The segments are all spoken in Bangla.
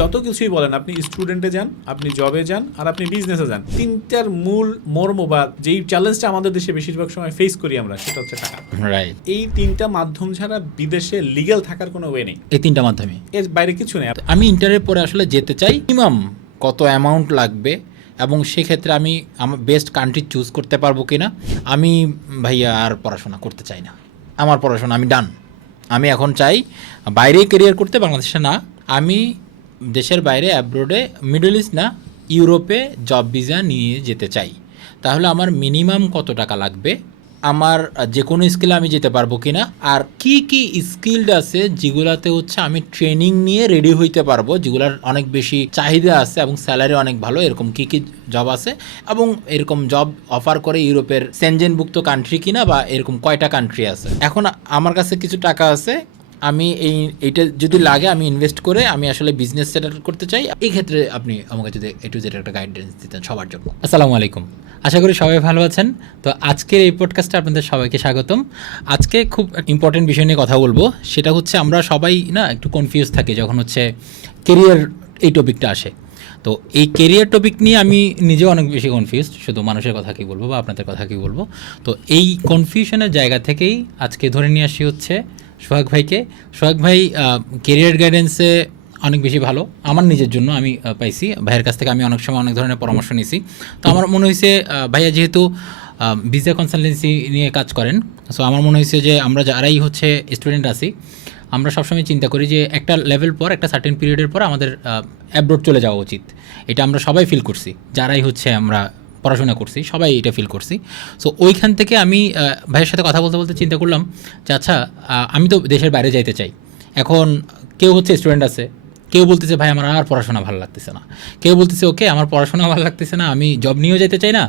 যত কিছুই বলেন, আপনি স্টুডেন্টে যান, আপনি জবে যান, আর আপনি বিজনেসে যান, তিনটার মূল মর্ম বা যেই চ্যালেঞ্জটা আমাদের দেশে বেশিরভাগ সময় ফেস করি আমরা, সেটা হচ্ছে টাকা। রাইট। এই তিনটা মাধ্যম ছাড়া বিদেশে লিগ্যাল থাকার কোনো ওয়ে নেই, এই তিনটা মাধ্যমে এর বাইরে কিছু নেই। আমি ইন্টারের পরে আসলে যেতে চাই, মিনিমাম কত অ্যামাউন্ট লাগবে এবং সেক্ষেত্রে আমি আমার বেস্ট কান্ট্রি চুজ করতে পারবো কি না। আমি ভাইয়া আর পড়াশোনা করতে চাই না, আমার পড়াশোনা আমি ডান। আমি এখন চাই বাইরে ক্যারিয়ার করতে, বাংলাদেশে না। আমি দেশের বাইরে অ্যাব্রোডে, মিডল ইস্ট না, ইউরোপে জব ভিসা নিয়ে যেতে চাই। তাহলে আমার মিনিমাম কত টাকা লাগবে, আমার যে কোনো স্কিলে আমি যেতে পারবো কি না, আর কি কি স্কিল্ড আছে যেগুলাতে হচ্ছে আমি ট্রেনিং নিয়ে রেডি হইতে পারবো, যেগুলার অনেক বেশি চাহিদা আছে এবং স্যালারি অনেক ভালো, এরকম কি কি জব আছে এবং এরকম জব অফার করে ইউরোপের সেনজেনভুক্ত কান্ট্রি কিনা, বা এরকম কয়টা কান্ট্রি আছে। এখন আমার কাছে কিছু টাকা আছে, আমি এইটা যদি লাগে আমি ইনভেস্ট করে আমি আসলে বিজনেস সেট করতে চাই। এই ক্ষেত্রে আপনি আমাকে যদি একটু যেটা একটা গাইডেন্স দিতেন সবার জন্য। আসসালামু আলাইকুম, আশা করি সবাই ভালো আছেন। তো আজকের এই পডকাস্টে আপনাদের সবাইকে স্বাগতম। আজকে খুব ইম্পর্টেন্ট বিষয় নিয়ে কথা বলবো, সেটা হচ্ছে আমরা সবাই না একটু কনফিউজ থাকি যখন হচ্ছে কেরিয়ার এই টপিকটা আসে। তো এই কেরিয়ার টপিক নিয়ে আমি নিজেও অনেক বেশি কনফিউজড, শুধু মানুষের কথা কী বলবো বা আপনাদের কথা কী বলবো। তো এই কনফিউশনের জায়গা থেকেই আজকে ধরে নিয়ে আসি হচ্ছে সোহাগ ভাইকে। সোহাগ ভাই কেরিয়ার গাইডেন্সে অনেক বেশি ভালো, আমার নিজের জন্য আমি পাইছি। ভাইয়ের কাছ থেকে আমি অনেক সময় অনেক ধরনের পরামর্শ নিয়েছি। তো আমার মনে হয়েছে ভাইয়া যেহেতু ভিসা কনসালটেন্সি নিয়ে কাজ করেন, সো আমার মনে হয়েছে যে আমরা যারাই হচ্ছে স্টুডেন্ট আছি, আমরা সবসময় চিন্তা করি যে একটা লেভেল পর, একটা সার্টেন পিরিয়ডের পর আমাদের অ্যাব্রোড চলে যাওয়া উচিত। এটা আমরা সবাই ফিল করছি, যারাই হচ্ছে আমরা পড়াশোনা করছি সবাই এটা ফিল করছি। সো ওইখান থেকে আমি ভাইয়ের সাথে কথা বলতে বলতে চিন্তা করলাম যে আচ্ছা, আমি তো দেশের বাইরে যাইতে চাই। এখন কেউ হচ্ছে স্টুডেন্ট আছে, কেউ বলতেছে ভাই আমার আর পড়াশোনা ভালো লাগতেছে না, কেউ বলতেছে ওকে আমার পড়াশোনা ভালো লাগতেছে না, আমি জব নিয়েও যেতে চাই না,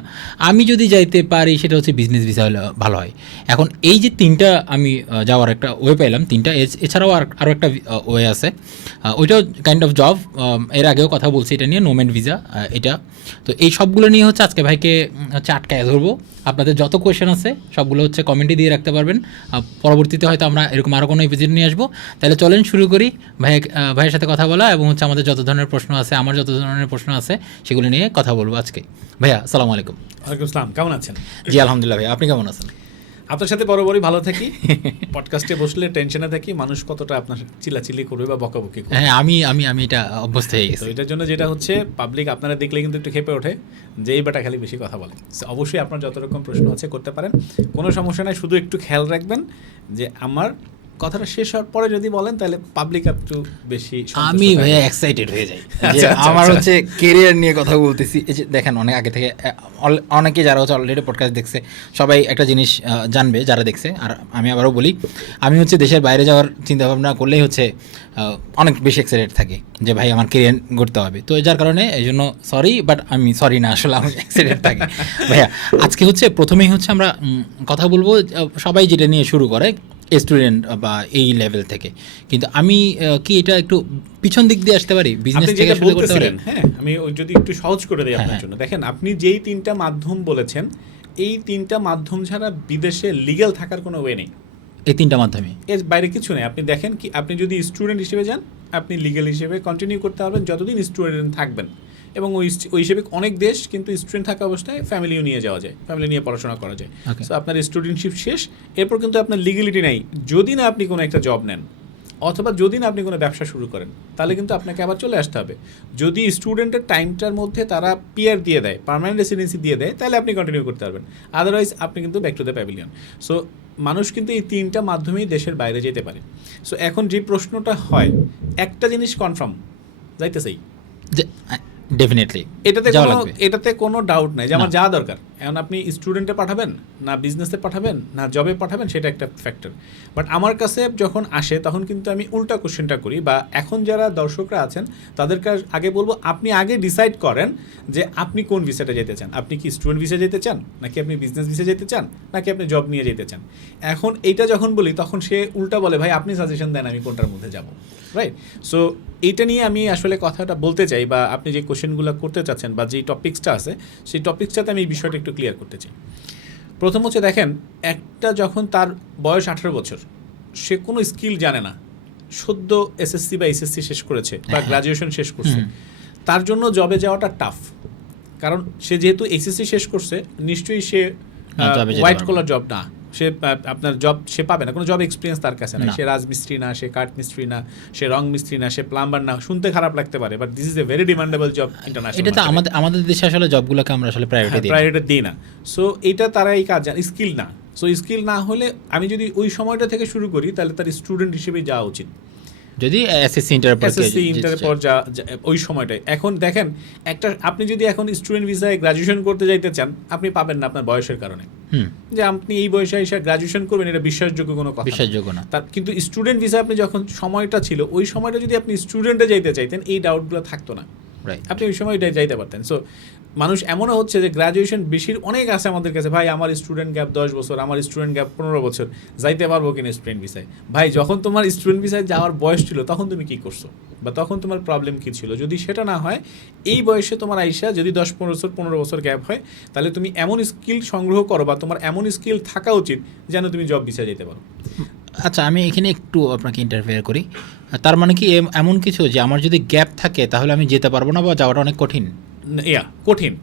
আমি যদি যাইতে পারি সেটা হচ্ছে বিজনেস ভিসা হলে ভালো হয়। এখন এই যে তিনটা আমি যাওয়ার একটা ওয়ে পাইলাম, তিনটা এছাড়াও আরও একটা ওয়ে আছে, ওইটাও কাইন্ড অফ জব। এর আগেও কথা বলছি এটা নিয়ে, নোম্যাড ভিসা এটা। তো এই সবগুলো নিয়ে হচ্ছে আজকে ভাইকে হচ্ছে আটকায় ধরবো। আপনাদের যত কোয়েশ্চেন আছে সবগুলো হচ্ছে কমেন্টে দিয়ে রাখতে পারবেন, পরবর্তীতে হয়তো আমরা এরকম আরও কোনো এপিসোড নিয়ে আসবো। তাহলে চলেন শুরু করি ভাইয়ের সাথে কথা বলা, এবং হচ্ছে আমাদের যত ধরনের প্রশ্ন আছে, আমার যত ধরনের প্রশ্ন আছে সেগুলো নিয়ে কথা বলবো আজকে। ভাইয়া আসসালামু আলাইকুম। ওয়ালাইকুম আসসালাম, কেমন আছেন? জি আলহামদুলিল্লাহ ভাই, আপনি কেমন আছেন? আপনার সাথে বরাবরই ভালো থাকি। পডকাস্টে বসলে টেনশনে থাকি মানুষ কতটা আপনার চিল্লাচিল্লি করবে বা বকাবকি করবে। হ্যাঁ, আমি আমি আমি এটা অভ্যস্ত হয়ে তো গেছি। এটার জন্য যেটা হচ্ছে, পাবলিক আপনারা দেখলে কিন্তু একটু খেপে ওঠে যে এই বেটা খালি বেশি কথা বলে। অবশ্যই আপনার যত রকম প্রশ্ন আছে করতে পারেন, কোনো সমস্যা নাই। শুধু একটু খেয়াল রাখবেন যে আমার কথাটা শেষ হওয়ার পরে যদি বলেন তাহলে পাবলিক একটু বেশি আমি ভাইয়া এক্সাইটেড হয়ে যাই যে আচ্ছা, আমার আচ্ছা। হচ্ছে কেরিয়ার নিয়ে কথা বলতেছি। এই যে দেখেন, অনেক আগে থেকে অনেকে যারা হচ্ছে অলরেডি পডকাস্ট দেখছে সবাই একটা জিনিস জানবে যারা দেখছে। আর আমি আবারও বলি, আমি হচ্ছে দেশের বাইরে যাওয়ার চিন্তা ভাবনা করলেই হচ্ছে অনেক বেশি এক্সাইটেড থাকি যে ভাই আমার কেরিয়ার গড়তে হবে। তো যার কারণে এই জন্য সরি, বাট আমি সরি না, আসলে আমি এক্সাইটেড থাকি। ভাইয়া আজকে হচ্ছে প্রথমেই হচ্ছে আমরা কথা বলবো, সবাই যেটা নিয়ে শুরু করে স্টুডেন্ট বা এই লেভেল থেকে, কিন্তু আমি কি এটা একটু পিছন দিক দিয়ে আসতে পারি, বিজনেস থেকে শুরু করতে পারি? হ্যাঁ, আমি ওই যদি একটু সহজ করে দিই আপনার জন্য। দেখেন, আপনি যেই তিনটা মাধ্যম বলেছেন, এই তিনটা মাধ্যম ছাড়া বিদেশে লিগ্যাল থাকার কোনো ওয়ে নেই। এই তিনটা মাধ্যমে, এর বাইরে কিছু নেই। আপনি দেখেন কি, আপনি যদি স্টুডেন্ট হিসেবে যান, আপনি লিগ্যাল হিসেবে কন্টিনিউ করতে পারবেন যতদিন স্টুডেন্ট থাকবেন। এবং ওই হিসেবে অনেক দেশ কিন্তু স্টুডেন্ট থাকা অবস্থায় ফ্যামিলিও নিয়ে যাওয়া যায়, ফ্যামিলি নিয়ে পড়াশোনা করা যায়। সো আপনার স্টুডেন্টশিপ শেষ, এরপর কিন্তু আপনার লিগ্যালিটি নাই যদি না আপনি কোনো একটা জব নেন, অথবা যদি না আপনি কোনো ব্যবসা শুরু করেন, তাহলে কিন্তু আপনাকে আবার চলে আসতে হবে। যদি স্টুডেন্টের টাইমটার মধ্যে তারা পিআর দিয়ে দেয়, পার্মানেন্ট রেসিডেন্সি দিয়ে দেয়, তাহলে আপনি কন্টিনিউ করতে পারবেন। আদারওয়াইজ আপনি কিন্তু back to the pavilion. So মানুষ কিন্তু এই তিনটা মাধ্যমেই দেশের বাইরে যেতে পারে। সো এখন যে প্রশ্নটা হয়, একটা জিনিস কনফার্ম, যাইতেছেই ডেফিনেটলি এটাতে কোনো ডাউট নাই যে আমার যা দরকার। এখন আপনি স্টুডেন্টে পাঠাবেন না বিজনেসে পাঠাবেন না জবে পাঠাবেন, সেটা একটা ফ্যাক্টর। বাট আমার কাছে যখন আসে তখন কিন্তু আমি উল্টা কোশ্চেনটা করি, বা এখন যারা দর্শকরা আছেন তাদেরকে আগে বলবো, আপনি আগে ডিসাইড করেন যে আপনি কোন ভিসাটা যেতে চান। আপনি কি স্টুডেন্ট ভিসা যেতে চান, নাকি আপনি বিজনেস ভিসা যেতে চান, নাকি আপনি জব নিয়ে যেতে চান। এখন এইটা যখন বলি তখন সে উল্টা বলে, ভাই আপনি সাজেশন দেন আমি কোনটার মধ্যে যাব। রাইট? সো এইটা নিয়ে আমি আসলে কথাটা বলতে চাই, বা আপনি যে কোশ্চেনগুলো করতে চাচ্ছেন বা যেই টপিক্সটা আছে সেই টপিক্সটাতে আমি এই বিষয়টা একটু ক্লিয়ার করতে চাই। প্রথম হচ্ছে, দেখেন, একটা যখন তার বয়স 18 বছর, সে কোনো স্কিল জানে না, সদ্য এসএসসি বা এইচএসসি শেষ করেছে বা গ্রাজুয়েশন শেষ করছে, তার জন্য জবে যাওয়াটা টাফ। কারণ সে যেহেতু এইচএসসি শেষ করছে, নিশ্চয়ই সে হোয়াইট কলার জব না, সে আপনার জব সে পাবে না, কোনো জব এক্সপিরিয়েন্স তার কাছে নাই। সে রাজমিস্ত্রি না, সে কাঠ মিস্ত্রি না, সে রং মিস্ত্রি না, সে প্লাম্বার না। শুনতে খারাপ লাগতে পারে, but this is a very demandable job international. এটা তো আমাদের দেশে আসলে জবগুলোকে আমরা আসলে প্রায়োরিটি দিই না। সো এটা তারা এই কাজ জানে, স্কিল না। সো স্কিল না হলে আমি যদি ওই সময়টা থেকে শুরু করি, তাহলে তার স্টুডেন্ট হিসেবে যাওয়া উচিত, যদি এসএসসি ইন্টারের পর ওই সময়টায়। এখন দেখেন, একটা আপনি যদি এখন স্টুডেন্ট ভিসায় গ্রাজুয়েশন করতে যাইতে চান, আপনি পাবেন না আপনার বয়সের কারণে। যে আপনি এই বয়সে এসে গ্রাজুয়েশন করবেন, এটা বিশ্বাসযোগ্য কোনো কথা, বিশ্বাসযোগ্য না। তার কিন্তু স্টুডেন্ট ভিসা আপনি যখন সময়টা ছিল, ওই সময়টা যদি আপনি স্টুডেন্টে যাইতে চাইতেন, এই ডাউটগুলো থাকতো না, আপনি ওই সময় যাইতে পারতেন। সো মানুষ এমনও হচ্ছে যে গ্রাজুয়েশন বেশির অনেক আছে আমাদের কাছে, ভাই আমার স্টুডেন্ট গ্যাপ 10 বছর, আমার স্টুডেন্ট গ্যাপ 15 বছর, যাইতে পারবো কিনা স্টুডেন্ট ভিসায়? ভাই, যখন তোমার স্টুডেন্ট ভিসায় যাওয়ার বয়স ছিল, তখন তুমি কি করছো, বা তখন তোমার প্রবলেম কী ছিল? যদি সেটা না হয়, এই বয়সে তোমার আইসা যদি 10-15 বছর গ্যাপ হয়, তাহলে তুমি এমন স্কিল সংগ্রহ করো, বা তোমার এমন স্কিল থাকা উচিত যেন তুমি জব ভিসা যেতে পারো। আচ্ছা, আমি এখানে একটু আপনাকে ইন্টারফেয়ার করি। তার মানে কি এমন কিছু যে আমার যদি গ্যাপ থাকে তাহলে আমি যেতে পারবো না, বা যাওয়াটা অনেক কঠিন?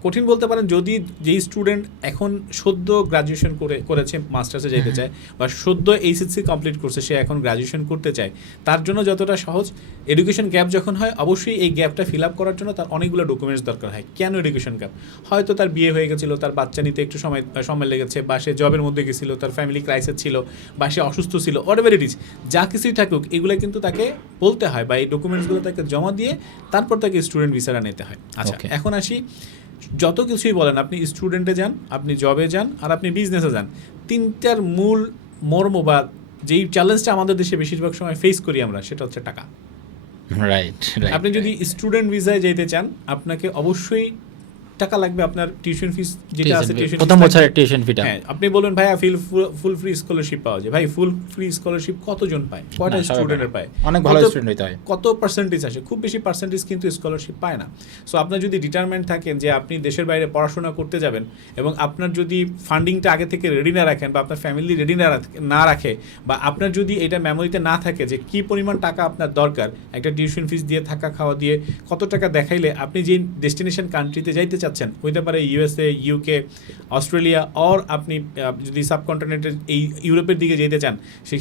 কঠিন বলতে পারেন, যদি যেই স্টুডেন্ট এখন সদ্য গ্রাজুয়েশন করেছে, মাস্টার্সে যেতে চায়, বা সদ্য এইচএসসি কমপ্লিট করছে, সে এখন গ্রাজুয়েশন করতে চায়, তার জন্য যতটা সহজ। এডুকেশন গ্যাপ যখন হয়, অবশ্যই এই গ্যাপটা ফিল আপ করার জন্য তার অনেকগুলো ডকুমেন্টস দরকার হয়। কেন এডুকেশন গ্যাপ? হয়তো তার বিয়ে হয়ে গেছিলো, তার বাচ্চা নিতে একটু সময় লেগেছে, বা সে জবের মধ্যে গেছিলো, তার ফ্যামিলি ক্রাইসিস ছিল, বা সে অসুস্থ ছিল, হোয়াটএভার ইট ইজ, যা কিছুই থাকুক, এগুলো কিন্তু তাকে বলতে হয়, বা এই ডকুমেন্টসগুলো তাকে জমা দিয়ে তারপর তাকে স্টুডেন্ট ভিসাটা নিতে হয়। আচ্ছা, এখন আসি, যত কিছুই বলেন, আপনি স্টুডেন্টে যান, আপনি জবে যান, আর আপনি বিজনেসে যান, তিনটার মূল মর্ম বা যেই চ্যালেঞ্জটা আমাদের দেশে বেশিরভাগ সময় ফেস করি আমরা, সেটা হচ্ছে টাকা। রাইট। আপনি যদি স্টুডেন্ট ভিসায় যেতে চান, আপনাকে অবশ্যই টাকা লাগবে। আপনার টিউশন ফিস যেটা আছে, প্রথম বছরের টিউশন ফিটা, হ্যাঁ, আপনি বলবেন ভাইয়া ফুল ফ্রি স্কলারশিপ পাওয়া যায়। ভাই, ফুল ফ্রি স্কলারশিপ কতজন পায়? কয়টা স্টুডেন্টের পায়? অনেক ভালো স্টুডেন্ট হইতে হয়। কত পার্সেন্টেজ আসে? খুব বেশি পার্সেন্টেজ কিন্তু স্কলারশিপ পায় না। সো আপনার যদি ডিটারমেন্ট থাকেন যে আপনি দেশের বাইরে পড়াশোনা করতে যাবেন, এবং আপনার যদি ফান্ডিংটা আগে থেকে রেডি না রাখেন, বা আপনার ফ্যামিলি রেডি না রাখে, বা আপনার যদি এটা মেমোরিতে না থাকে যে কী পরিমাণ টাকা আপনার দরকার, একটা টিউশন ফিস দিয়ে, থাকা খাওয়া দিয়ে কত টাকা দেখাইলে আপনি যে ডেস্টিনেশন কান্ট্রিতে যাইতে চাচ্ছেন, হইতে পারে ইউএসএ, ইউকে, অস্ট্রেলিয়া, অর আপনি যদি সাবকন্টিনেন্টের এই ইউরোপের দিকে যেতে চান,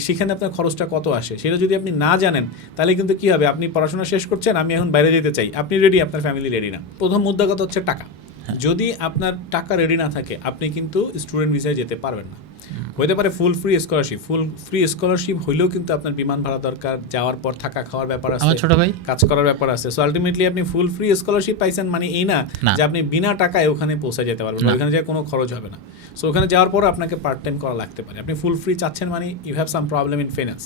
সেখানে আপনার খরচটা কত আসে, সেটা যদি আপনি না জানেন, তাহলে কিন্তু কী হবে? আপনি পড়াশোনা শেষ করছেন, আমি এখন বাইরে যেতে চাই, আপনি রেডি, আপনার ফ্যামিলি রেডি না। প্রথম মুদ্রা কথা হচ্ছে টাকা। যদি আপনার টাকা রেডি না থাকে, আপনি কিন্তু স্টুডেন্ট ভিসায় যেতে পারবেন না। হইতে পারে ফুল ফ্রি স্কলারশিপ হইলেও কিন্তু আপনার বিমান ভাড়া দরকার, যাওয়ার পর থাকা খাওয়ার ব্যাপার আছে, ছোট ভাই কাজ করার ব্যাপার আছে। সো আলটিমেটলি আপনি ফুল ফ্রি স্কলারশিপ পাইছেন মানে এই না যে আপনি বিনা টাকায় ওখানে পৌঁছে যেতে পারবেন, ওখানে যায় কোনো খরচ হবে না। সো ওখানে যাওয়ার পর আপনাকে পার্ট টাইম করা লাগতে পারে। আপনি ফুল ফ্রি চাচ্ছেন মানে you have some problem in finance,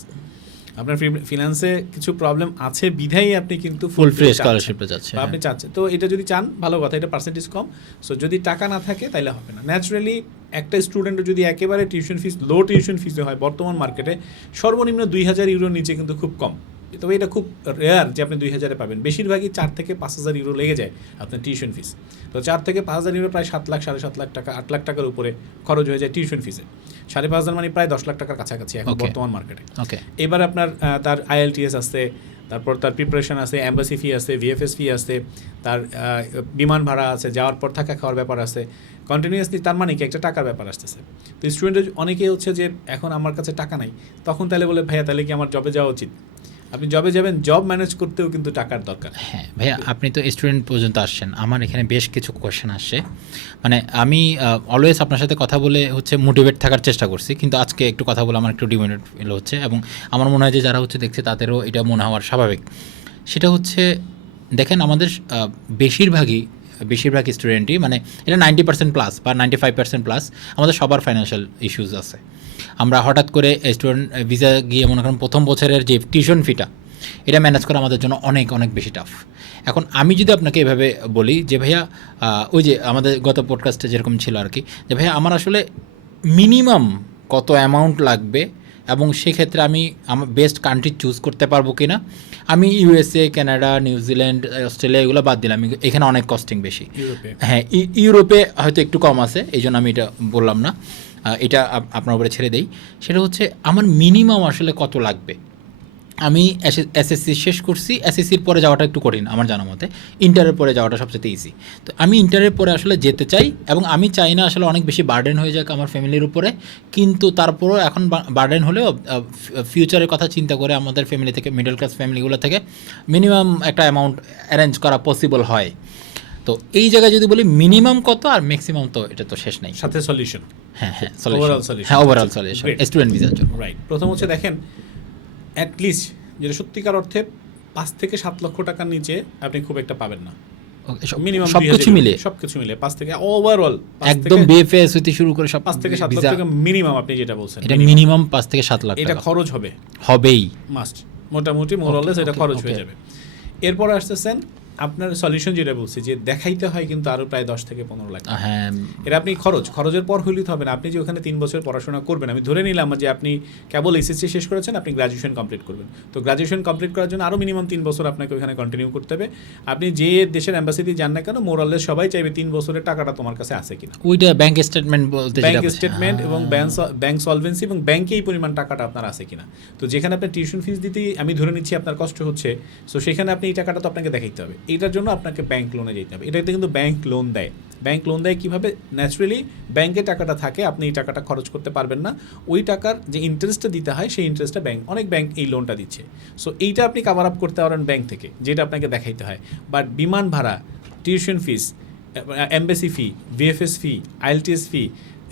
আপনার ফিনান্সে কিছু প্রবলেম আছে, বিধাই আপনি কিন্তু ফুল ফ্রি স্কলারশিপে যাচ্ছেন, আপনি চাচ্ছেন। তো এটা যদি চান, ভালো কথা, এটা পার্সেন্টেজ কম। সো যদি টাকা না থাকে তাহলে হবে না। ন্যাচারালি একটা স্টুডেন্টের যদি একেবারে টিউশন ফিস লো টিউশন ফিসে হয়, বর্তমান মার্কেটে সর্বনিম্ন 2000 ইউরোর নিচে কিন্তু খুব কম। তবে এটা খুব রেয়ার যে আপনি 2000-এ পাবেন। বেশিরভাগই 4 থেকে 5000 ইউরো লেগে যায় আপনার টিউশন ফিস। তো 4 থেকে 5000 ইউরো প্রায় 7 লাখ, 7.5 লাখ টাকা, 8 লাখ টাকার উপরে খরচ হয়ে যায় টিউশন ফিসে। 5,500 মানে প্রায় 10 লাখ টাকার কাছাকাছি এখন বর্তমান মার্কেটে। এবার আপনার তার IELTS আছে, তারপর তার প্রিপারেশন আছে, এম্বাসি ফি আছে, VFS ফি আছে, তার বিমান ভাড়া আছে, যাওয়ার পর থাকা খাওয়ার ব্যাপার আছে, কন্টিনিউয়াসলি। তার মানে কি একটা টাকার ব্যাপার আসতেছে। তো স্টুডেন্টের অনেকেই হচ্ছে যে এখন আমার কাছে টাকা নাই, তখন তাহলে বলে ভাইয়া তাহলে কি আমার জবে যাওয়া উচিত? আপনি জবে যাবেন, জব ম্যানেজ করতেও কিন্তু টাকার দরকার। হ্যাঁ ভাইয়া, আপনি তো স্টুডেন্ট পর্যন্ত আসছেন, আমার এখানে বেশ কিছু কোয়েশ্চেন আসছে। মানে আমি অলওয়েজ আপনার সাথে কথা বলে হচ্ছে মোটিভেট থাকার চেষ্টা করছি, কিন্তু আজকে একটু কথা বলে আমার একটু ডিমোটিভেট ফিল হচ্ছে, এবং আমার মনে হয় যে যারা হচ্ছে দেখছে তাদেরও এটা মনে হওয়ার স্বাভাবিক। সেটা হচ্ছে, দেখেন আমাদের বেশিরভাগই স্টুডেন্টই, মানে এটা 90% প্লাস বা 95% প্লাস আমাদের সবার ফাইন্যান্সিয়াল ইস্যুস আছে। আমরা হঠাৎ করে স্টুডেন্ট ভিসা গিয়ে মনে করেন প্রথম বছরের যে টিউশন ফিটা, এটা ম্যানেজ করা আমাদের জন্য অনেক অনেক বেশি টাফ। এখন আমি যদি আপনাকে এভাবে বলি যে ভাইয়া, ওই যে আমাদের গত পডকাস্টে যেরকম ছিল আর কি, যে ভাইয়া আমার আসলে মিনিমাম কত অ্যামাউন্ট লাগবে, এবং সেক্ষেত্রে আমি আমার বেস্ট কান্ট্রি চুজ করতে পারবো কি না। আমি USA, কানাডা, নিউজিল্যান্ড, অস্ট্রেলিয়া এগুলো বাদ দিলাম, এখানে অনেক কস্টিং বেশি। হ্যাঁ, ইউরোপে হয়তো একটু কম আছে, এই জন্য আমি এটা বললাম না, এটা আপনার উপরে ছেড়ে দেই। সেটা হচ্ছে আমার মিনিমাম আসলে কত লাগবে, আমি এসএসসি শেষ করছি, এসএসসির পরে যাওয়াটা একটু কঠিন আমার জানা মতে, ইন্টারের পরে যাওয়াটা সবচেয়ে ইজি। তো আমি ইন্টারের পরে আসলে যেতে চাই, এবং আমি চাই না আসলে অনেক বেশি বার্ডেন হয়ে যাক আমার ফ্যামিলির উপরে, কিন্তু তারপরেও এখন বার্ডেন হলেও ফিউচারের কথা চিন্তা করে আমাদের ফ্যামিলি থেকে, মিডল ক্লাস ফ্যামিলিগুলো থেকে মিনিমাম একটা অ্যামাউন্ট অ্যারেঞ্জ করা পসিবল হয়। তো এই জায়গায় যদি বলি মিনিমাম কত আর ম্যাক্সিমাম, তো এটা তো শেষ নেই। সাথে সলিউশন। হ্যাঁ, Overall solution. হ্যাঁ, ওভারঅল সলিউশন Great. স্টুডেন্ট ভিসার জন্য। রাইট, প্রথম হচ্ছে দেখেন অ্যাটলিস্ট যেটা সত্যিকার অর্থে 5 থেকে 7 লক্ষ টাকার নিচে আপনি খুব একটা পাবেন না। মিনিমাম সবকিছু মিলে, সবকিছু মিলে 5 থেকে ওভারঅল একদম বিএফএস হইতে শুরু করে সব 5 থেকে 7 লাখ টাকা মিনিমাম আপনি যেটা বলছেন, এটা মিনিমাম 5 থেকে 7 লাখ এটা টাকা খরচ হবে, হবেই মাস্ট, মোটামুটি মোরালেস এটা খরচ হয়ে যাবে। এরপর আসতেছেন আপনার সলিউশন যেটা বলছি যে দেখাইতে হয় কিন্তু আরো প্রায় 10 থেকে 15 লাখ। হ্যাঁ, এটা আপনি খরচের পর হইলেই হবে না। আপনি যে ওখানে 3 বছর পড়াশোনা করবেন, আমি ধরে নিলাম যে আপনি কেবল এসএসসি শেষ করেছেন, আপনি গ্রাজুয়েশন কমপ্লিট করবেন, তো গ্রাজুয়েশন কমপ্লিট করার জন্য আরও মিনিমাম 3 বছর আপনাকে ওখানে কন্টিনিউ করতে হবে। আপনি যে দেশের অ্যাম্বাসিতে যান না কেন, মোরালেস সবাই চাইবে 3 বছরের টাকাটা তোমার কাছে আছে কিনা। ওইটা ব্যাংক স্টেটমেন্ট বলতে, ব্যাংক স্টেটমেন্ট এবং ব্যাংক সলভেন্সি এবং ব্যাংকে এই পরিমাণ টাকাটা আপনার আছে কিনা। তো যেখানে আপনার টিউশন ফিস দিতেই আমি ধরে নিচ্ছি আপনার কষ্ট হচ্ছে, সো সেখানে আপনি এই টাকাটা তো আপনাকে দেখাইতে হবে। এইটার জন্য আপনাকে ব্যাংক লোনে যেতে হবে। এটাতে কিন্তু ব্যাংক লোন দেয়। ব্যাংক লোন দেয় কীভাবে? ন্যাচারালি ব্যাংকে টাকাটা থাকে, আপনি এই টাকাটা খরচ করতে পারবেন না, ওই টাকার যে ইন্টারেস্টটা দিতে হয় সেই ইন্টারেস্টটা অনেক ব্যাংক এই লোনটা দিচ্ছে। সো এইটা আপনি কাভার আপ করতে পারেন ব্যাংক থেকে, যেটা আপনাকে দেখাইতে হয়। বাট বিমান ভাড়া, টিউশন ফিস, এমবেসি ফি, ভিএফএস ফি, আইএলটিএস ফি,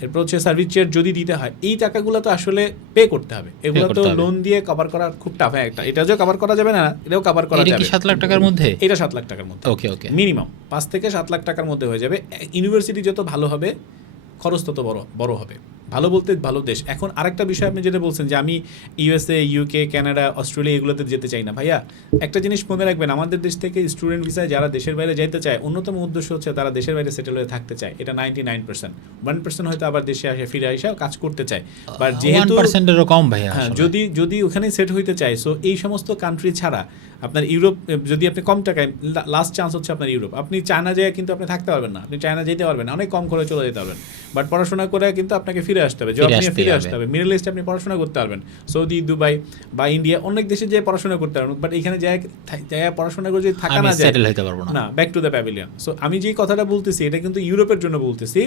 এরপর হচ্ছে সার্ভিস চার্জ যদি দিতে হয়, এই টাকাগুলো তো আসলে পে করতে হবে। এগুলো তো লোন দিয়ে কভার করা খুব টাফ। একটা এটা যে কভার করা যাবে না, এটাও কভার করা যাবে। 7 লাখ টাকার মধ্যে, এটা 7 লাখ টাকার মধ্যে ওকে ওকে, মিনিমাম 5 থেকে 7 লাখ টাকার মধ্যে হয়ে যাবে। ইউনিভার্সিটি যত ভালো হবে খরচ তত বড় হবে। ভালো বলতে ভালো দেশ। এখন আরেকটা বিষয় আপনি যেটা বলছেন যে আমি ইউএসএ, ইউকে, কানাডা, অস্ট্রেলিয়া এগুলোতে যেতে চাই না, ভাইয়া একটা জিনিস মনে রাখবেন, আমাদের দেশ থেকে স্টুডেন্ট ভিসায় যারা দেশের বাইরে যেতে চায়, অন্যতম উদ্দেশ্য হচ্ছে তারা দেশের বাইরে সেটেল হয়ে থাকতে চায়। এটা 99%। 1% হয়তো আবার দেশে আসে, ফিরে আসে কাজ করতে চায়। বাট যেহেতু 1%-এরও কম ভাইয়া, যদি ওখানে সেট হইতে চায়, সো এই সমস্ত কান্ট্রি ছাড়া আপনার ইউরোপ, যদি আপনি কম টাকায়, লাস্ট চান্স হচ্ছে আপনার ইউরোপ। আপনি চায়না যেয়ে কিন্তু আপনি থাকতে পারবেন না, আপনি চায়না যেতে পারবেন না, অনেক কম করে চলে যেতে পারবেন। বাট পড়াশোনা করে কিন্তু আপনাকে ফিরে আসতে হবে, জব নিয়ে ফিরে আসতে হবে। মিডল ইস্টে আপনি পড়াশোনা করতে পারবেন, সৌদি, দুবাই বা ইন্ডিয়া, অনেক দেশে যেয়ে পড়াশোনা করতে পারবেন। বাট এখানে যায় পড়াশোনা করে যদি থাকা না যায়, সেটেল হতে পারবো না, back to the pavilion. So আমি যেই কথাটা বলতেছি এটা কিন্তু ইউরোপের জন্য বলতেছি,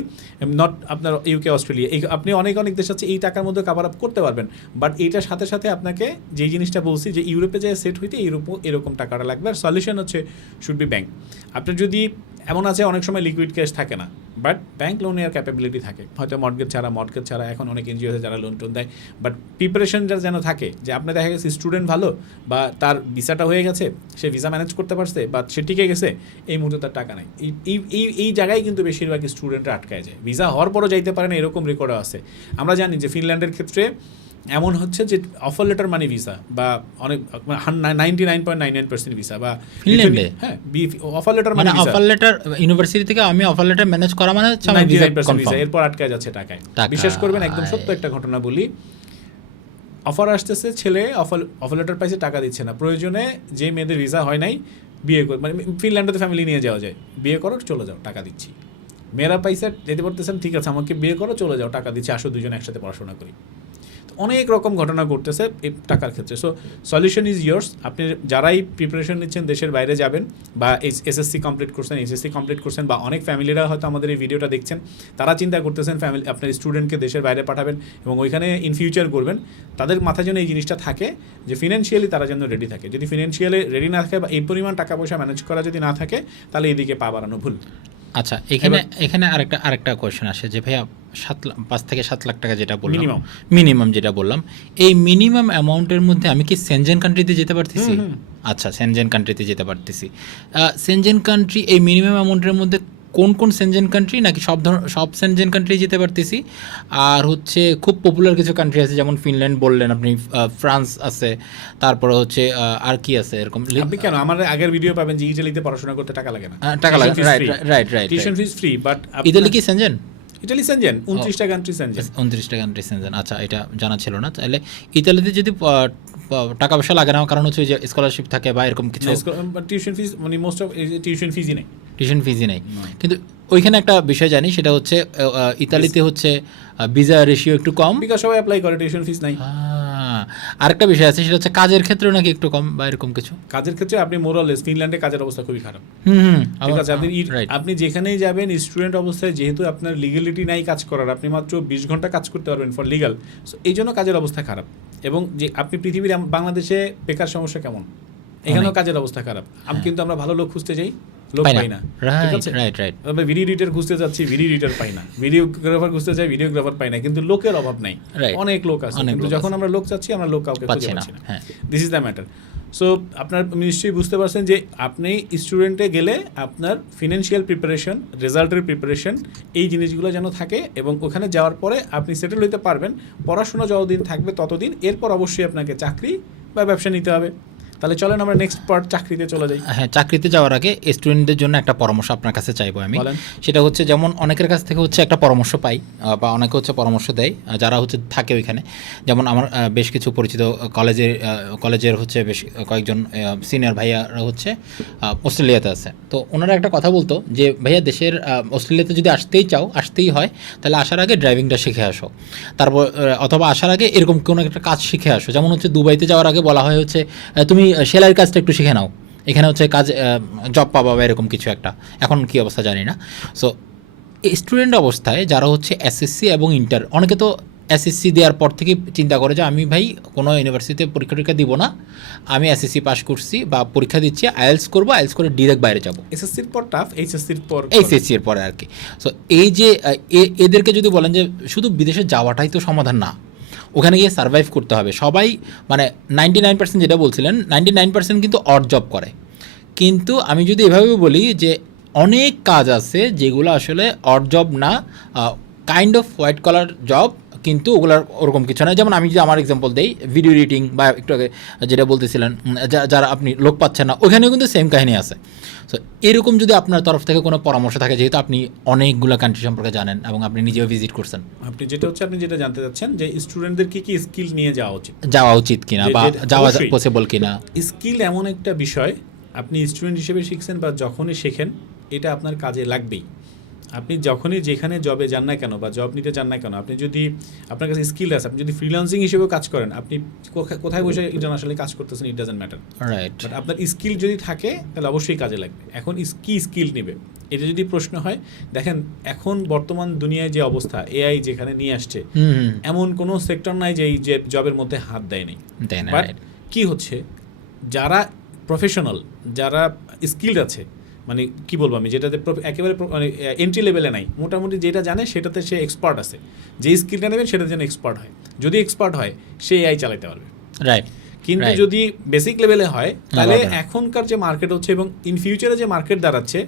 নট আপনার ইউকে, অস্ট্রেলিয়া। আপনি অনেক দেশ আছে এই টাকার মধ্যে কাভার আপ করতে পারবেন। বাট এইটার সাথে সাথে আপনাকে যেই জিনিসটা বলছি যে ইউরোপে যায় সেট হইতে ইউরোপও এরকম টাকাটা লাগবে। আর সলিউশন হচ্ছে শুড বি ব্যাংক। আপনার যদি এমন আছে অনেক সময় লিকুইড ক্যাশ থাকে না, বাট ব্যাংক লোন নেওয়ার ক্যাপাবিলিটি থাকে, হয়তো মর্টগেজ ছাড়া এখন অনেক এনজিও আছে যারা লোন টোন দেয়। বাট প্রিপারেশনটা যেন থাকে যে আপনার দেখা গেছে স্টুডেন্ট ভালো, বা তার ভিসাটা হয়ে গেছে, সে ভিসা ম্যানেজ করতে পারছে, বা সে টিকে গেছে, এই মুহূর্তে তার টাকা নাই। এই জায়গায় কিন্তু বেশিরভাগ স্টুডেন্টরা আটকায় যায়, ভিসা হওয়ার পরও যাইতে পারে না, এরকম রেকর্ডও আছে। আমরা জানি যে ফিনল্যান্ডের ক্ষেত্রে এমন হচ্ছে যে অফার লেটার মানি ভিসা বা অনেক 99.99% ভিসা বা ফিনল্যান্ডে, হ্যাঁ অফার লেটার মানে অফার লেটার ইউনিভার্সিটি থেকে আমি অফার লেটার ম্যানেজ করা মানে হচ্ছে আমার ভিসা কনফার্ম, এরপর আটকে যাচ্ছে টাকায়। বিশ্বাস করবেন, একদম সত্য একটা ঘটনা বলি, অফার আসতেছে, ছেলে অফার লেটার পাইছে, টাকা দিচ্ছে না। প্রয়োজনে যে মেয়েদের ভিসা হয় নাই, বিয়ে করে, মানে ফিনল্যান্ডে ফ্যামিলি নিয়ে যাওয়া যায়, বিয়ে করো চলে যাও, টাকা দিচ্ছি। মেয়েরা পাইছে, যেতে পারতেছেন, ঠিক আছে আমাকে বিয়ে করো চলে যাও, টাকা দিচ্ছি, আসো দুজন একসাথে পড়াশোনা করি। অনেক রকম ঘটনা ঘটতেছে এই টাকার ক্ষেত্রে। So solution is years. আপনি যারাই প্রিপারেশন নিচ্ছেন, দেশের বাইরে যাবেন, বা এসএসসি কমপ্লিট করছেন, এইচএসসি কমপ্লিট করছেন, বা অনেক ফ্যামিলিরা হয়তো আমাদের এই ভিডিওটা দেখছেন, তারা চিন্তা করতেছেন ফ্যামিলি আপনার স্টুডেন্টকে দেশের বাইরে পাঠাবেন এবং ওইখানে ইন ফিউচার করবেন। তাদের মাথায় যেন এই জিনিসটা থাকে যে ফিনান্সিয়ালি তারা যেন রেডি থাকে। যদি ফিনান্সিয়ালি রেডি না থাকে বা এই পরিমাণ টাকা পয়সা ম্যানেজ করা যদি না থাকে, তাহলে এইদিকে পা বাড়ানো ভুল। আচ্ছা, এখানে আরেকটা কোয়েশ্চেন আসে যে ভাইয়া 5 থেকে 7 লাখ টাকা যেটা বললাম, মিনিমাম যেটা বললাম, এই মিনিমাম অ্যামাউন্টের মধ্যে আমি কি সেনজেন কান্ট্রিতে যেতে পারতেছি? আচ্ছা, সেনজেন কান্ট্রিতে যেতে পারতেছি। সেনজেন কান্ট্রি এই মিনিমাম অ্যামাউন্টের মধ্যে কোন সেনজেন কান্ট্রি, নাকি সব সেনজেন কান্ট্রি যেতে পারতেছি? আর হচ্ছে খুব পপুলার কিছু কান্ট্রি আছে, যেমন ফিনল্যান্ড বললেন আপনি, ফ্রান্স আছে, তারপরে হচ্ছে আর কি আছে এরকম? আপনি কেন আমার আগের ভিডিও পাবেন যে ইতালিতে পড়াশোনা করতে টাকা লাগে না, টাকা লাগে, right, tuition fees free. But Italy কি সেনজেন? ইতালি সেনজেন, 29টা কান্ট্রি সেনজেন। 29টা কান্ট্রি সেনজেন, আচ্ছা, এটা জানা ছিল না। তাহলে ইতালিতে যদি টাকা পয়সা লাগে না, কারণ হচ্ছে যে স্কলারশিপ থাকে বা এরকম কিছু, টিউশন ফিস মানে মোস্ট অফ টিউশন ফিজই নেই, কিন্তু ওইখানে একটা বিষয় জানি, সেটা হচ্ছে ইতালিতে হচ্ছে ভিসা রেশিও একটু কম, বিকজ সবাই অ্যাপ্লাই করে, টিউশন ফিস নাই। আরেকটা বিষয় আছে, সেটা হচ্ছে কাজের ক্ষেত্রেও নাকি একটু কম বা এরকম কিছু। কাজের ক্ষেত্রে আপনি মোরালেস ফিনল্যান্ডে কাজের অবস্থা খুবই খারাপ। ঠিক আছে, আপনি রাইট। আপনি যেখানেই যাবেন স্টুডেন্ট অবস্থায়, যেহেতু আপনার লিগ্যালিটি নাই কাজ করার, আপনি মাত্র 20 ঘন্টা কাজ করতে পারবেন ফর লিগাল, সো এই জন্য কাজের অবস্থা খারাপ। এবং যে আপনি পৃথিবীর বাংলাদেশে বেকার সমস্যা কেমন, এখানেও কাজের অবস্থা খারাপ। কিন্তু আমরা ভালো লোক খুঁজতে যাই, লোক পাই না। ঠিক আছে, রাইট। আমরা ভিডিও এডিটর খুঁজতে যাচ্ছি, ভিডিও এডিটর পাই না, ভিডিওগ্রাফার খুঁজতে যাই, ভিডিওগ্রাফার পাই না। কিন্তু লোকের অভাব নাই, অনেক লোক আছে, কিন্তু যখন আমরা লোক চাচ্ছি আমরা লোক কাউকে খুঁজে পাচ্ছি না। This is the matter. So আপনার নিশ্চয়ই বুঝতে পারছেন যে আপনি স্টুডেন্টে গেলে আপনার ফিনান্সিয়াল প্রিপারেশন, রেজাল্টের প্রিপারেশন, এই জিনিসগুলো যেন থাকে, এবং ওখানে যাওয়ার পরে আপনি সেটেল হতে পারবেন। পড়াশোনা যতদিন থাকবে ততদিন, এরপর অবশ্যই আপনাকে চাকরি বা ব্যবসা নিতে হবে। তাহলে চলেন আমরা নেক্সট পার্ট চাকরিতে চলে যাই। হ্যাঁ, চাকরিতে যাওয়ার আগে স্টুডেন্টদের জন্য একটা পরামর্শ আপনার কাছে চাইবো আমি। সেটা হচ্ছে, যেমন অনেকের কাছ থেকে হচ্ছে একটা পরামর্শ পাই, বা অনেকে হচ্ছে পরামর্শ দেয় যারা হচ্ছে থাকে ওইখানে। যেমন আমার বেশ কিছু পরিচিত কলেজের হচ্ছে বেশ কয়েকজন সিনিয়র ভাইয়ারা হচ্ছে অস্ট্রেলিয়াতে আছে। তো ওনারা একটা কথা বলতো যে ভাইয়া, দেশের অস্ট্রেলিয়াতে যদি আসতেই হয়, তাহলে আসার আগে ড্রাইভিংটা শিখে আসো। তারপর অথবা আসার আগে এরকম কোনো একটা কাজ শিখে আসো। যেমন হচ্ছে দুবাইতে যাওয়ার আগে বলা হয় হচ্ছে তুমি সেলাইয়ের কাজটা একটু শিখে নাও, এখানে হচ্ছে কাজ জব পাবা বা এরকম কিছু একটা। এখন কী অবস্থা জানি না। সো স্টুডেন্ট অবস্থায় যারা হচ্ছে এসএসসি এবং ইন্টার, অনেকে তো এসএসসি দেওয়ার পর থেকে চিন্তা করে যে আমি ভাই কোনো ইউনিভার্সিটিতে পরীক্ষা দিব না, আমি এসএসসি পাস করছি বা পরীক্ষা দিচ্ছি, আইএলস করবো, আইএলস করে ডিরেক্ট বাইরে যাবো, এসএসসির পর টাফ, এইচএসসির পরে আর কি। সো এই যে এদেরকে যদি বলেন যে শুধু বিদেশে যাওয়াটাই তো সমাধান না, ওখানে গিয়ে সার্ভাইভ করতে হবে। সবাই মানে 99% যেটা বলছিলেন, 99% কিন্তু অড জব করে। কিন্তু আমি যদি এভাবে বলি যে অনেক কাজ আছে যেগুলো আসলে অড জব না, kind of white collar job, কিন্তু ওগুলোর ওরকম কিছু না। যেমন আমি যদি আমার এক্সাম্পল দেই, ভিডিও এডিটিং বা একটু আগে যেটা বলতেছিলেন, যারা আপনি লোক পাচ্ছেন না, ওখানেও কিন্তু সেম কাহিনী আছে। সো এরকম যদি আপনার তরফ থেকে কোনো পরামর্শ থাকে, যেহেতু আপনি অনেকগুলো কান্ট্রি সম্পর্কে জানেন এবং আপনি নিজেও ভিজিট করছেন, আপনি যেটা জানতে চাচ্ছেন যে স্টুডেন্টদের কি স্কিল নিয়ে যাওয়া উচিত কিনা বা যাওয়া পসিবল কিনা। স্কিল এমন একটা বিষয়, আপনি স্টুডেন্ট হিসেবে শিখছেন বা যখনই শেখেন, এটা আপনার কাজে লাগবেই। আপনি যখনই যেখানে জবে যান না কেন বা জব নিতে যান না কেন, আপনি যদি আপনার কাছে স্কিল আছে, আপনি যদি ফ্রিল্যান্সিং হিসেবেও কাজ করেন, আপনি কোথায় বসে ইন্টারন্যাশনালি কাজ করতেছেন, it doesn't matter, right. But আপনার স্কিল যদি থাকে তাহলে অবশ্যই কাজে লাগবে। এখন কি স্কিল নেবে, এটা যদি প্রশ্ন হয়, দেখেন এখন বর্তমান দুনিয়ায় যে অবস্থা, এআই যেখানে নিয়ে আসছে, এমন কোনো সেক্টর নাই যে এই যে জবের মধ্যে হাত দেয় নাই। বাট কি হচ্ছে, যারা প্রফেশনাল, যারা স্কিলড আছে, মানে কি বলবো আমি, যেটাতে একেবারে মানে এন্ট্রি লেভেলে নাই, মোটামুটি যেটা জানে সেটাতে সে এক্সপার্ট আছে, যে স্কিলটা নেবেন সেটার জন্য এক্সপার্ট হয়। যদি এক্সপার্ট হয় সে এআই চালাতে পারবে, রাইট। কিন্তু যদি বেসিক লেভেলে হয়, তাহলে এখনকার যে মার্কেট হচ্ছে এবং ইন ফিউচারে যে মার্কেট দাঁড়াচ্ছে,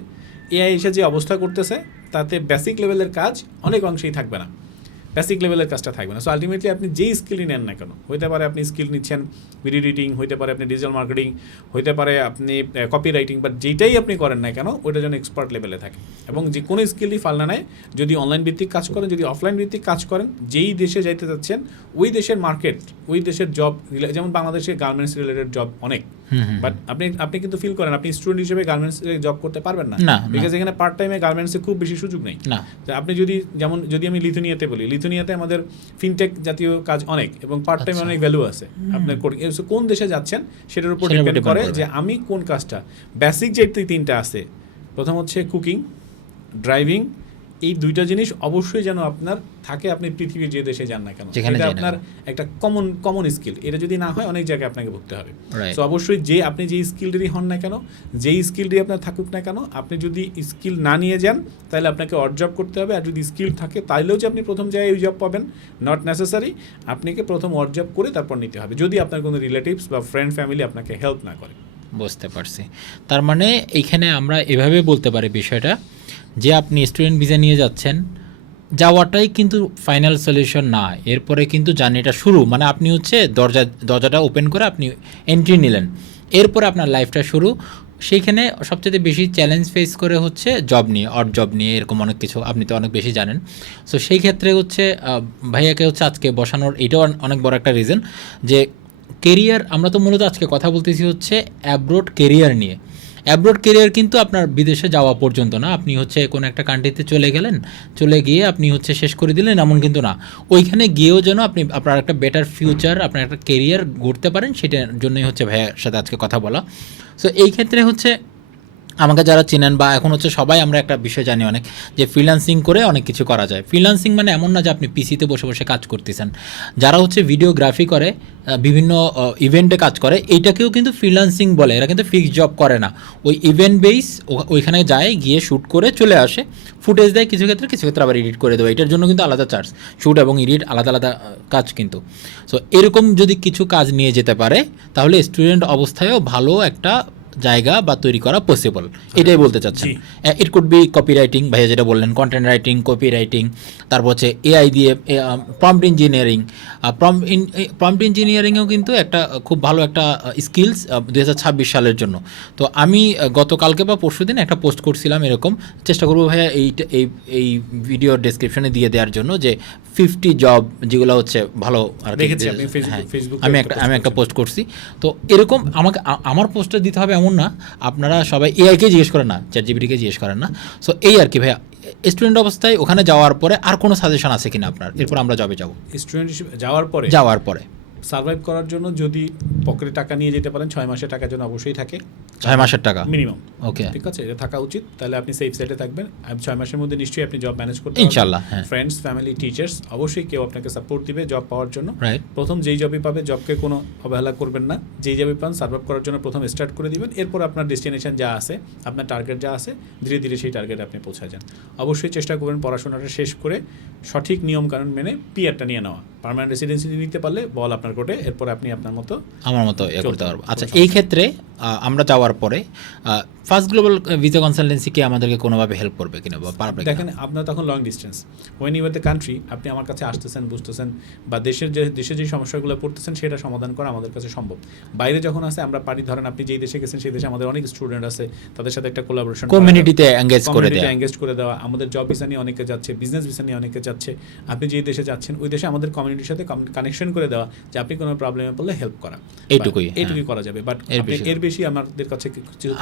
এআই এসে যে অবস্থা করতেছে, তাতে বেসিক লেভেলের কাজ অনেক অংশেই থাকবে না, বেসিক লেভেলের কাজটা থাকবে না। সো আলটিমেটলি আপনি যেই স্কিলই নেন না কেন, হইতে পারে আপনি স্কিল নিচ্ছেন ভিডিও এডিটিং, হইতে পারে আপনি ডিজিটাল মার্কেটিং, হইতে পারে আপনি কপি রাইটিং, বাট যেইটাই আপনি করেন না কেন, ওইটা যেন এক্সপার্ট লেভেলে থাকে। এবং যে কোনো স্কিলই ফালনা নেয়, যদি অনলাইন ভিত্তিক কাজ করেন, যদি অফলাইন ভিত্তিক কাজ করেন, যেই দেশে যাইতে যাচ্ছেন ওই দেশের মার্কেট, ওই দেশের জব, যেমন বাংলাদেশে গার্মেন্টস রিলেটেড জব অনেক, বাট আপনি কিন্তু ফিল করেন আপনি স্টুডেন্ট হিসেবে গার্মেন্টস জব করতে পারবেন না, বিকজ এখানে পার্ট টাইমে গার্মেন্টসে খুব বেশি সুযোগ নেই। আপনি যদি আমি লিথুনিয়াতে বলি, লিথুনিয়াতে আমাদের ফিনটেক জাতীয় কাজ অনেক এবং পার্ট টাইমে অনেক ভ্যালু আছে। আপনার কোন দেশে যাচ্ছেন সেটার উপর ডিপেন্ড করে যে আমি কোন কাজটা, বেসিক যে তিনটা আছে, প্রথম হচ্ছে কুকিং, ড্রাইভিং, এই দুইটা জিনিস অবশ্যই যেন আপনার থাকে, আপনি পৃথিবীর যে দেশে যান না কেন, এটা আপনার একটা কমন স্কিল। এটা যদি না হয় অনেক জায়গায় আপনাকে ভুগতে হবে। সো অবশ্যই আপনি যেই স্কিলটারই হন না কেন, যেই স্কিলটাই আপনার থাকুক না কেন, আপনি যদি স্কিল না নিয়ে যান তাহলে আপনাকে অড জব করতে হবে। আর যদি স্কিল থাকে তাহলেও যে আপনি প্রথম জায়গায় ওই জব পাবেন, নট নেসেসারি। আপনাকে প্রথম অড জব করে তারপর নিতে হবে, যদি আপনার কোনো রিলেটিভস বা ফ্রেন্ড ফ্যামিলি আপনাকে হেল্প না করে। বুঝতে পারছি। তার মানে এইখানে আমরা এভাবে বলতে পারি বিষয়টা, যে আপনি স্টুডেন্ট ভিসা নিয়ে যাচ্ছেন, যাওয়াটাই কিন্তু ফাইনাল সলিউশন না, এরপরে কিন্তু জার্নিটা শুরু, মানে আপনি হচ্ছে দরজাটা ওপেন করে আপনি এন্ট্রি নিলেন, এরপরে আপনার লাইফটা শুরু। সেইখানে সবচেয়ে বেশি চ্যালেঞ্জ ফেস করে হচ্ছে জব নিয়ে, অড জব নিয়ে, এরকম অনেক কিছু আপনি তো অনেক বেশি জানেন। সো সেই ক্ষেত্রে হচ্ছে ভাইয়াকে হচ্ছে আজকে বসানোর এটাও অনেক বড় একটা রিজন যে কেরিয়ার, আমরা তো মূলত আজকে কথা বলতেছি হচ্ছে অ্যাব্রোড কেরিয়ার নিয়ে। অ্যাব্রোড কেরিয়ার কিন্তু আপনার বিদেশে যাওয়া পর্যন্ত না, আপনি হচ্ছে কোনো একটা কান্ট্রিতে চলে গেলেন, চলে গিয়ে আপনি হচ্ছে শেষ করে দিলেন এমন কিন্তু না। ওইখানে গিয়েও যেন আপনি আপনার একটা বেটার ফিউচার, আপনার একটা কেরিয়ার গড়তে পারেন, সেটার জন্যই হচ্ছে ভাইয়ার সাথে আজকে কথা বলা। সো এই ক্ষেত্রে হচ্ছে আমাকে যারা চেনেন বা এখন হচ্ছে সবাই আমরা একটা বিষয় জানি অনেক, যে ফ্রিল্যান্সিং করে অনেক কিছু করা যায়। ফ্রিল্যান্সিং মানে এমন না যে আপনি পিসিতে বসে বসে কাজ করতেছেন। যারা হচ্ছে ভিডিওগ্রাফি করে, বিভিন্ন ইভেন্টে কাজ করে, এইটাকেও কিন্তু ফ্রিল্যান্সিং বলে। এরা কিন্তু ফিক্সড জব করে না, ওই ইভেন্ট বেস ওইখানে যায়, গিয়ে শ্যুট করে চলে আসে, ফুটেজ দেয় কিছু ক্ষেত্রে আবার এডিট করে দেবে। এটার জন্য কিন্তু আলাদা চার্জ, শ্যুট এবং এডিট আলাদা আলাদা কাজ কিন্তু। সো এরকম যদি কিছু কাজ নিয়ে যেতে পারে তাহলে স্টুডেন্ট অবস্থায়ও ভালো একটা জায়গা বা তৈরি করা পসিবল, এটাই বলতে চাচ্ছেন। It could be copy writing, ভাইয়া যেটা বললেন, কন্টেন্ট রাইটিং, কপি রাইটিং, তারপর হচ্ছে এআই দিয়ে প্রম্পট ইঞ্জিনিয়ারিং। প্রম্পট ইঞ্জিনিয়ারিংয়েও কিন্তু একটা খুব ভালো একটা স্কিলস 2026 সালের জন্য। তো আমি গতকালকে বা পরশুদিন একটা পোস্ট করছিলাম এরকম, চেষ্টা করবো ভাইয়া এই ভিডিও ডেসক্রিপশনে দিয়ে দেওয়ার জন্য, যে 50 জব যেগুলো হচ্ছে ভালো আর কি। আমি একটা পোস্ট করছি। তো এরকম আমার পোস্টটা দিতে হবে এমন না, আপনারা সবাই এআইকে জিজ্ঞেস করেন না, চ্যাটজিপিটিকে জিজ্ঞেস করেন না। সো এই আর কি ভাইয়া, স্টুডেন্ট অবস্থায় ওখানে যাওয়ার পরে আর কোনো সাজেশন আছে কিনা আপনার, এরপর আমরা জবে যাব? স্টুডেন্ট যাওয়ার পরে সার্ভাইভ করার জন্য যদি পকেটে টাকা নিয়ে যেতে পারেন, 6 মাসের টাকার জন্য অবশ্যই থাকে, 6 মাসের টাকা মিনিমাম। ওকে, ঠিক আছে, এটা থাকা উচিত, তাহলে আপনি সেফ সাইডে থাকবেন। 6 মাসের মধ্যে নিশ্চয়ই আপনি জব ম্যানেজ করতে পারবেন ইনশাআল্লাহ। ফ্রেন্ডস, ফ্যামিলি, টিচার্স অবশ্যই কেউ আপনাকে সাপোর্ট দিবে জব পাওয়ার জন্য। রাইট, প্রথম যেই জবই পাবে জবকে কোনো অবহেলা করবেন না, যেই জবই পান সার্ভাইভ করার জন্য প্রথম স্টার্ট করে দিবেন। এরপর আপনার ডেস্টিনেশন যা আছে, আপনার টার্গেট যা আছে, ধীরে ধীরে সেই টার্গেটে আপনি পৌঁছে যান। অবশ্যই চেষ্টা করবেন পড়াশোনাটা শেষ করে সঠিক নিয়মকানুন মেনে পিআরটা নিয়ে নেওয়া। পার্মানেন্ট রেসিডেন্সি নিতে পারলে বল আপনার কোর্টে, এরপর আপনি আপনার মতো আমার মতো করতে পারবো। আচ্ছা, এই ক্ষেত্রে আমরা যাওয়ার পরে ফার্স্ট গ্লোবাল ভিসা কনসালটেন্সি কি আমাদেরকে কোনোভাবে হেল্প করবে কিনা বা পারবে? দেখেন, আপনার তখন long distance, when you are the country, আপনি আমার কাছে আসতেছেন, বুঝতেছেন, বা দেশে যে সমস্যাগুলো পড়তেছেন সেটা সমাধান করা আমাদের কাছে সম্ভব। বাইরে যখন আছে আমরা পারি, ধরেন আপনি যেই দেশে গেছেন সেই দেশে আমাদের অনেক স্টুডেন্ট আছে, তাদের সাথে একটা কোলাবোরেশন, কমিউনিটিতে এঙ্গেজ করে দেওয়া। আমাদের জব ভিসা নিয়ে অনেকে যাচ্ছে, বিজনেস ভিসা নিয়ে অনেকে যাচ্ছে, আপনি যেই দেশে যাচ্ছেন ওই দেশে আমাদের কমিউনিটির সাথে কানেকশন করে দেওয়া, যে আপনি কোনো প্রবলেমে পড়লে হেল্প করা, এইটুকুই করা যাবে। বাট এর বেশি আমাদের কাছে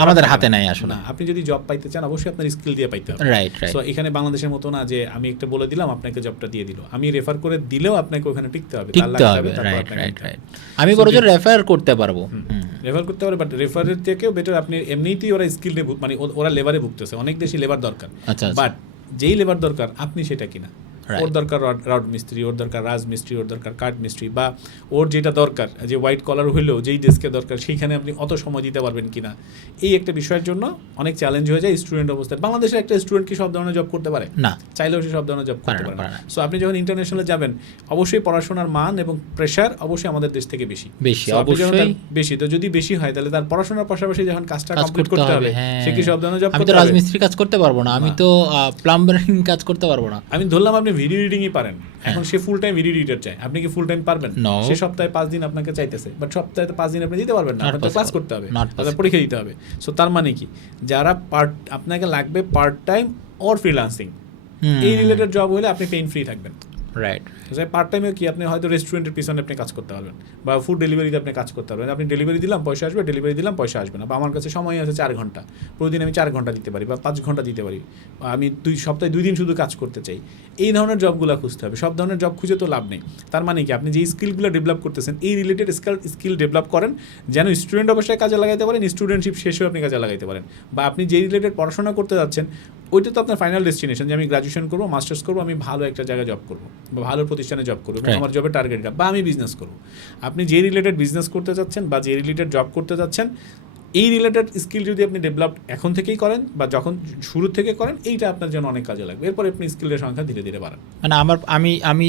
আমাদের হাতে নাই আসলে। আপনি যদি জব পাইতে চান অবশ্যই আপনার স্কিল দিয়ে পাইতে হবে। রাইট। সো এখানে বাংলাদেশের মতো না যে আমি একটা বলে দিলাম আপনাকে জবটা দিয়ে দিল, আমি রেফার করে দিলেও আপনাকে ওখানে টিকতে হবে। আমি বড়জোর রেফার করতে পারবো, বাট রেফারের থেকেও বেটার আপনি এমনিতেই ওরা স্কিল, মানে ওরা লেবারে ভুগতেছে, অনেক দেশি লেবার দরকার। বাট যেই লেবার দরকার আপনি সেটা কিনা, ওর দরকার রড মিস্ত্রি, ওর দরকার রাজ মিস্ত্রি, ওর দরকার কাঠ মিস্ত্রি, বা ওর যেটা দরকার যে হোয়াইট কলার হইলেও যেই ডেস্কে দরকার সেইখানে আপনি অত সময় দিতে পারবেন কিনা, এই একটা বিষয়ের জন্য অনেক চ্যালেঞ্জ হয়ে যায় স্টুডেন্ট অবস্থায়। বাংলাদেশের একটা স্টুডেন্ট কি সব ধরনের জব করতে পারে না, চাইলেও সে সব ধরনের জব করতে পারে না। সো আপনি যখন ইন্টারন্যাশনালে যাবেন অবশ্যই পড়াশোনার মান এবং প্রেশার অবশ্যই আমাদের দেশ থেকে বেশি। তো যদি বেশি হয় তাহলে তার পড়াশোনার পাশাপাশি যখন কাজটা কমপ্লিট করতে হবে, সে কি সব ধরনের জব করতে পারবে? আমি তো রাজমিস্ত্রি কাজ করতে পারবো না, আমি তো প্লাম্বারিং কাজ করতে পারবো না। আমি ধরলাম আপনি ভিডিও এডিটিংই পারেন, এখন সে ফুল টাইম ভিডিও এডিটর চায়, আপনি কি ফুল টাইম পারবেন? সে সপ্তাহে 5 দিন আপনাকে চাইতেছে, বাট সপ্তাহে 5 দিন আপনি দিতে পারবেন না, আপনাকে ক্লাস করতে হবে, আপনাকে পরীক্ষা দিতে হবে। সো তার মানে কি, যারা আপনাকে লাগবে পার্ট টাইম অর ফ্রিল্যান্সিং, এই রিলেটেড জব হলে আপনি পেইন ফ্রি থাকবেন। রাইট। পার্ট টাইমে কি আপনি হয়তো রেস্টুরেন্টের পিছনে আপনি কাজ করতে পারবেন, বা ফুড ডেলিভারিতে আপনি কাজ করতে পারবেন। আপনি ডেলিভারি দিলাম পয়সা আসবে, ডেলিভারি দিলাম পয়সা আসবে না, বা আমার কাছে সময় আছে 4 ঘন্টা, প্রতিদিন আমি 4 ঘন্টা দিতে পারি বা 5 ঘন্টা দিতে পারি, আমি সপ্তাহে 2 দিন শুধু কাজ করতে চাই। এই ধরনের জবগুলো খুঁজতে হবে। সব ধরনের জব খুঁজে তো লাভ নেই। তার মানে কি, আপনি যে স্কিলগুলো ডেভেলপ করতেছেন এই রিলেটেড স্কিল ডেভেলপ করেন, যেন স্টুডেন্ট অবস্থায় কাজে লাগাইতে পারেন, স্টুডেন্টশিপ শেষেও আপনি কাজে লাগাইতে পারেন, বা আপনি যে রিলেটেড পড়াশোনা করতে যাচ্ছেন ওইটা তো আপনার ফাইনাল ডেস্টিনেশন, যে আমি গ্রাজুয়েশন করবো, মাস্টার্স করবো, আমি ভালো একটা জায়গায় জব করবো বা ভালো প্রতিষ্ঠানে জব করবো, আমার জবের টার্গেট, বা আমি বিজনেস করবো। আপনি যে রিলেটেড বিজনেস করতে যাচ্ছেন বা যে রিলেটেড জব করতে যাচ্ছেন, এই রিলেটেড স্কিল যদি আপনি ডেভেলপ এখন থেকেই করেন বা যখন শুরু থেকে করেন, এইটা আপনার জন্য অনেক কাজে লাগবে। এরপর আপনি স্কিলের সংখ্যা ধীরে ধীরে বাড়ান। মানে আমি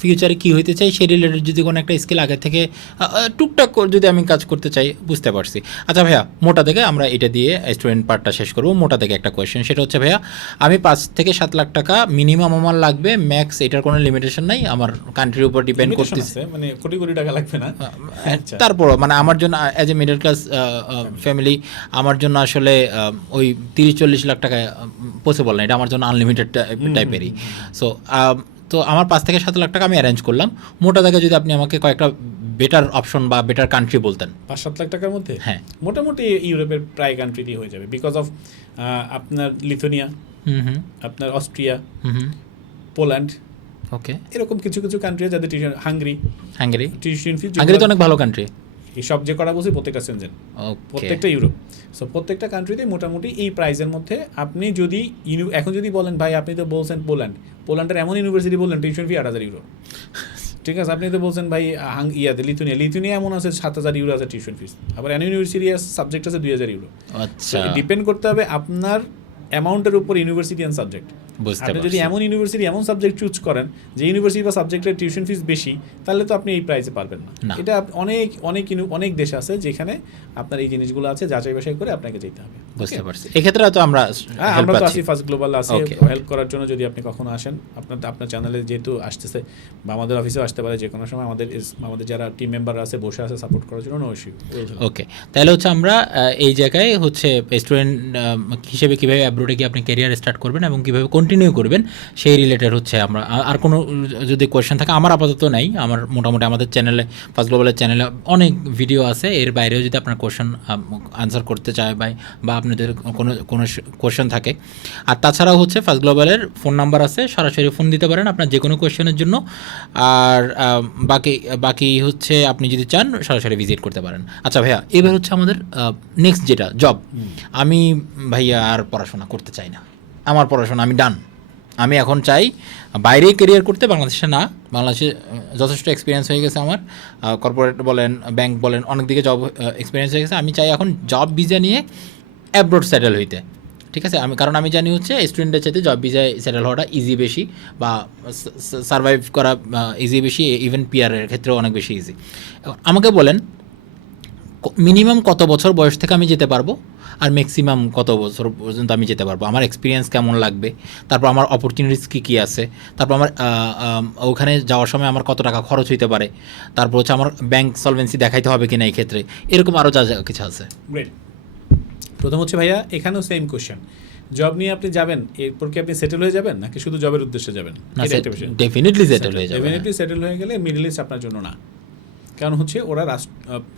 ফিউচারে কী হইতে চাই সেই রিলেটেড যদি কোনো একটা স্কিল আগে থেকে টুকটাক যদি আমি কাজ করতে চাই, বুঝতে পারছি। আচ্ছা ভাইয়া, মোটা থেকে আমরা এটা দিয়ে স্টুডেন্ট পার্টটা শেষ করবো। মোটা থেকে একটা কোয়েশ্চেন, সেটা হচ্ছে ভাইয়া, আমি 5 থেকে 7 লাখ টাকা মিনিমাম আমার লাগবে, ম্যাক্স এটার কোনো লিমিটেশন নাই, আমার কান্ট্রির উপর ডিপেন্ড করতেছে, মানে কোটি কোটি টাকা লাগবে না। তারপরও মানে আমার জন্য as a middle class family, আমার জন্য আসলে ওই 30-40 লাখ টাকা পসিবল না, এটা আমার জন্য আনলিমিটেড টাইপেরই। সো তো আমার 5 থেকে 7 লাখ টাকা আমি অ্যারেঞ্জ করলাম। মোটা থেকে যদি আপনি আমাকে কয়েকটা বেটার অপশন বা বেটার কান্ট্রি বলতেন? 5-7 লাখ টাকার মধ্যে হ্যাঁ। মোটামুটি ইউরোপের প্রায় কান্ট্রিতেই হয়ে যাবে, বিকজ অফ আপনার লিথুনিয়া, হুম। আপনার অস্ট্রিয়া, হুম। পোল্যান্ড, ওকে। এরকম কিছু কিছু কান্ট্রি যাদের tuition, Hungary tuition fee, Hungary তো অনেক ভালো কান্ট্রি। এই সব যে করা বলছি প্রত্যেকটা সেনজেন, ওকে। প্রত্যেকটা ইউরোপ। সো প্রত্যেকটা কান্ট্রিতে মোটামুটি এই প্রাইসের মধ্যে আপনি যদি এখন যদি বলেন ভাই আপনি তো বলছেন পোল্যান্ডের এমন ইউনিভার্সিটি বললেন টিউশন ফি 8,000 ইউরো, ঠিক আছে। আপনি তো বলছেন ভাই লিথুনিয়া এমন আছে 7,000 ইউরো আছে টিউশন ফিস, আবার এন ইউনিভার্সিটি সাবজেক্ট আছে 2,000 ইউরো। আচ্ছা, ডিপেন্ড করতে হবে আপনার অ্যামাউন্টের উপর ইউনিভার্সিটি অ্যান্ড সাবজেক্ট। বুঝতে আপনি পারছি। যদি এমন ইউনিভার্সিটি এমন সাবজেক্ট চুজ করেন যে ইউনিভার্সিটি বা সাবজেক্টের টিউশন ফিস বেশি, তাহলে তো আপনি এই প্রাইসে পারবেন না। না। এটা অনেক অনেক অনেক দেশ আছে যেখানে আপনার এই জিনিসগুলো আছে, যাচাই বাছাই করে আপনাকে যেতে হবে। বুঝতে পারছি। এক্ষেত্রে তো আমরা হ্যাঁ, help আমরা তো পাচ্ছি। আসি ফার্স্ট গ্লোবাল আসি Okay, হেল্প করার জন্য। যদি আপনি কখনো আসেন, আপনার চ্যানেলে যেহেতু আসতেছে বা আমাদের অফিসেও আসতে পারে যে কোনো সময়, আমাদের যারা টিম মেম্বার আছে বসে আছে সাপোর্ট করার জন্য, নো ইস্যু। ওকে, তাহলে হচ্ছে আমরা এই জায়গায় হচ্ছে স্টুডেন্ট হিসেবে কীভাবে অ্যাব্রোডে গিয়ে আপনি ক্যারিয়ার স্টার্ট করবেন এবং কীভাবে কন্টিনিউ করবেন সেই রিলেটেড হচ্ছে আমরা। আর কোনো যদি কোয়েশ্চেন থাকে, আমার আপাতত নাই। আমার মোটামুটি আমাদের চ্যানেলে, ফার্স্ট গ্লোবালের চ্যানেলে অনেক ভিডিও আছে, এর বাইরেও যদি আপনার কোয়েশ্চেন আনসার করতে চায় বা আপনাদের কোনো কোয়েশ্চেন থাকে। আর তাছাড়াও হচ্ছে ফার্স্ট গ্লোবালের ফোন নাম্বার আছে, সরাসরি ফোন দিতে পারেন আপনার যে কোনো কোয়েশ্চেনের জন্য। আর বাকি হচ্ছে আপনি যদি চান সরাসরি ভিজিট করতে পারেন। আচ্ছা ভাইয়া, এবার হচ্ছে আমাদের নেক্সট যেটা জব। আমি ভাইয়া আর পড়াশোনা করতে চাই না, আমার পড়াশোনা আমি ডান। আমি এখন চাই বাইরেই ক্যারিয়ার করতে, বাংলাদেশে না। বাংলাদেশে যথেষ্ট এক্সপিরিয়েন্স হয়ে গেছে আমার, কর্পোরেট বলেন, ব্যাংক বলেন, অনেক দিকে জব এক্সপিরিয়েন্স হয়ে গেছে। আমি চাই এখন জব ভিসা নিয়ে অ্যাব্রোড সেটেল হইতে, ঠিক আছে। কারণ আমি জানি হচ্ছে স্টুডেন্টের চাইতে জব ভিসায় সেটেল হওয়াটা ইজি বেশি, বা সার্ভাইভ করা ইজি বেশি, ইভেন পিআরের ক্ষেত্রেও অনেক বেশি ইজি। আমাকে বলেন মিনিমাম কত বছর বয়স থেকে আমি যেতে পারবো, আর ম্যাক্সিমাম কত বছর পর্যন্ত আমি যেতে পারবো, আমার এক্সপিরিয়েন্স কেমন লাগবে, তারপর আমার অপরচুনিটিস কী আছে, তারপর আমার ওখানে যাওয়ার সময় আমার কত টাকা খরচ হইতে পারে, তারপর হচ্ছে আমার ব্যাংক সলভেন্সি দেখাইতে হবে কিনা এই ক্ষেত্রে, এরকম আরও যা কিছু আছে। প্রথম হচ্ছে ভাইয়া, এখানেও সেম কোয়েশ্চেন, জব নিয়ে আপনি যাবেন, এরপর কি আপনি সেটেল হয়ে যাবেন নাকি শুধু জবের উদ্দেশ্যে যাবেন? ডেফিনেটলি সেটেল হয়ে যাবে। ডেফিনেটলি সেটেল হয়ে গেলে মিডল ইস্ট আপনার জন্য না। কারণ হচ্ছে ওরা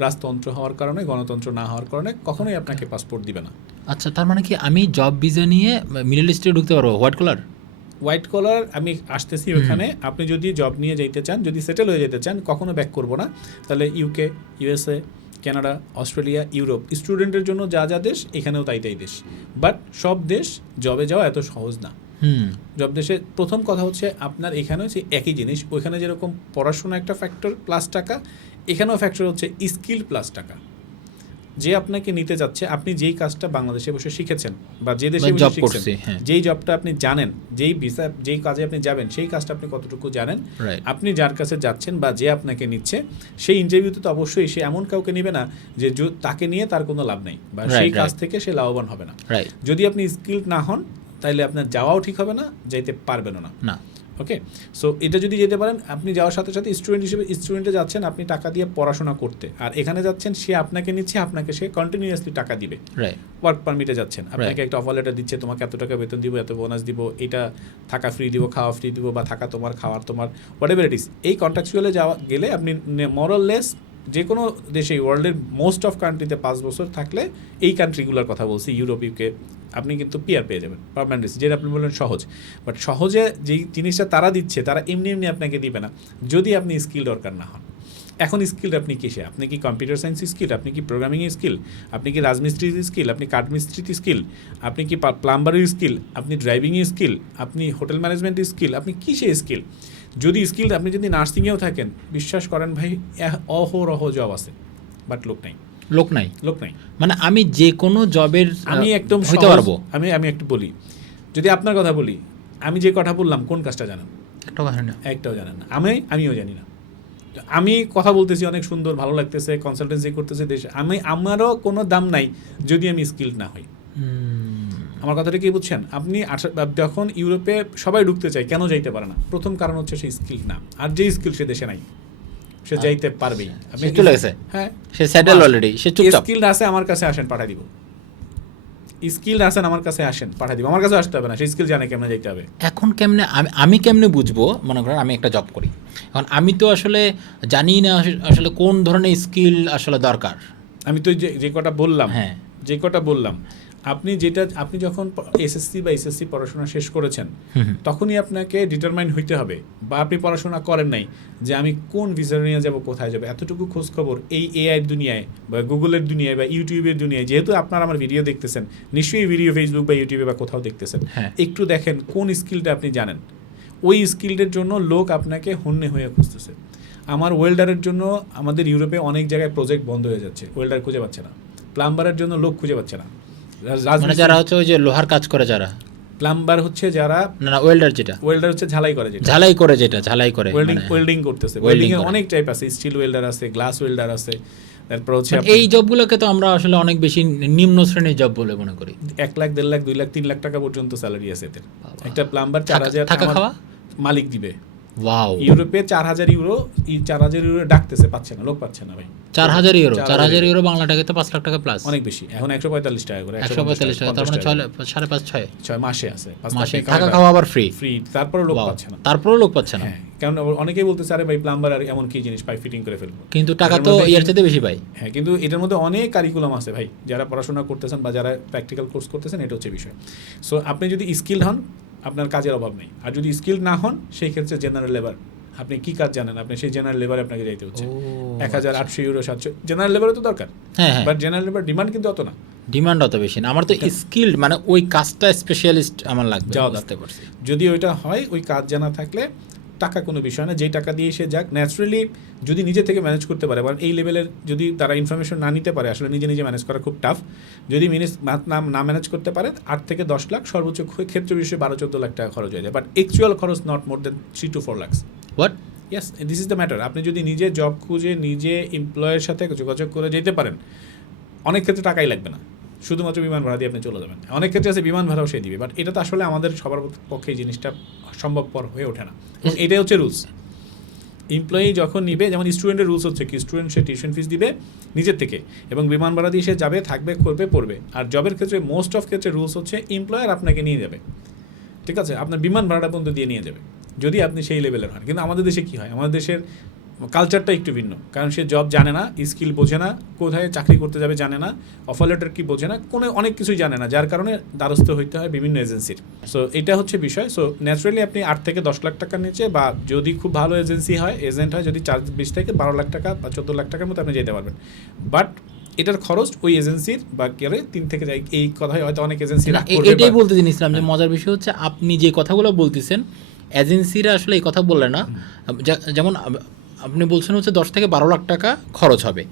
রাজতন্ত্র হওয়ার কারণে, গণতন্ত্র না হওয়ার কারণে কখনোই আপনাকে পাসপোর্ট দিবে না। আচ্ছা, তার মানে কি আমি জব ভিসা নিয়ে মিডল ইস্টে ঢুকতে পারবো? হোয়াইট কলার আমি আসতেছি ওখানে। আপনি যদি জব নিয়ে যেতে চান, যদি সেটেল হয়ে যেতে চান, কখনো ব্যাক করবো না, তাহলে UK, USA, Canada, Australia, Europe, স্টুডেন্টের জন্য যা যা দেশ, এখানেও তাই দেশ। বাট সব দেশ জবে যাওয়া এত সহজ না। জব দেশে প্রথম কথা হচ্ছে আপনার এখানে হচ্ছে একই জিনিস, ওইখানে যেরকম পড়াশোনা একটা ফ্যাক্টর প্লাস টাকা, এখানেও ফ্যাক্টর হচ্ছে স্কিল প্লাস টাকা। যে আপনাকে নিতে যাচ্ছে, আপনি যেই কাজটা বাংলাদেশে বসে শিখেছেন বা যে দেশে বসে শিখছেন, যেই জবটা আপনি জানেন, যেই কাজে আপনি যাবেন, সেই কাজটা আপনি কতটুকু জানেন, আপনি যার কাছে যাচ্ছেন বা যে আপনাকে নিচ্ছে, সেই ইন্টারভিউতে তো অবশ্যই সে এমন কাউকে নেবে না যে তাকে নিয়ে তার কোনো লাভ নেই বা সেই কাজ থেকে সে লাভবান হবে না। যদি আপনি স্কিল না হন, তাহলে আপনার যাওয়াও ঠিক হবে না, যাইতে পারবেনও না। ওকে, সো এটা যদি যেতে পারেন, আপনি যাওয়ার সাথে সাথে স্টুডেন্টে যাচ্ছেন আপনি টাকা দিয়ে পড়াশোনা করতে, আর এখানে যাচ্ছেন সে আপনাকে নিচ্ছে, আপনাকে সে কন্টিনিউয়াসলি টাকা দিবে। ওয়ার্ক পারমিটে যাচ্ছেন, আপনাকে একটা অফার লেটার দিচ্ছে, তোমাকে এত টাকা বেতন দিব, এত বোনাস দিব, এটা থাকা ফ্রি দিব, খাওয়া ফ্রি দিব, বা থাকা তোমার, খাওয়ার তোমার, হোয়াট এভার ইট ইজ। এই কন্ট্রাকচুয়ালে যাওয়া গেলে আপনি মোরাললেস যে কোনো দেশে, ওয়ার্ল্ডের মোস্ট অফ কান্ট্রিতে 5 বছর থাকলে, এই কান্ট্রিগুলোর কথা বলছি, ইউরোপ, ইউকে, আপনি কিন্তু পিআর পেয়ে যাবেন, পার্মানেন্ট রেসিডেন্ট। যেটা আপনি বললেন সহজ, বাট সহজে যেই জিনিসটা তারা দিচ্ছে, তারা এমনি আপনাকে দিবে না যদি আপনি স্কিল দরকার না হন। এখন স্কিল আপনি কিসে? আপনি কি কম্পিউটার সায়েন্স স্কিল, আপনি কি প্রোগ্রামিংয়ের স্কিল, আপনি কি রাজমিস্ত্রির স্কিল, আপনি কাঠমিস্ত্রির স্কিল, আপনি কি প্লাম্বারের স্কিল, আপনি ড্রাইভিংয়ের স্কিল, আপনি হোটেল ম্যানেজমেন্টের স্কিল, আপনি কিসে স্কিল? যদি স্কিল, আপনি যদি নার্সিংয়েও থাকেন, বিশ্বাস করেন ভাই, অহরহ জব আছে, বাট লোক নাই। মানে আমি যে কোনো জবের আমি একদম হইতে পারবো। আমি একটু বলি, যদি আপনার কথা বলি, আমি যে কথা বললাম কোন কাজটা জানেন? একটাও জানেন না। আমিও জানি না। আমি কথা বলতেছি অনেক সুন্দর, ভালো লাগতেছে, কনসালটেন্সি করতেছে দেশে, আমারও কোনো দাম নাই যদি আমি স্কিল না হই। আমার কথাটা কি বুঝছেন? আপনি যখন ইউরোপে সবাই ঢুকতে চায়, কেন যাইতে পারে না? প্রথম কারণ হচ্ছে সেই স্কিল না, আর যে স্কিল সে দেশে নাই, সে যাইতে পারবেই। হ্যাঁ, সে সেটেল অলরেডি, সে চুপচাপ। স্কিল আছে, আমার কাছে আসেন, পাঠিয়ে দিব। স্কিল আছেন আমার কাছে আসেন, পাঠিয়ে দিব। আমার কাছে আসতে হবে না, সেই স্কিল জানে কেমনে যেতে হবে। এখন কেমনে আমি কেমনে বুঝবো? মনে করেন আমি একটা জব করি, এখন আমি তো আসলে জানি না আসলে কোন ধরনের স্কিল আসলে দরকার। আমি তো যে কটা বললাম, হ্যাঁ, যে কটা বললাম, আপনি যখন এসএসসি বা এসএসসি পড়াশোনা শেষ করেছেন তখনই আপনাকে ডিটারমাইন হইতে হবে, বা আপনি পড়াশোনা করেন নাই যে আমি কোন ভিসা নিয়ে যাব, কোথায় যাবো, এতটুকু খোঁজ খবর এই এআই দুনিয়ায় বা গুগলের দুনিয়ায় বা ইউটিউবের দুনিয়ায়, যেহেতু আপনারা আমার ভিডিও দেখতেছেন, নিশ্চয়ই ভিডিও ফেসবুক বা ইউটিউবে বা কোথাও দেখতেছেন, হ্যাঁ। একটু দেখেন কোন স্কিলটা আপনি জানেন। ওই স্কিলটার জন্য লোক আপনাকে হন্যে হয়ে খুঁজতেছে। আমার ওয়েল্ডারের জন্য আমাদের ইউরোপে অনেক জায়গায় প্রজেক্ট বন্ধ হয়ে যাচ্ছে, ওয়েল্ডার খুঁজে পাচ্ছে না। প্লাম্বারের জন্য লোক খুঁজে পাচ্ছে না। মানে যারা হচ্ছে ওই যে লোহার কাজ করে, যারা প্লাম্বার হচ্ছে যারা, না ওয়েল্ডার, যেটা ওয়েল্ডার হচ্ছে ঝালাই করে, যেটা ঝালাই করে ওয়েল্ডিং করতেছে। welding ওয়েল্ডিং এর করে। অনেক টাইপ আছে, স্টিল ওয়েল্ডার আছে, গ্লাস ওয়েল্ডার আছে, তারপর হচ্ছে মানে এই জবগুলোকে তো আমরা আসলে অনেক বেশি নিম্ন শ্রেণীর জব বলে মনে করি। 1 লাখ 1.5 লাখ 2 লাখ 3 লাখ টাকা পর্যন্ত স্যালারি আছে এদের। একটা প্লাম্বার 4000 থাকা খাওয়া মালিক দিবে। ওয়াও, ইউরোপে 4000 ইউরো, 4000 ইউরো ডাকতেছে, পাচ্ছে না, লোক পাচ্ছে না ভাই। 4000 ইউরো, 4000 ইউরো বাংলা টাকাতে 5 লাখ টাকা প্লাস, অনেক বেশি। এখন 145 টাকা করে, 145 টাকা, তার মানে 5.5 6 মাসে আছে, 5 মাসে থাকা খাওয়া আবার ফ্রি, তারপরে লোক পাচ্ছে না। তারপরেও লোক পাচ্ছে না। হ্যাঁ, কারণ অনেকেই বলতেছে আরে ভাই প্লাম্বার আর এমন কি জিনিস, পাইপ ফিটিং করে ফেলবো, কিন্তু টাকা তো এর চাইতে বেশি পাই। হ্যাঁ, কিন্তু এটার মধ্যে অনেক কারিকুলাম আছে ভাই, যারা পড়াশোনা করতেছেন বা যারা প্র্যাকটিক্যাল কোর্স করতেছেন, এটা হচ্ছে বিষয়। সো আপনি যদি স্কিল হন, আপনার কাজের অভাব নেই। আর যদি স্কিল না হন, সেই ক্ষেত্রে জেনারেল লেবার, আপনি কি কাজ জানেন, আপনি সেই জেনারেল লেবারে আপনাকে যাইতে হচ্ছে। 1800 ইউরো 700 জেনারেল লেবারও তো দরকার, হ্যাঁ, বাট জেনারেল লেবার ডিমান্ড কিন্তু অত না, ডিমান্ড অত বেশি না। আমার তো স্কিল্ড, মানে ওই কাজটা স্পেশালিস্ট আমার লাগবে, বুঝতে পারছি। যদি ওইটা হয়, ওই কাজ জানা থাকলে টাকা কোনো বিষয় না, যেই টাকা দিয়ে সে যাক, ন্যাচারালি যদি নিজে থেকে ম্যানেজ করতে পারে। কারণ এই লেভেলের যদি তারা ইনফরমেশন না নিতে পারে, আসলে নিজে নিজে ম্যানেজ করা খুব টাফ। যদি না ম্যানেজ করতে পারে, 8 থেকে 10 লাখ, সর্বোচ্চ ক্ষেত্র বিশেষে 12-14 লাখ টাকা খরচ হয়ে যায়, বাট অ্যাকচুয়াল খরচ not more than 3 to 4 lakhs। What? Yes, this is the matter. আপনি যদি নিজে জব খুঁজে নিজে এমপ্লয়ের সাথে যোগাযোগ করে যেতে পারেন, অনেক ক্ষেত্রে টাকাই লাগবে না, শুধুমাত্র বিমান ভাড়া দিয়ে আপনি চলে যাবেন। অনেক ক্ষেত্রে আছে বিমান ভাড়াও সে দিবে, বাট এটা তো আসলে আমাদের সবার পক্ষে এই জিনিসটা সম্ভবপর হয়ে ওঠে না। এটাই হচ্ছে রুলস। এমপ্লয়ি যখন নিবে, যেমন স্টুডেন্টের রুলস হচ্ছে কি, স্টুডেন্ট সে টিউশন ফিস দিবে নিজের থেকে, এবং বিমান ভাড়া দিয়ে সে যাবে, থাকবে, করবে, পড়বে। আর জবের ক্ষেত্রে মোস্ট অফ ক্ষেত্রে রুলস হচ্ছে এমপ্লয়ার আপনাকে নিয়ে যাবে, ঠিক আছে, আপনার বিমান ভাড়াটা পর্যন্ত দিয়ে নিয়ে যাবে, যদি আপনি সেই লেভেলের হন। কিন্তু আমাদের দেশে কী হয়, আমাদের দেশের কালচারটা একটু ভিন্ন, কারণ সে জব জানে না, স্কিল বোঝে না, কোথায় চাকরি করতে যাবে জানে না, অফার লেটার কি বোঝে না, কোনো অনেক কিছুই জানে না, যার কারণে দ্বারস্থ হইতে হয় বিভিন্ন এজেন্সির। সো এটা হচ্ছে বিষয়। সো ন্যাচারালি আপনি 8 থেকে 10 লাখ টাকার নিচে, বা যদি খুব ভালো এজেন্সি হয়, এজেন্ট হয়, যদি 20 থেকে 12 লাখ টাকা বা 14 লাখ টাকার মতো আপনি যেতে পারবেন। বাট এটার খরচ ওই এজেন্সির বা কেরে 3 থেকে যায়, এই কথাই হয়তো অনেক এজেন্সি রাগ করবে। এটাই বলতে জিনিসলাম যে মজার বিষয় হচ্ছে আপনি যে কথাগুলো বলতেছেন, এজেন্সিরা আসলে এই কথা বললে না। যেমন আপনি বলছেন হচ্ছে 10 থেকে 12 লাখ টাকা খরচ হবে,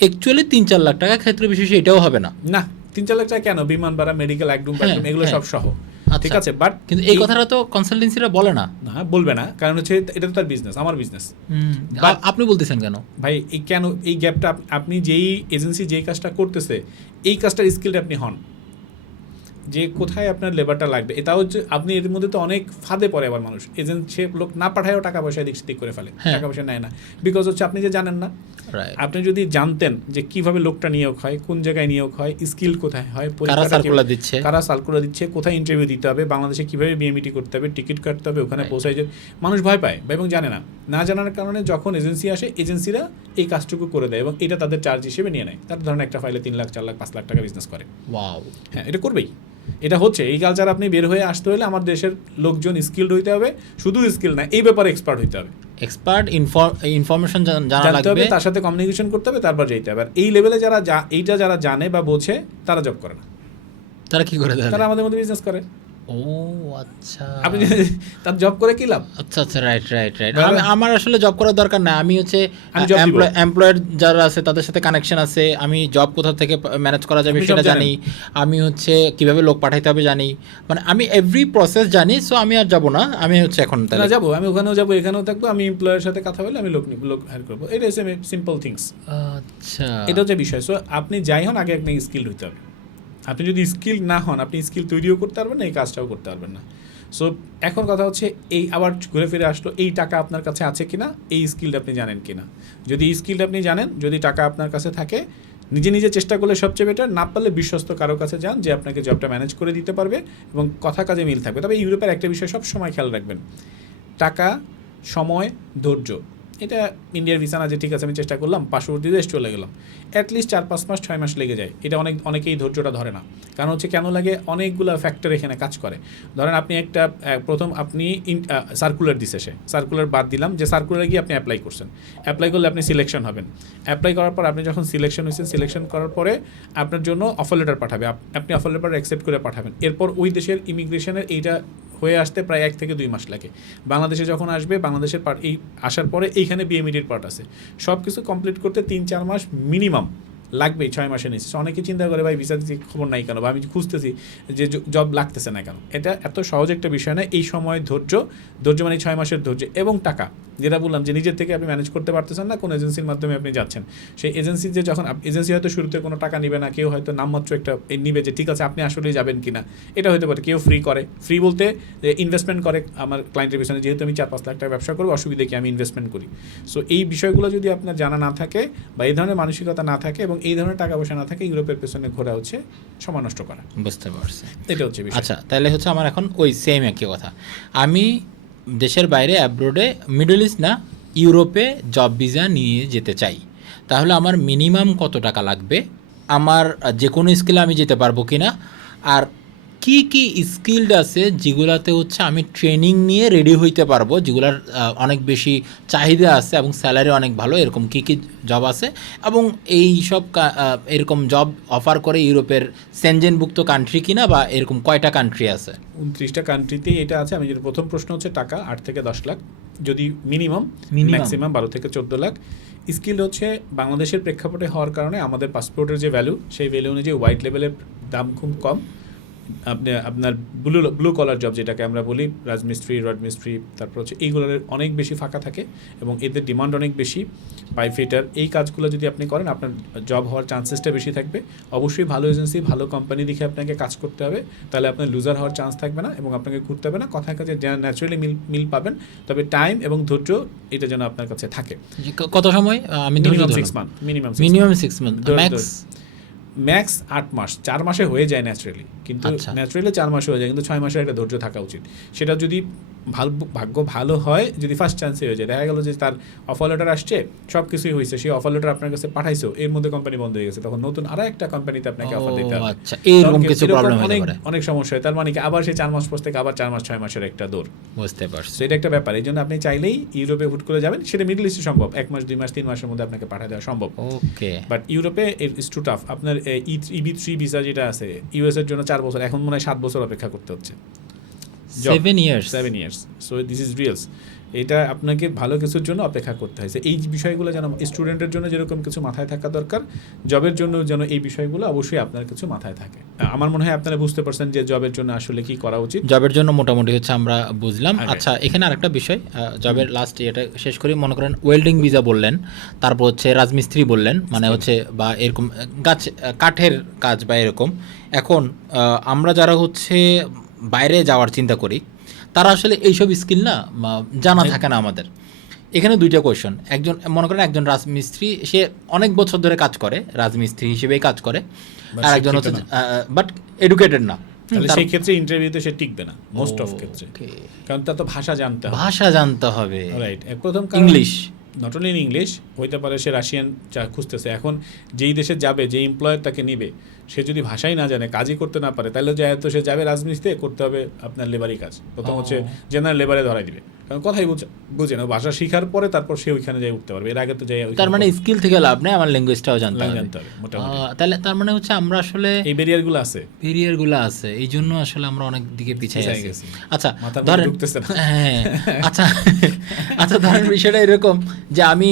অ্যাকচুয়ালি 3-4 লাখ টাকা ক্ষেত্র বিশেষে এটাও হবে না। না, 3-4 লাখ টাকা কেন, বিমান ভাড়া, মেডিকেল, একদম এগুলো সব সহ, ঠিক আছে। বাট কিন্তু এই কথাটা তো কনসালটেন্সিরা বলে না। না, বলবে না, কারণ হচ্ছে এটা তো তার বিজনেস, আমার বিজনেস। আপনি বলতেছেন কেন ভাই? এই কেন এই গ্যাপটা, আপনি যেই এজেন্সি যেই কাজটা করতেছে, এই কাজটার স্কিলটা আপনি হন, যে কোথায় আপনার লেবারটা লাগবে। এটা হচ্ছে আপনি এর মধ্যে তো অনেক ফাঁদে পড়ে আবার মানুষ, এজেন্ট সে লোক না পাঠায়ও টাকা পয়সা দিক সিদিক করে ফেলে, টাকা পয়সা নেয় না, বিকজ হচ্ছে আপনি যে জানেন না। আপনি যদি জানতেন যে কিভাবে লোকটা নিয়োগ হয়, কোন জায়গায় নিয়োগ হয়, স্কিল কোথায় হয়, কারা সার্কুলার দিচ্ছে, কোথায় ইন্টারভিউ দিতে হবে, বাংলাদেশে কিভাবে বিএমইটি করতে হবে, টিকিট কাটতে হবে, ওখানে পৌঁছায় যে মানুষ ভয় পায় এবং জানে না। না জানার কারণে যখন এজেন্সি আসে, এজেন্সিরা এই কাজটুকু করে দেয় এবং এটা তাদের চার্জ হিসেবে নিয়ে নেয়। তার ধরেন একটা ফাইলে 3 লাখ 4 লাখ 5 লাখ টাকা বিজনেস করে। ওয়াও, হ্যাঁ, এটা করবেই, এটা হচ্ছে। এই কালচার আপনি বের হয়ে আসতে হলে আমার দেশের লোকজন স্কিলড হইতে হবে, শুধু স্কিল না, এই ব্যাপারে এক্সপার্ট হইতে হবে, ইনফরমেশন জানা লাগবে, তার সাথে কমিউনিকেশন করতে হবে, তারপর যেতে হবে। আর এই লেভেলে যারা জানে বা বোঝে, তারা জব করে না। তারা কি করে? তারা আমাদের মধ্যে বিজনেস করে। ও আচ্ছা, আপনি তার জব করে কি লাভ? আচ্ছা, রাইট। আমার আসলে জব করার দরকার না, আমি হচ্ছে এমপ্লয়ার যারা আছে তাদের সাথে কানেকশন আছে, আমি জব কোথা থেকে ম্যানেজ করা যাবে সেটা জানি, আমি হচ্ছে কিভাবে লোক পাঠাইতে হবে জানি, মানে আমি এভরি প্রসেস জানি। সো আমি আর যাবো না, আমি হচ্ছে এখন তাহলে যাবো, আমি ওখানেও যাবো, এখানেও থাকবো, আমি এমপ্লয়ের সাথে কথা বলে আমি লোক হায়ার করবো। এটা হচ্ছে সিম্পল থিংস। আচ্ছা, এটা হচ্ছে বিষয়। সো আপনি যাই হন, আগে আপনি স্কিল হইতে হবে। আপনি যদি স্কিল না হন, আপনি স্কিল তৈরিও করতে পারবেন না, এই কাজটাও করতে পারবেন না। সো এখন কথা হচ্ছে, এই আবার ঘুরে ফিরে আসলো, এই টাকা আপনার কাছে আছে কিনা, এই স্কিলটা আপনি জানেন কিনা। যদি এই স্কিলটা আপনি জানেন, যদি টাকা আপনার কাছে থাকে, নিজে নিজে চেষ্টা করলে সবচেয়ে বেটার, না পারলে বিশ্বস্ত কারো কাছে যান যে আপনাকে জবটা ম্যানেজ করে দিতে পারবে এবং কথা কাজে মিল থাকবে। তবে ইউরোপের একটা বিষয় সব সময় খেয়াল রাখবেন, টাকা, সময়, ধৈর্য। এটা ইন্ডিয়ার ভিসা না যে ঠিক আছে আমি চেষ্টা করলাম পার্শ্ববর্তী দেশ চলে গেলাম, অ্যাটলিস্ট 4-5 মাস 6 মাস লেগে যায়। এটা অনেকেই ধৈর্যটা ধরে না। কারণ হচ্ছে কেন লাগে, অনেকগুলো ফ্যাক্টর এখানে কাজ করে। ধরেন আপনি একটা প্রথম আপনি সার্কুলার দিছে, সে সার্কুলার বাদ দিলাম, যে সার্কুলারে গিয়ে আপনি অ্যাপ্লাই করছেন, অ্যাপ্লাই করলে আপনি সিলেকশন হবেন। অ্যাপ্লাই করার পর আপনি যখন সিলেকশন হয়েছেন, সিলেকশন করার পরে আপনার জন্য অফার লেটার পাঠাবে, আপনি অফার লেটার অ্যাকসেপ্ট করে পাঠাবেন। এরপর ওই দেশের ইমিগ্রেশনের এইটা হয়ে আসতে প্রায় 1 থেকে 2 মাস লাগে। বাংলাদেশে যখন আসবে, বাংলাদেশের পার্ট এই আসার পরে এইখানে বিএমইডির পার্ট আছে, সব কিছু কমপ্লিট করতে 3-4 মাস মিনিমাম লাগবেই, 6 মাসের নিচে। অনেকে চিন্তা করে ভাই ভিসা দিতে খবর নাই কেন, বা আমি খুঁজতেছি যে জব লাগতেছে না কেন। এটা এত সহজ একটা বিষয় না। এই সময় ধৈর্য মানে 6 মাসের ধৈর্য এবং টাকা, যেটা বললাম যে নিজের থেকে আপনি ম্যানেজ করতে পারতেছেন না, কোনো এজেন্সির মাধ্যমে আপনি যাচ্ছেন, সেই এজেন্সি যে যখন এজেন্সি হয়তো শুরুতে কোনো টাকা নিবে না, কেউ হয়তো নামমাত্র একটা নিবে যে ঠিক আছে আপনি আসলেই যাবেন কিনা, এটা হতে পারে। কেউ ফ্রি করে, ফ্রি বলতে ইনভেস্টমেন্ট করে আমার ক্লায়েন্টের পিছনে, যেহেতু আমি 4-5 লাখ টাকা ব্যবসা করবো, অসুবিধা কি, আমি ইনভেস্টমেন্ট করি। সো এই বিষয়গুলো যদি আপনার জানা না থাকে বা এই ধরনের মানসিকতা না থাকে এবং এই ধরনের টাকা পয়সা না থাকে, ইউরোপের পেছনে ঘোরা হচ্ছে সময় নষ্ট করা। বুঝতে পারছি। এটা হচ্ছে বিষয়। আচ্ছা, তাহলে হচ্ছে আমার এখন ওই সেম একই কথা, আমি দেশের বাইরে অ্যাব্রোডে, মিডল ইস্ট না ইউরোপে জব ভিসা নিয়ে যেতে চাই, তাহলে আমার মিনিমাম কত টাকা লাগবে, আমার যে কোনো স্কিলে আমি যেতে পারবো কি না, আর কি কি স্কিল্ড আছে যেগুলাতে হচ্ছে আমি ট্রেনিং নিয়ে রেডি হইতে পারবো, যেগুলার অনেক বেশি চাহিদা আছে এবং স্যালারি অনেক ভালো, এরকম কি কি জব আছে, এবং এই সব এরকম জব অফার করে ইউরোপের সেনজেনভুক্ত কান্ট্রি কিনা, বা এরকম কয়টা কান্ট্রি আছে? 29টা কান্ট্রিতেই এটা আছে। আমি যেটা প্রথম প্রশ্ন হচ্ছে টাকা 8 থেকে 10 লাখ যদি মিনিমাম, ম্যাক্সিমাম 12 থেকে 14 লাখ। স্কিল হচ্ছে বাংলাদেশের প্রেক্ষাপটে হওয়ার কারণে আমাদের পাসপোর্টের যে ভ্যালু, সেই ভ্যালু অনুযায়ী হোয়াইট লেভেলের দাম খুব কম। আপনার ব্লু কলার জব যেটাকে আমরা বলি, রাজমিস্ত্রি, রড মিস্ত্রি, তারপর হচ্ছে এইগুলোর অনেক বেশি ফাঁকা থাকে এবং এদের ডিমান্ড অনেক বেশি। পাইপফিটার, এই কাজগুলো যদি আপনি করেন আপনার জব হওয়ার চান্সেসটা বেশি থাকবে। অবশ্যই ভালো এজেন্সি, ভালো কোম্পানি দেখে আপনাকে কাজ করতে হবে, তাহলে আপনার লুজার হওয়ার চান্স থাকবে না এবং আপনাকে ঘুরতে হবে না। কথায় কাজে ন্যাচারালি মিল পাবেন, তবে টাইম এবং ধৈর্য এটা যেন আপনার কাছে থাকে। কত সময়? আমি minimum 6 month, minimum 6 month, max 8 মাস। 4 মাসে হয়ে যায় ন্যাচারালি, কিন্তু ন্যাচারালি 4 মাসে হয়ে যায়, কিন্তু 6 মাসের একটা ধৈর্য থাকা উচিত। সেটা যদি ভাগ্য ভালো হয়, যদি ফার্স্ট চান্সে হয়ে যায়, দেখা গেল যে তার অফার লেটার আসছে, সব কিছুই হয়েছে, সেই অফার লেটার আপনার কাছে পাঠাইছো, এর মধ্যে কোম্পানি বন্ধ হয়ে গেছে, তখন নতুন আরো একটা কোম্পানিতে আপনাকে অফার দিতে হবে। আচ্ছা, এরকম কিছু প্রবলেম হতে পারে, অনেক সমস্যা হয়। তার মানে কি আবার সেই 4 মাস পর থেকে আবার 4 মাস 6 মাসের একটা দৌড়। বুঝতে পারছি। এটা একটা ব্যাপার। এই জন্য আপনি চাইলেই ইউরোপে হুট করে যাবেন, সেটা মিডল ইস্টে সম্ভব, 1 মাস 2 মাস 3 মাসের মধ্যে আপনাকে পাঠিয়ে দেওয়া সম্ভব। ওকে। বাট ইউরোপে ইটস টু টাফ। আপনার EB3 ভিসা যেটা আছে ইউএস এর জন্য 4 বছর, এখন মনে হয় 7 বছর অপেক্ষা করতে হচ্ছে। 7 ইয়ার্স। So this is রিয়েলস। এটা আপনাকে ভালো কিছুর জন্য অপেক্ষা করতে হয়েছে। এই বিষয়গুলো যেন স্টুডেন্টের জন্য যেরকম কিছু মাথায় থাকা দরকার, জবের জন্য যেন এই বিষয়গুলো অবশ্যই আপনার কিছু মাথায় থাকে। আমার মনে হয় আপনারা বুঝতে পারছেন যে জবের জন্য আসলে কি করা উচিত। জবের জন্য মোটামুটি হচ্ছে আমরা বুঝলাম। আচ্ছা, এখানে আরেকটা বিষয়, জবের লাস্ট এটা শেষ করি। মনে করেন ওয়েল্ডিং ভিসা বললেন, তারপর হচ্ছে রাজমিস্ত্রি বললেন, মানে হচ্ছে বা এরকম কাঠের কাজ বা এরকম। এখন আমরা যারা হচ্ছে বাইরে যাওয়ার চিন্তা করি, তারা আসলে এইসব স্কিল না জানা থাকে না আমাদের। এখানে দুইটা কোয়েশন। একজন মনে করেন একজন রাজমিস্ত্রি, সে অনেক বছর ধরে কাজ করে, রাজমিস্ত্রি হিসেবেই কাজ করে, আর একজন হচ্ছে বাট এডুকেটেড না, তাহলে সেই ক্ষেত্রে ইন্টারভিউতে সে টিকবে না মোস্ট অফ ক্ষেত্রে, কারণ তার তো ভাষা জানতে হবে। রাইট, প্রথম English, not only in English, হইতে পারে সে রাশিয়ান খুঁজতেছে। এখন যেই দেশে যাবে, যে এমপ্লয়ার তাকে নিবে, সে যদি ভাষাই না জানে, কাজই করতে না পারে, তাহলে তো সে যাবে রাজমিস্ত্রি, করতে হবে আপনার লেবারি কাজ। প্রথম হচ্ছে জেনারেল লেবারে ধরাই দিবে, কারণ কথাই বুঝে না। ভাষা শিখার পরে তারপর সে ওইখানে যাই উঠতে পারবে, এর আগে তো যাই। তার মানে স্কিল থেকে লাভ নেই, আমার ল্যাঙ্গুয়েজটাও জানতে হবে মোটামুটি। তাহলে তার মানে হচ্ছে আমরা আসলে এই ব্যারিয়ারগুলো আছে, এই জন্য আসলে আমরা অনেক দিকে পিছিয়ে গেছি। আচ্ছা ধরেন, হ্যাঁ, আচ্ছা ধরেন বিষয়টা এরকম যে আমি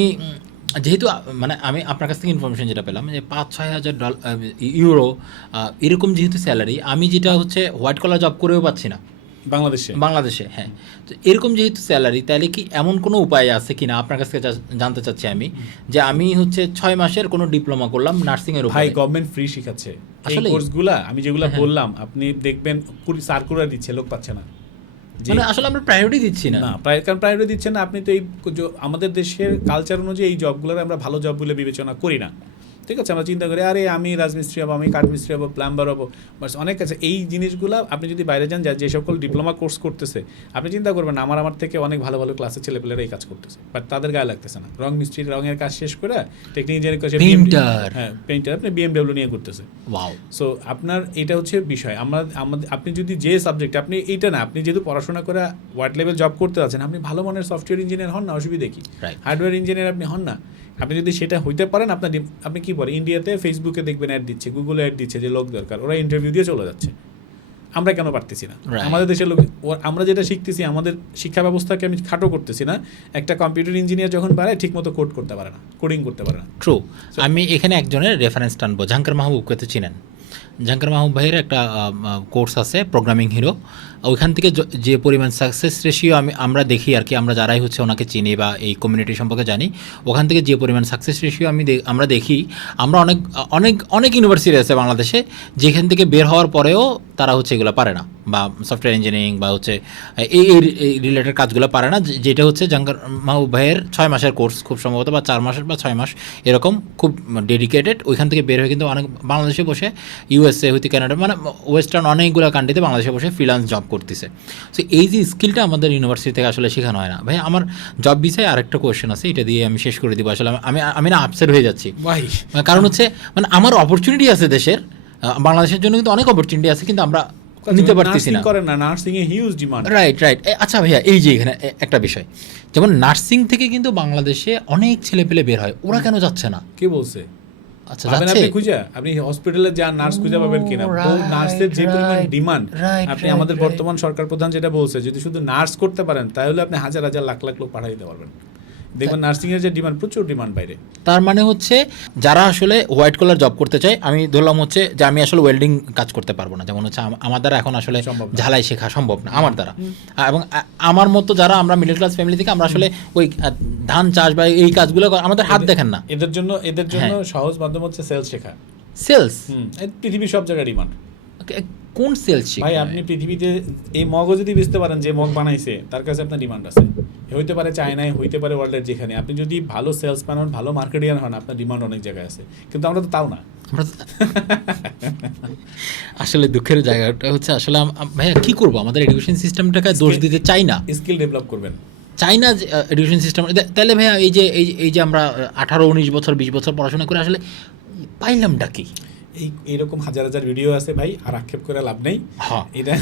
যেহেতু মানে আমি আপনার কাছ থেকে ইনফরমেশন যেটা পেলাম যে 5-6 হাজার ইউরো এরকম যেহেতু স্যালারি, আমি যেটা হচ্ছে হোয়াইট কলার জব করেও পাচ্ছি না বাংলাদেশে। হ্যাঁ, তো এরকম যেহেতু স্যালারি, তাহলে কি এমন কোনো উপায় আছে কিনা, আপনার কাছ থেকে জানতে চাচ্ছি আমি, যে আমি হচ্ছে 6 মাসের কোনো ডিপ্লোমা করলাম নার্সিং এর উপরে। ভাই, গভর্নমেন্ট ফ্রি শিখাচ্ছে এই কোর্সগুলা। আমি যেগুলা বললাম, আপনি দেখবেন সার্কুলার দিচ্ছে, লোক পাচ্ছে না। মানে আসলে আমরা প্রায়োরিটি দিচ্ছি না, কারণ প্রায়োরিটি দিচ্ছেন না আপনি। তো এই আমাদের দেশের কালচার অনুযায়ী এই জবগুলোর আমরা ভালো জব বলে বিবেচনা করি না। ঠিক আছে, আমরা চিন্তা করি আরে আমি রাজমিস্ত্রি হবো, আমি কাঠমিস্ত্রি হবো, প্লাম্বার হবো, বাস অনেক আছে। এই জিনিসগুলো আপনি যদি বাইরে যান, যে সকল ডিপ্লোমা কোর্স করতেছে, আপনি চিন্তা করবেন আমার থেকে অনেক ভালো ভালো ক্লাসের ছেলেপেলেরা এই কাজ করতেছে, বাট তাদের গায়ে লাগতেছে না। রং মিস্ত্রির রঙের কাজ শেষ করে টেকনিক ইঞ্জিনিয়ারিং করে পেইন্টার আপনি বিএমডব্লিউ নিয়ে করতেছে। ওয়াও। সো আপনার এটা হচ্ছে বিষয়। আপনি যদি যে সাবজেক্ট, আপনি এইটা না, আপনি যেহেতু পড়াশোনা করে ওয়ার্ড লেভেল জব করতে আছেন, আপনি ভালো মানের সফটওয়্যার ইঞ্জিনিয়ার হন না, অসুবিধা কি? হার্ডওয়্যার ইঞ্জিনিয়ার আপনি হন না, আপনি যদি সেটা হইতে পারেন, আপনি কি বলেন, ইন্ডিয়াতে ফেসবুকে দেখবেন অ্যাড দিচ্ছে, গুগলে অ্যাড দিচ্ছে যে লোক দরকার, ওরা ইন্টারভিউ দিয়ে চলে যাচ্ছে। আমরা কেন পারতেছি না? আমাদের দেশের লোক, আমরা যেটা শিখতেছি, আমাদের শিক্ষা ব্যবস্থাকে আমি খাটো করতেছি না। একটা কম্পিউটার ইঞ্জিনিয়ার যখন পারে, ঠিক মতো কোড করতে পারে না, কোডিং করতে পারে না। ট্রু। আমি এখানে একজনের রেফারেন্স টানবো, জাহাঙ্গীর মাহবুবকে তো চিনেন। জাহাঙ্গীর মাহবুব ভাইয়ের একটা কোর্স আছে প্রোগ্রামিং হিরো, ওইখান থেকে যে পরিমাণ সাকসেস রেশিও আমরা দেখি আর কি, আমরা যারাই হচ্ছে ওনাকে চিনি বা এই কমিউনিটি সম্পর্কে জানি, ওখান থেকে যে পরিমাণ সাকসেস রেশিও আমরা দেখি, আমরা অনেক অনেক অনেক ইউনিভার্সিটি আছে বাংলাদেশে যেখান থেকে বের হওয়ার পরেও তারা হচ্ছে এগুলো পারে না, বা সফটওয়্যার ইঞ্জিনিয়ারিং বা হচ্ছে এই রিলেটেড কাজগুলো পারে না, যেটা হচ্ছে জাহাঙ্গীর মাহবুব ভাইয়ের 6 মাসের কোর্স খুব সম্ভবত, বা 4 মাসের বা 6 মাস এরকম, খুব ডেডিকেটেড। ওইখান থেকে বের হয়ে কিন্তু অনেক বাংলাদেশে বসে, ইউএসএ হইতে কানাডা, মানে ওয়েস্টার্ন অনেকগুলো কান্ট্রিতে বাংলাদেশে বসে ফ্রিল্যান্স জব করতেছে। সো এই যে স্কিলটা আমাদের ইউনিভার্সিটি থেকে আসলে শেখানো হয় না। ভাই আমার জব বিষয়ে আরেকটা কোয়েশ্চেন আছে, এটা দিয়ে আমি শেষ করে দিব। আসলে আমি না আপসেট হয়ে যাচ্ছি, কারণ হচ্ছে মানে আমার অপরচুনিটি আছে দেশের, বাংলাদেশের জন্য কিন্তু অনেক অপরচুনিটি আছে, কিন্তু আমরা নিতে পারতেছি না। Nursing a huge demand. Right. আচ্ছা ভাইয়া, এই যে এখানে একটা বিষয়, যেমন নার্সিং থেকে কিন্তু বাংলাদেশে অনেক ছেলেপেলে বের হয়, ওরা কেন যাচ্ছে না? কে বলছে? আচ্ছা, আপনি হসপিটালে যান, নার্স খুঁজে পাবেন কিনা? নার্সের যে পরিমাণ ডিমান্ড, আপনি আমাদের বর্তমান সরকার প্রধান যেটা বলছে, যদি শুধু নার্স করতে পারেন, তাহলে আপনি হাজার হাজার লাখ লাখ লোক পাঠিয়ে দিতে পারবেন। দেখবেন নার্সিং এর যে ডিমান্ড, প্রচুর ডিমান্ড বাইরে। তার মানে হচ্ছে যারা আসলে হোয়াইট কলার জব করতে চায়, আমি ধরলাম হচ্ছে যে আমি আসলে ওয়েল্ডিং কাজ করতে পারবো না, যেমন হচ্ছে আমার দ্বারা এখন আসলে ঝালাই শেখা সম্ভব না আমার দ্বারা, এবং আমার মতো যারা আমরা মিডল ক্লাস ফ্যামিলি থেকে, আমরা আসলে ওই ধান চাষ বা এই কাজগুলো আমাদের হাত দেখেন না। এদের জন্য সহজ মাধ্যম হচ্ছে সেলস শেখা। সেলস পৃথিবীর সব জায়গায় ডিমান্ড। কোন সেলস? ভাই আপনি পৃথিবীতে এই মগও যদি বেচতে পারেন, যে মগ বানাইছে তার কাছে আপনার ডিমান্ড আছে। হইতে পারে চায়নায়, হইতে পারে ওয়ার্ল্ডের যেখানে। আপনি যদি ভালো সেলসম্যান হন, ভালো মার্কেটিয়ার হন, আপনার ডিমান্ড অনেক জায়গায় আছে, কিন্তু আমরা তো তাও না। আসলে দুঃখের জায়গাটা হচ্ছে আসলে ভাইয়া কি করবো, আমাদের এডুকেশন সিস্টেমটাকে দোষ দিতে চাই না, স্কিল ডেভেলপ করবেন চাই না এডুকেশন সিস্টেম। তাহলে ভাইয়া এই যে আমরা 18-19 বছর 20 বছর পড়াশোনা করে আসলে পাইলামটা কি? এইরকম হাজার হাজার ভিডিও আছে ভাই, আর আক্ষেপ করে লাভ নেই। এটা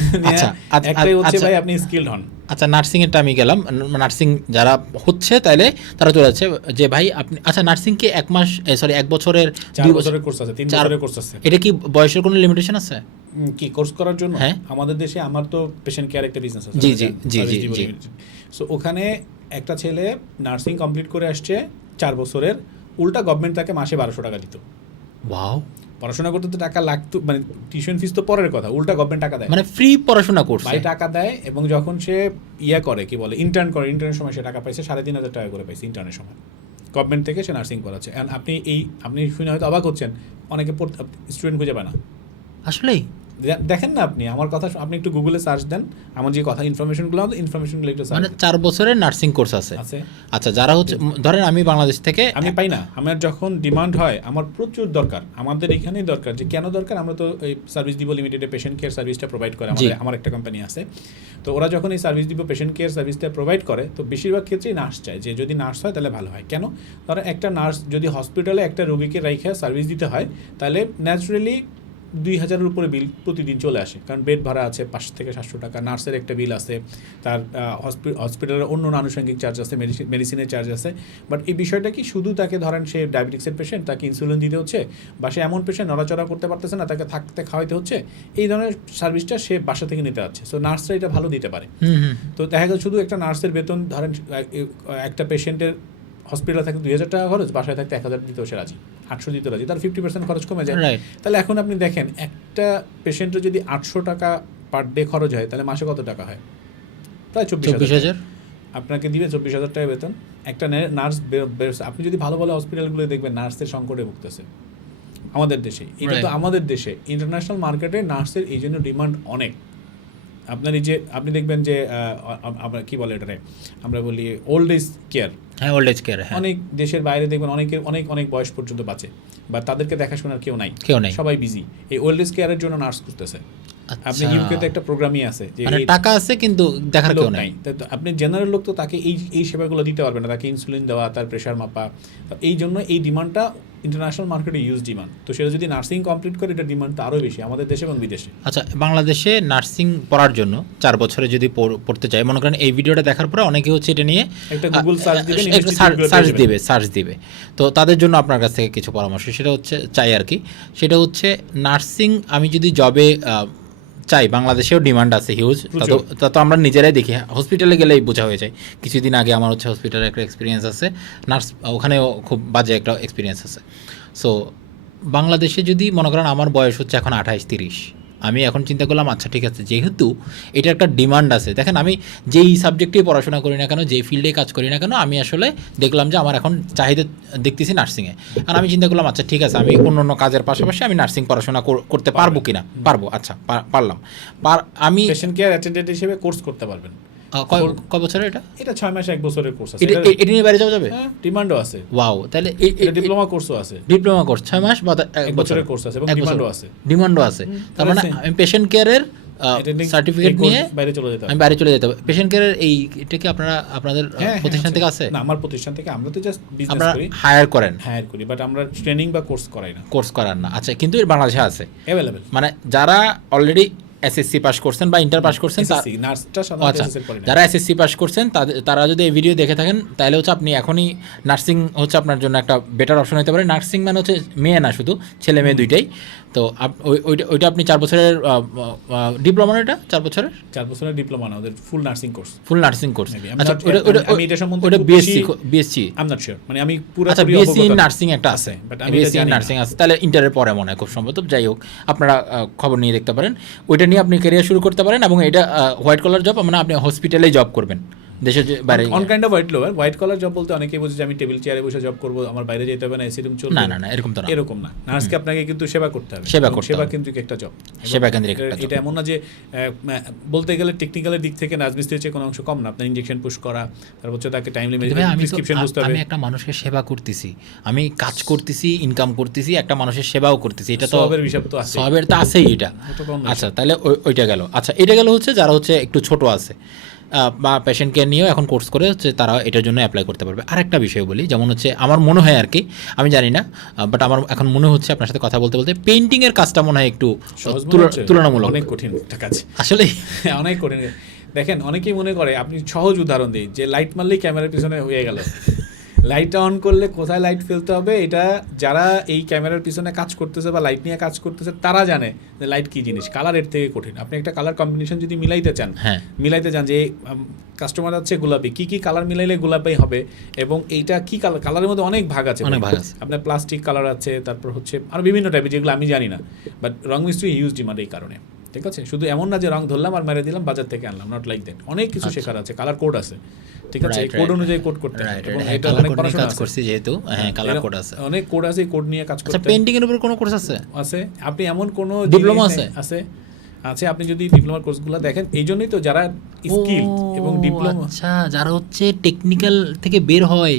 একটাই হচ্ছে ভাই, আপনি স্কিলড হন। আচ্ছা, নার্সিং এরটা আমি গেলাম, নার্সিং যারা হচ্ছে তাইলে তারা চলে যাচ্ছে যে ভাই আপনি, আচ্ছা নার্সিং কি 1 বছরের 4 বছরের কোর্স আছে, 3 বছরের কোর্স আছে। এটা কি বয়সের কোনো লিমিটেশন আছে কি কোর্স করার জন্য? হ্যাঁ, আমাদের দেশে, আমার তো পেশেন্ট কেয়ার একটা বিজনেস আছে। জি। সো ওখানে একটা ছেলে নার্সিং কমপ্লিট করে আসছে 4 বছরের, উল্টা গভর্নমেন্ট তাকে মাসে 1200 টাকা দিত। ওয়াও। পড়াশোনা করতে তো টাকা লাগতো, মানে টিউশন ফিস তো পরের কথা, উল্টা গভর্নমেন্ট টাকা দেয়, মানে ফ্রি পড়াশোনা করছে ভাই, টাকা দেয়। এবং যখন সে করে কি বলে ইন্টার্নের সময় সে টাকা পাইছে 3500 টাকা করে পাইছে ইন্টার্নের সময়, গভর্নমেন্ট থেকে সে নার্সিং করাচ্ছে। আপনি শুনে হয়তো অবাক হচ্ছেন, অনেকে স্টুডেন্ট খুঁজে পায় না। আসলেই দেখেন না আপনি আমার কথা, আপনি একটু গুগলে সার্চ দেন, আমার যে কথা ইনফরমেশনগুলো একটু মানে 4 বছরের নার্সিং কোর্স আছে। আচ্ছা, যারা হচ্ছে ধরেন আমি বাংলাদেশ থেকে, আমি পাই না, আমার যখন ডিমান্ড হয়, আমার প্রচুর দরকার, আমাদের এখানেই দরকার। যে কেন দরকার, আমরা তো এই সার্ভিস দিব লিমিটেডে পেশেন্ট কেয়ার সার্ভিসটা প্রোভাইড করে, আমার একটা কোম্পানি আছে। তো ওরা যখন এই সার্ভিস দিব, পেশেন্ট কেয়ার সার্ভিসটা প্রোভাইড করে, তো বেশিরভাগ ক্ষেত্রেই নার্স চায়, যে যদি নার্স হয় তাহলে ভালো হয়। কেন? ধরেন একটা নার্স যদি হসপিটালে একটা রোগীকে রাইখে সার্ভিস দিতে হয়, তাহলে ন্যাচারালি 2000-এর উপরে বিল প্রতিদিন চলে আসে, কারণ বেড ভাড়া আছে 500 থেকে 700 টাকা, নার্সের একটা বিল আছে, তার হসপিটালের অন্য আনুষঙ্গিক চার্জ আছে, মেডিসিনের চার্জ আছে। বাট এই বিষয়টা কি, শুধু তাকে ধরেন সে ডায়াবেটিক্সের পেশেন্ট, তাকে ইনসুলিন দিতে হচ্ছে, বা সে এমন পেশেন্ট নড়াচড়া করতে পারতেছে না, তাকে থাকতে খাওয়াইতে হচ্ছে, এই ধরনের সার্ভিসটা সে বাসা থেকে নিতে যাচ্ছে। সো নার্সরা এটা ভালো দিতে পারে। তো দেখা গেল শুধু একটা নার্সের বেতন, ধরেন একটা পেশেন্টের হসপিটালে থাকতে 2000 টাকা খরচ, বাসায় থাকতে 1000 দিতেও সে রাজি, 800 দিতে রাজি, তার 50% খরচ কমে যায়। তাহলে এখন আপনি দেখেন, একটা পেশেন্টের যদি 800 টাকা পার ডে খরচ হয়, তাহলে মাসে কত টাকা হয়? প্রায় 24,000। আপনাকে দিবে 24,000 টাকা বেতন। একটা নার্স, আপনি যদি ভালো ভালো হসপিটালগুলো দেখবেন, নার্সের সংকটে ভুগতেছে আমাদের দেশে। এটা তো আমাদের দেশে, ইন্টারন্যাশনাল মার্কেটে নার্সের এই জন্য ডিমান্ড অনেক। আপনার এই যে আপনি দেখবেন যে আমরা কি বলে এটারে, আমরা বলি ওল্ড এজ কেয়ার, হ্যাঁ ওল্ড এজ কেয়ার, হ্যাঁ অনেক দেশের বাইরে দেখবেন অনেকের অনেক অনেক বয়স পর্যন্ত বাঁচে, বা তাদেরকে দেখাশোনার কেউ নাই, কেউ নেই, সবাই বিজি, এই ওল্ড এজ কেয়ারের জন্য নার্স খুঁজতেছে। আপনি ইউকেতে একটা প্রোগ্রামই আছে যে মানে টাকা আছে কিন্তু দেখার কেউ নাই। তো আপনি জেনারেল লোক তো তাকে এই সেবাগুলো দিতে পারবে না, তাকে ইনসুলিন দেওয়া, তার প্রেশার মাপা। এই জন্য এই ডিমান্ডটা ইন্টারন্যাশনাল মার্কেটে ইউজ ডিমান্ড, তো সেটা যদি নার্সিং কমপ্লিট করে এটা ডিমান্ডটা আরও বেশি আমাদের দেশে এবং বিদেশে। আচ্ছা, বাংলাদেশে নার্সিং পড়ার জন্য 4 বছরে যদি পড়তে চাই, মনে করেন এই ভিডিওটা দেখার পরে অনেকে হচ্ছে এটা নিয়ে একটা গুগল সার্চ দিবেন, সার্চ দিবে, তো তাদের জন্য আপনার কাছ থেকে কিছু পরামর্শ সেটা হচ্ছে চাই আর কি। সেটা হচ্ছে নার্সিং আমি যদি জবে চাই, বাংলাদেশেও ডিমান্ড আছে হিউজ, তা তো আমরা নিজেরাই দেখি, হসপিটালে গেলেই বোঝা হয়ে যায়। কিছুদিন আগে আমার হচ্ছে হসপিটালে একটা এক্সপিরিয়েন্স আছে, নার্স ওখানেও খুব বাজে একটা এক্সপিরিয়েন্স আছে। সো বাংলাদেশে যদি মনে করেন আমার বয়স হচ্ছে এখন 28-30, আমি এখন চিন্তা করলাম আচ্ছা ঠিক আছে, যেহেতু এটা একটা ডিমান্ড আছে, দেখেন আমি যেই সাবজেক্টেই পড়াশোনা করি না কেন, যেই ফিল্ডে কাজ করি না কেন, আমি আসলে দেখলাম যে আমার এখন চাহিদা দেখতেছি নার্সিংয়ে। আর আমি চিন্তা করলাম আচ্ছা ঠিক আছে, আমি অন্য কাজের পাশাপাশি আমি নার্সিং পড়াশোনা করতে পারবো কিনা, পারবো, আচ্ছা পারলাম। আমি পেশেন্ট কেয়ার অ্যাটেন্ডেন্ট হিসেবে কোর্স করতে পারবেন। কয় বছরের এটা 6 মাস 1 বছরের কোর্স আছে, এটা নিয়ে বাইরে যাওয়া যাবে? হ্যাঁ, ডিমান্ডও আছে। ওয়াও, তাহলে এটা ডিপ্লোমা কোর্সও আছে, ডিপ্লোমা কোর্স 6 মাস বা 1 বছরের কোর্স আছে এবং ডিমান্ডও আছে। তার মানে আমি পেশেন্ট কেয়ারের সার্টিফিকেট নিয়ে বাইরে চলে যেতে হবে, আমি বাইরে চলে যেতে হবে। পেশেন্ট কেয়ারের এটা কি আপনাদের প্রতিষ্ঠান থেকে আছে? না, আমার প্রতিষ্ঠান থেকে, আমরা তো জাস্ট বিজনেস করি, হায়ার করি, বাট আমরা ট্রেনিং বা কোর্স করাই না, কোর্স করার না। আচ্ছা, কিন্তু এর বাংলাদেশে আছে अवेलेबल, মানে যারা অলরেডি এসএসসি পাস করছেন বা ইন্টার পাস করছেন, আচ্ছা যারা এসএসসি পাস করছেন তারা যদি এই ভিডিও দেখে থাকেন, তাহলে হচ্ছে আপনি এখনই নার্সিং হচ্ছে আপনার জন্য একটা বেটার অপশন হতে পারে। নার্সিং মানে হচ্ছে মেয়ে না, শুধু ছেলে মেয়ে দুইটাই। তো ওইটা আপনি 4 বছরের ডিপ্লোমা, এটা 4 বছরের ডিপ্লোমা না, ওদের ফুল নার্সিং কোর্স। আচ্ছা, আমি এটা সম্বন্ধে ওটা BSc I am not sure, মানে আমি পুরো আচ্ছা বিএসসি ইন নার্সিং একটা আছে, বাট আমি বিএসসি ইন নার্সিং আছে, তাহলে ইন্টারের পরে মনে হয় খুব সম্ভবত। যাই হোক, আপনারা খবর নিয়ে দেখতে পারেন, ওইটা নিয়ে আপনি ক্যারিয়ার শুরু করতে পারেন। এবং এটা হোয়াইট কলার জব, মানে আপনি হসপিটালে জব করবেন, দেশের বাইরে। On kind of white collar job বলতে অনেকেই বোঝে যে আমি টেবিল চেয়ারে বসে জব করব, আমার বাইরে যেতে হবে না, এসি রুম চলবে না, এরকম না। নার্সকে আপনাকে কিন্তু সেবা করতে হবে, সেবা কেন্দ্রিক একটা জব, এটা এমন না যে বলতে গেলে টেকনিক্যালের দিক থেকে রাজমিস্ত্রির চেয়ে কোনো অংশ কম না। আপনার ইনজেকশন পুশ করা, তারপর হচ্ছে তাকে টাইমলি প্রেসক্রিপশন বুঝতে হবে। আমি একটা মানুষের সেবা করতেছি, আমি কাজ করতেছি, ইনকাম করতেছি, একটা মানুষের সেবাও করতেছি, এটা তো সবের বিষয় তো আছে, সবের তো আছেই এটা। আচ্ছা, তাহলে ওইটা গেল। আচ্ছা, এটা গেল হচ্ছে যারা হচ্ছে একটু ছোট আছে বা পেশেন্ট কেয়ার নিয়েও এখন কোর্স করে হচ্ছে, তারা এটার জন্য অ্যাপ্লাই করতে পারবে। আরেকটা বিষয় বলি, যেমন হচ্ছে আমার মনে হয় আর কি, আমি জানি না, বাট আমার এখন মনে হচ্ছে আপনার সাথে কথা বলতে বলতে পেইন্টিংয়ের কাজটা মনে হয় একটু তুলনামূলক অনেক কঠিন একটা কাজ, আসলে অনেক কঠিন। দেখেন, অনেকেই মনে করে, আপনি সহজ উদাহরণ দিই, যে লাইট মারলেই ক্যামেরার পিছনে হয়ে গেল। লাইটটা অন করলে কোথায় লাইট ফেলতে হবে, এটা যারা এই ক্যামেরার পিছনে কাজ করতেছে বা লাইট নিয়ে কাজ করতেছে তারা জানে যে লাইট কী জিনিস। কালার এর থেকে কঠিন। আপনি একটা কালার কম্বিনেশন যদি মিলাইতে চান যে কাস্টমার আছে গোলাপি, কী কালার মিলাইলে গোলাপি হবে, এবং এইটা কী কালারের মধ্যে অনেক ভাগ আছে। আপনার প্লাস্টিক কালার আছে, তারপর হচ্ছে আরও বিভিন্ন টাইপের, যেগুলো আমি জানি না, বাট রং মিস্ত্রি হিউজ ডিমান্ড এই কারণে। ঠিক আছে, শুধু এমন না যে রং ধরলাম আর মেরে দিলাম, বাজার থেকে আনলাম, নট লাইক দ্যাট। অনেক কিছু শেখার আছে, কালার কোড আছে, ঠিক আছে, কোড অনুযায়ী কোড করতে হয়, এবং এটা অনেক পড়াশোনা আছে, যেহেতু কালার কোড আছে, অনেক কোড আছে, কোড নিয়ে কাজ করতে হয়। পেইন্টিং এর উপর কোনো কোর্স আছে? আপনি এমন কোনো ডিপ্লোমা আছে, আপনি যদি ডিপ্লোমার কোর্সগুলো দেখেন, এই জন্যই তো যারা স্কিল এবং ডিপ্লোমা, আচ্ছা যারা হচ্ছে টেকনিক্যাল থেকে বের হয়,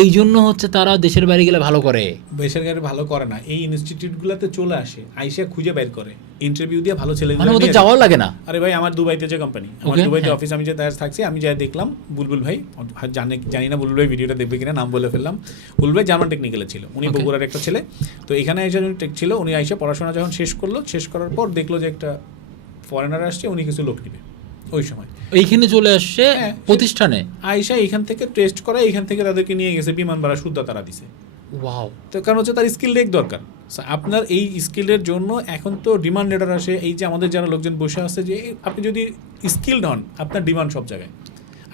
এই জন্য হচ্ছে তারা দেশের বাইরে গেলে ভালো করে। দেশের বাইরে ভালো করে না, এই ইনস্টিটিউটগুলোতে চলে আসে, আইসা খুঁজে বের করে, ইন্টারভিউ দিয়ে ভালো ছেলে মানে ওদের যাওয়াও লাগে না। আরে ভাই, আমার দুবাইতে যে কোম্পানি, আমার দুবাইতে অফিস, আমি যে তার থাকছি, আমি যাই দেখলাম, বুলবুল ভাই, জানি না বুলবুল ভাই ভিডিওটা দেখবে কিনা, নাম বলে ফেললাম। বুলবুল ভাই জার্মান টেকনিক্যালে ছিল, উনি বগুড়ার একটা ছেলে। তো এখানে এসে টেক ছিল, উনি আইসা পড়াশোনা যখন শেষ করার পর দেখলো যে একটা ফরেনার আসছে, উনি কিছু লোক নিবে, ওই সময় এইখানে চলে আসছে প্রতিষ্ঠানে, আইসা এখান থেকে টেস্ট করা, এখান থেকে তাদেরকে নিয়ে গেছে, বিমান ভাড়া শুদ্ধ তারা দিছে। ওয়াও! তো কারণ হচ্ছে তার স্কিল রেক দরকার। আপনার এই স্কিলের জন্য এখন তো ডিমান্ড লেটার আসে। এই যে আমাদের যারা লোকজন বসে আছে, যে আপনি যদি স্কিলড হন, আপনার ডিমান্ড সব জায়গায়।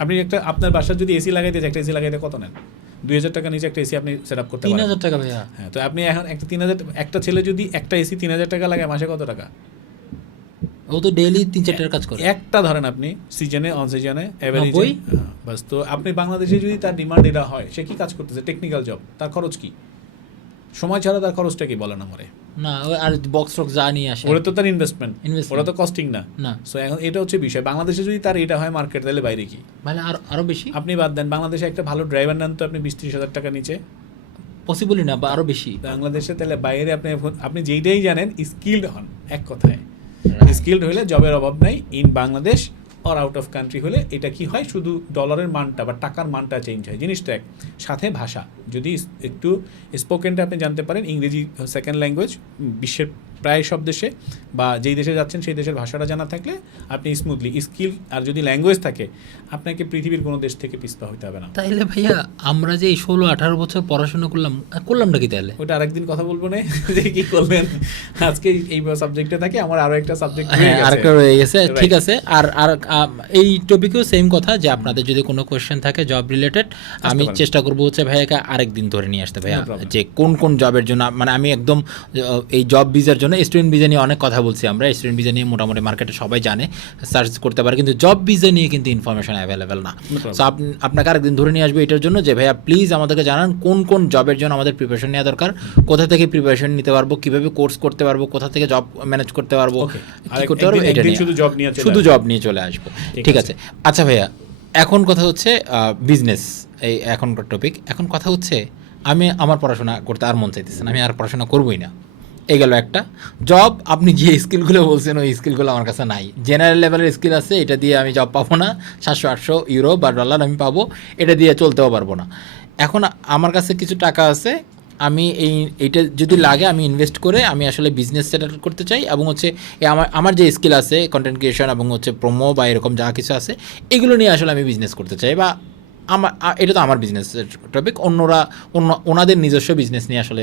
আপনি আপনার বাসার যদি এসি লাগাইতে, একটা এসি লাগাইতে কত নেন? 2000 টাকা নিচে একটা এসি আপনি সেট আপ করতে পারেন। 3000 টাকা ভাইয়া? হ্যাঁ, তো আপনি এখন একটা ছেলে যদি একটা এসি 3000 টাকা লাগায়, মাসে কত টাকা? ও তো ডেইলি 3-4 টাকার কাজ করে। একটা ধরেন আপনি সিজনে, অন সিজনে, এভারেজে, বাস। তো আপনি বাংলাদেশে যদি তার ডিমান্ড এটা হয়, সে কি কাজ করতেছে? টেকনিক্যাল জব, তার খরচ কি? সময় ছাড়া তার খরচটা কি বলেন আমারে? না আর বক্স টক্স যা নিয়ে আসে ওরা তো তার ইনভেস্টমেন্ট, Investment. ওরা তো কস্টিং না। না সো এখন এটা হচ্ছে বিষয়, বাংলাদেশে যদি তার এটা হয় মার্কেট, তাহলে বাইরে কি? মানে আরো বেশি আপনি বাদ দেন, বাংলাদেশে একটা ভালো ড্রাইভার নেন তো আপনি 20-30 হাজার টাকা নিচে পসিবলই না, বা আরো বেশি। বাংলাদেশে, তাহলে বাইরে আপনি যেইটাই জানেন স্কিল্ড হন, এক কথায় স্কিল্ড হলে জবের অভাব নাই in Bangladesh or out of country হলে। এটা কি হয়, শুধু ডলারের মানটা বা টাকার মানটা চেঞ্জ হয়, জিনিসটা এক। সাথে ভাষা, যদি একটু স্পোকেনটা আপনি জানতে পারেন, ইংরেজি সেকেন্ড ল্যাঙ্গুয়েজ বিশ্বের প্রায় সব দেশে, বা যেই দেশে যাচ্ছেন সেই দেশের ভাষাটা জানা থাকলে আপনি স্মুথলি স্কিল, আর যদি ল্যাঙ্গুয়েজ থাকে আপনাকে পৃথিবীর কোনো দেশ থেকে পিছপা হতে হবে না। তাইলে ভাইয়া আমরা যে 16-18 বছর পড়াশোনা করলামটা কি তাহলে? ওটা আরেকদিন কথা বলবো না যে কি করলেন। আজকে এই সাবজেক্টে থাকে, আমার আরো একটা সাবজেক্ট আরেকটা রয়ে গেছে, ঠিক আছে। আর এই টপিকেও সেম কথা, যে আপনাদের যদি কোনো কোয়েশ্চেন থাকে জব রিলেটেড, আমি পারেন। চেষ্টা করবো হচ্ছে ভাইয়াকে আরেকদিন ধরে নিয়ে আসতে ভাইয়া, No problem. যে কোন কোন জবের জন্য, মানে আমি একদম এই জব ভিসার জন্য, স্টুডেন্ট ভিসা নিয়ে অনেক কথা বলছি আমরা, স্টুডেন্ট ভিসা নিয়ে মোটামুটি মার্কেটে সবাই জানে, সার্চ করতে পারে, কিন্তু জব ভিসা নিয়ে কিন্তু ইনফরমেশন অ্যাভেলেবেল না। problem. সো আপনাকে আরেকদিন ধরে নিয়ে আসবো এটার জন্য, যে ভাইয়া প্লিজ আমাদেরকে জানান কোন কোন জবের জন্য আমাদের প্রিপারেশন নেওয়া দরকার, কোথা থেকে প্রিপারেশন নিতে পারবো, কিভাবে কোর্স করতে পারবো, কোথা থেকে জব ম্যানেজ করতে পারবো, Okay. কি করতে পারবো, এটা নিয়ে শুধু জব নিয়ে চলে শুধু আসবো। জব নিয়ে চলে আসবো। ঠিক আছে, আচ্ছা ভাইয়া, এখন কথা হচ্ছে বিজনেস, এই এখনকার টপিক। এখন কথা হচ্ছে আমি আমার পড়াশোনা করতে আর মন চাইতেছে না, আমি আর পড়াশোনা করবোই না। এই গেল একটা জব। আপনি যে স্কিলগুলো বলছেন ওই স্কিলগুলো আমার কাছে নাই, জেনারেল লেভেলের স্কিল আছে, এটা দিয়ে আমি জব পাবো না, 700-800 ইউরো বা ডলার আমি পাবো, এটা দিয়ে চলতেও পারবো না। এখন আমার কাছে কিছু টাকা আছে, আমি এইটা যদি লাগে আমি ইনভেস্ট করে আমি আসলে বিজনেস সেট করতে চাই, এবং হচ্ছে আমার যে স্কিল আছে কন্টেন্ট ক্রিয়েশন এবং হচ্ছে প্রোমো বা এরকম যা কিছু আছে এগুলো নিয়ে আসলে আমি বিজনেস করতে চাই, বা এটা তো আমার বিজনেসের টপিক, ওনাদের নিজস্ব বিজনেস নিয়ে আসলে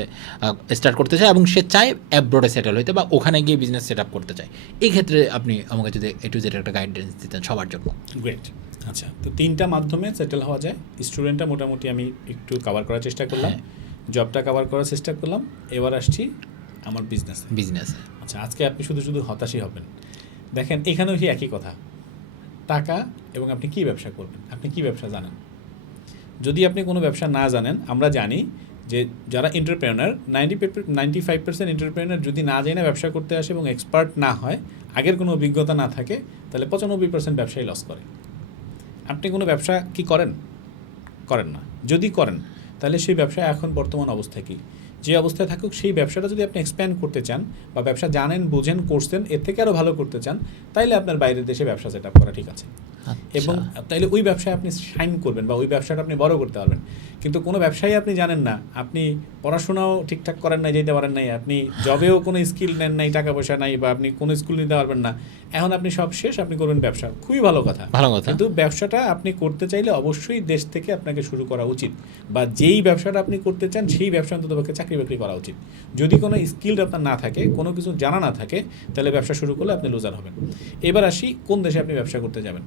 স্টার্ট করতে চায়, এবং সে চায় অ্যাব্রোডে সেটেল হইতে, বা ওখানে গিয়ে বিজনেস সেট আপ করতে চায়। এই ক্ষেত্রে আপনি আমাকে যদি একটু যেটা একটা গাইডেন্স দিতেন সবার জন্য। গ্রেট। আচ্ছা, তো 3টা মাধ্যমে সেটেল হওয়া যায়। স্টুডেন্টটা মোটামুটি আমি একটু কভার করার চেষ্টা করলাম, জবটা কভার করার চেষ্টা করলাম, এবার আসছি আমার বিজনেস। আচ্ছা, আজকে আপনি শুধু শুধু হতাশই হবেন। দেখেন, এখানেও সেই একই কথা, টাকা এবং আপনি কি ব্যবসা করবেন, আপনি কি ব্যবসা জানেন। যদি আপনি কোনো ব্যবসা না জানেন, আমরা জানি যে যারা এন্টারপ্রেনার 95% এন্টারপ্রেনার যদি না জেনে ব্যবসা করতে আসে এবং এক্সপার্ট না হয়, আগের কোনো অভিজ্ঞতা না থাকে, তাহলে 95% ব্যবসায়ী লস করে। আপনি কোনো ব্যবসা কি করেন না, যদি করেন তাহলে সেই ব্যবসা এখন বর্তমান অবস্থা কি, যে অবস্থায় থাকুক, সেই ব্যবসাটা যদি আপনি এক্সপ্যান্ড করতে চান বা ব্যবসা জানেন, বুঝেন, করছেন, এর থেকে আরও ভালো করতে চান, তাইলে আপনার বাইরের দেশে ব্যবসা সেট আপ করা ঠিক আছে, এবং তাইলে ওই ব্যবসায় আপনি শাইন করবেন বা ওই ব্যবসাটা আপনি বড় করতে পারবেন। কিন্তু কোনো ব্যবসায়ী আপনি জানেন না, আপনি পড়াশোনাও ঠিকঠাক করেন নাই, যেতে পারেন নাই, আপনি জবেও কোনো স্কিল নেন নাই, টাকা পয়সা নাই, বা আপনি কোনো স্কুল নিতে পারবেন না, এখন আপনি সব শেষ, আপনি করবেন ব্যবসা, খুবই ভালো কথা। কিন্তু ব্যবসাটা আপনি করতে চাইলে অবশ্যই দেশ থেকে আপনাকে শুরু করা উচিত, বা যেই ব্যবসাটা আপনি করতে চান সেই ব্যবসা অন্ততপক্ষে চাকরি বাকরি করা উচিত। যদি কোনো স্কিল আপনার না থাকে, কোনো কিছু জানা না থাকে, তাহলে ব্যবসা শুরু করলে আপনি লুজার হবেন। এবার আসি কোন দেশে আপনি ব্যবসা করতে যাবেন।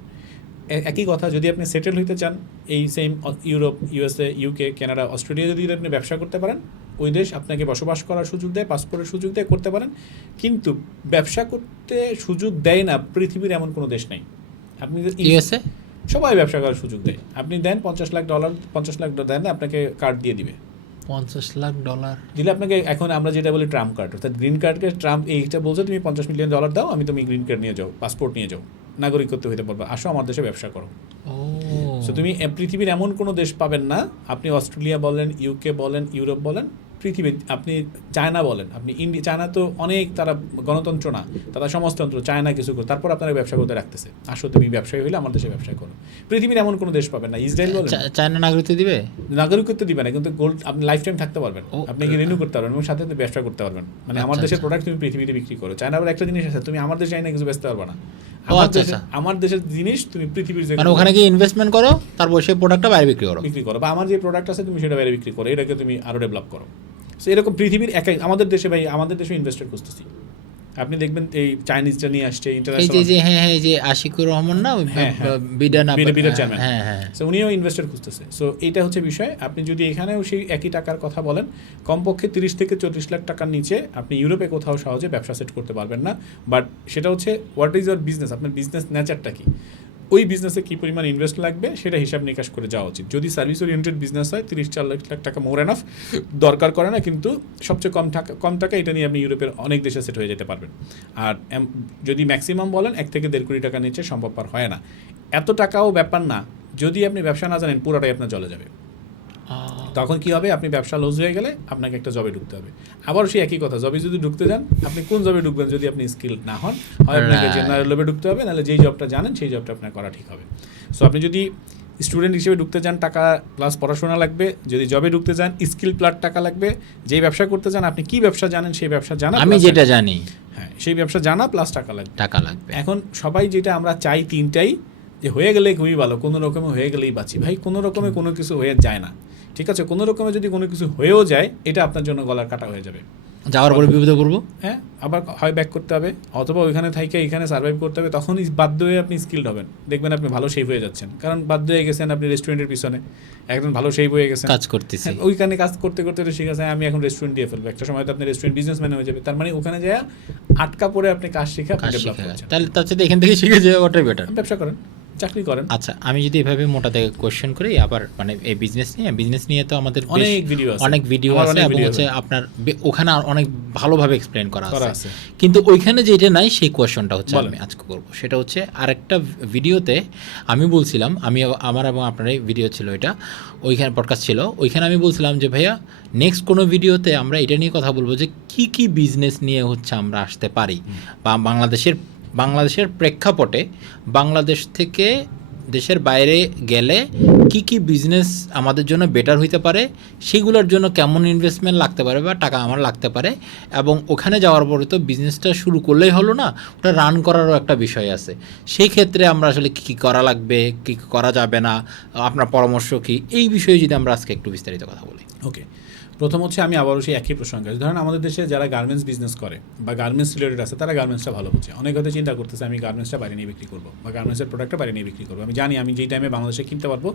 একই কথা, যদি আপনি সেটেল হইতে চান এই same Europe, USA, UK, Canada, Australia, যদি আপনি ব্যবসা করতে পারেন, ওই দেশ আপনাকে বসবাস করার সুযোগ দেয়, পাসপোর্টের সুযোগ দেয়, করতে পারেন। কিন্তু ব্যবসা করতে সুযোগ দেয় না পৃথিবীর এমন কোনো দেশ নেই। আপনি ইউএসএ সবাই ব্যবসা করার সুযোগ দেয়, আপনি দেন $50 লাখ, $50 লাখ দেন, আপনাকে কার্ড দিয়ে দিবে। $50 লাখ দিলে আপনাকে, এখন আমরা যেটা বলি ট্রাম্প কার্ড, অর্থাৎ গ্রিন কার্ডকে ট্রাম্প এইটা বলছে, তুমি $50 মিলিয়ন দাও, আমি তুমি গ্রিন কার্ড নিয়ে যাও, পাসপোর্ট নিয়ে যাও, নাগরিকত্ব হইতে পারবে, আসো আমার দেশে ব্যবসা করো। সো তুমি পৃথিবীর এমন কোনো দেশ পাবেন না, আপনি অস্ট্রেলিয়া বলেন, ইউকে বলেন, ইউরোপ বলেন, পৃথিবীর, আপনি চায়না বলেন, আপনি চায়না তো অনেক, তারা গণতন্ত্র না, তারা সমাজতন্ত্র, চায়না কিছু করে, তারপর আপনারা ব্যবসা করতে রাখতেছে, আসো তুমি ব্যবসায়ী হইলে আমার দেশে ব্যবসা করো। পৃথিবীর এমন কোনো দেশ পাবেন না। ইসরায়েল বলেন, চায়না নাগরিকত্ব দিবে, নাগরিকত্ব দিবে না, কিন্তু গোল্ড আপনি লাইফ টাইম থাকতে পারবেন, আপনি কি রিনিউ করতে পারবেন এবং সাথে ব্যবসা করতে পারবেন। মানে আমার দেশের প্রোডাক্ট তুমি পৃথিবীতে বিক্রি করো। চায়না আবার একটা জিনিস আছে, তুমি আমার দেশে চায়না কিছু বেচতে পারবে না, আমার দেশের জিনিস তুমি পৃথিবীর, মানে ওখানে গিয়ে ইনভেস্টমেন্ট করো, তারপর সেই প্রোডাক্টটা বাইরে বিক্রি করো, বা আমার যে প্রোডাক্ট আছে তুমি সেটা বাইরে বিক্রি করো, এটাকে তুমি আরো ডেভেলপ করো। সো এরকম পৃথিবীর একাই আমাদের দেশে, ভাই আমাদের দেশে ইনভেস্টর খুঁজতেছি। আপনি দেখবেন এই চাইনিজটা নিয়ে আসছে ইন্টারন্যাশনাল, এই যে আশিকুর রহমান না, বিডার চেয়ারম্যান, সো উনিও ইনভেস্টর খুঁজতেছে। সো এইটা হচ্ছে বিষয়। আপনি যদি এখানেও সেই একই টাকার কথা বলেন, কমপক্ষে 30 থেকে 40 লাখ টাকার নিচে আপনি ইউরোপে কোথাও সহজে ব্যবসা সেট করতে পারবেন না। বাট সেটা হচ্ছে হোয়াট ইজ ইউর বিজনেস, আপনার বিজনেস নেচারটা কি। ওই বিজনেসে কী পরিমাণ ইনভেস্ট লাগবে সেটা হিসাব নিকাশ করে যাওয়া উচিত। যদি সার্ভিস ওরিয়েন্টেড বিজনেস হয় 30-4 লাখ টাকা মোর এনাফ, দরকার করে না, কিন্তু সবচেয়ে কম টাকা এটা নিয়ে আপনি ইউরোপের অনেক দেশে সেট হয়ে যেতে পারবেন। আর যদি ম্যাক্সিমাম বলেন 1 থেকে 1.5 কোটি টাকা নিচে সম্ভবপর হয় না। এত টাকাও ব্যাপার না, যদি আপনি ব্যবসা না জানেন পুরোটাই আপনার জলে যাবে। তখন কি হবে, আপনি ব্যবসা লস হয়ে গেলে আপনাকে একটা জবে ঢুকতে হবে। আবার সেই একই কথা, জবে যদি ঢুকতে যান, আপনি কোন জবে ঢুকবেন যদি আপনি স্কিল না হন? হয় আপনাকে জেনারেল জবে ঢুকতে হবে, নাহলে যেই জবটা জানেন সেই জবটা আপনার করা ঠিক হবে। সো আপনি যদি স্টুডেন্ট হিসেবে ঢুকতে চান, টাকা প্লাস পড়াশোনা লাগবে। যদি জবে ঢুকতে চান, স্কিল প্লাস টাকা লাগবে। যেই ব্যবসা করতে চান, আপনি কি ব্যবসা জানেন সেই ব্যবসা জানা, আমি যেটা জানি হ্যাঁ সেই ব্যবসা জানা প্লাস টাকা লাগবে। লাগবে। এখন সবাই যেটা আমরা চাই তিনটাই, যে হয়ে গেলে খুবই ভালো, কোনো রকমে হয়ে গেলেই বাঁচি। ভাই কোনো রকমে কোনো কিছু হয়ে যায় না, ঠিক আছে? কোনো রকমে যদি কোনো কিছু হয়েও যায়, এটা আপনার জন্য গলার কাটা হয়ে যাবে। যাওয়ার পরে বিপদে পড়বো, হ্যাঁ, আবার হয় ব্যাক করতে হবে, অথবা ওইখানে থাইকে এখানে সার্ভাইভ করতে হবে। তখনই বাধ্য হয়ে আপনি স্কিলড হবেন, দেখবেন আপনি ভালো শেপ হয়ে যাচ্ছেন। কারণ বাধ্য হয়ে গেছেন আপনি রেস্টুরেন্টের পিছনে, একদম ভালো শেপ হয়ে গেছেন, কাজ করতেছি, ওইখানে কাজ করতে করতে শিখে গেছেন আমি এখন রেস্টুরেন্ট দিয়ে ফেলবো। একটা সময় তো আপনি রেস্টুরেন্ট বিজনেসম্যান হয়ে যাবে। তার মানে ওখানে যায় আটকা পড়ে আপনি কাজ শিখে ডেভেলপ করছেন। তাহলে তার সাথে এখান থেকে শিখে যাওয়া ওটাই বেটার। ব্যবসা করেন, চাকরি করেন। আচ্ছা, আমি যদি এভাবে মোটা থেকে কোয়েশ্চেন করি, আবার মানে এই বিজনেস নিয়ে তো আমাদের অনেক ভিডিও আছে এবং হচ্ছে আপনার ওখানে অনেক ভালোভাবে এক্সপ্লেন করা আছে, কিন্তু ওইখানে যেটা নাই সেই কোয়েশ্চনটা হচ্ছে আমি আজকে করব। সেটা হচ্ছে আরেকটা ভিডিওতে আমি বলছিলাম, আমার এবং আপনার ভিডিও ছিল এটা, ওইখানে পডকাস্ট ছিল, ওইখানে আমি বলছিলাম যে ভাইয়া নেক্সট কোনো ভিডিওতে আমরা এটা নিয়ে কথা বলবো যে কি বিজনেস নিয়ে হচ্ছে আমরা আসতে পারি, বা বাংলাদেশের প্রেক্ষাপটে বাংলাদেশ থেকে দেশের বাইরে গেলে কি বিজনেস আমাদের জন্য বেটার হইতে পারে, সেগুলোর জন্য কেমন ইনভেস্টমেন্ট লাগতে পারে বা টাকা আমার লাগতে পারে, এবং ওখানে যাওয়ার পরে তো বিজনেসটা শুরু করলেই হলো না, ওটা রান করারও একটা বিষয় আছে। সেই ক্ষেত্রে আমরা আসলে কী করা লাগবে, কী করা যাবে না, আপনার পরামর্শ কী, এই বিষয়ে যদি আমরা আজকে একটু বিস্তারিত কথা বলি। ওকে, প্রথম হচ্ছে আমি আবারও সেই একই প্রসঙ্গে, ধরেন আমাদের দেশে যারা গার্মেন্টস বিজনেস করে বা গার্মেন্টস রিলেটেড আছে, তারা গার্মেন্টসটা ভালো বুঝে। অনেক হয়তো চিন্তা করতেছে আমি গার্মেন্টসটা বাইরে নিয়ে বিক্রি করবো বা গার্মেন্টসের প্রোডাক্টটা বাইরে নিয়ে বিক্রি করবো। আমি জানি আমি যেই টাইমে বাংলাদেশে কিনতে পারবো,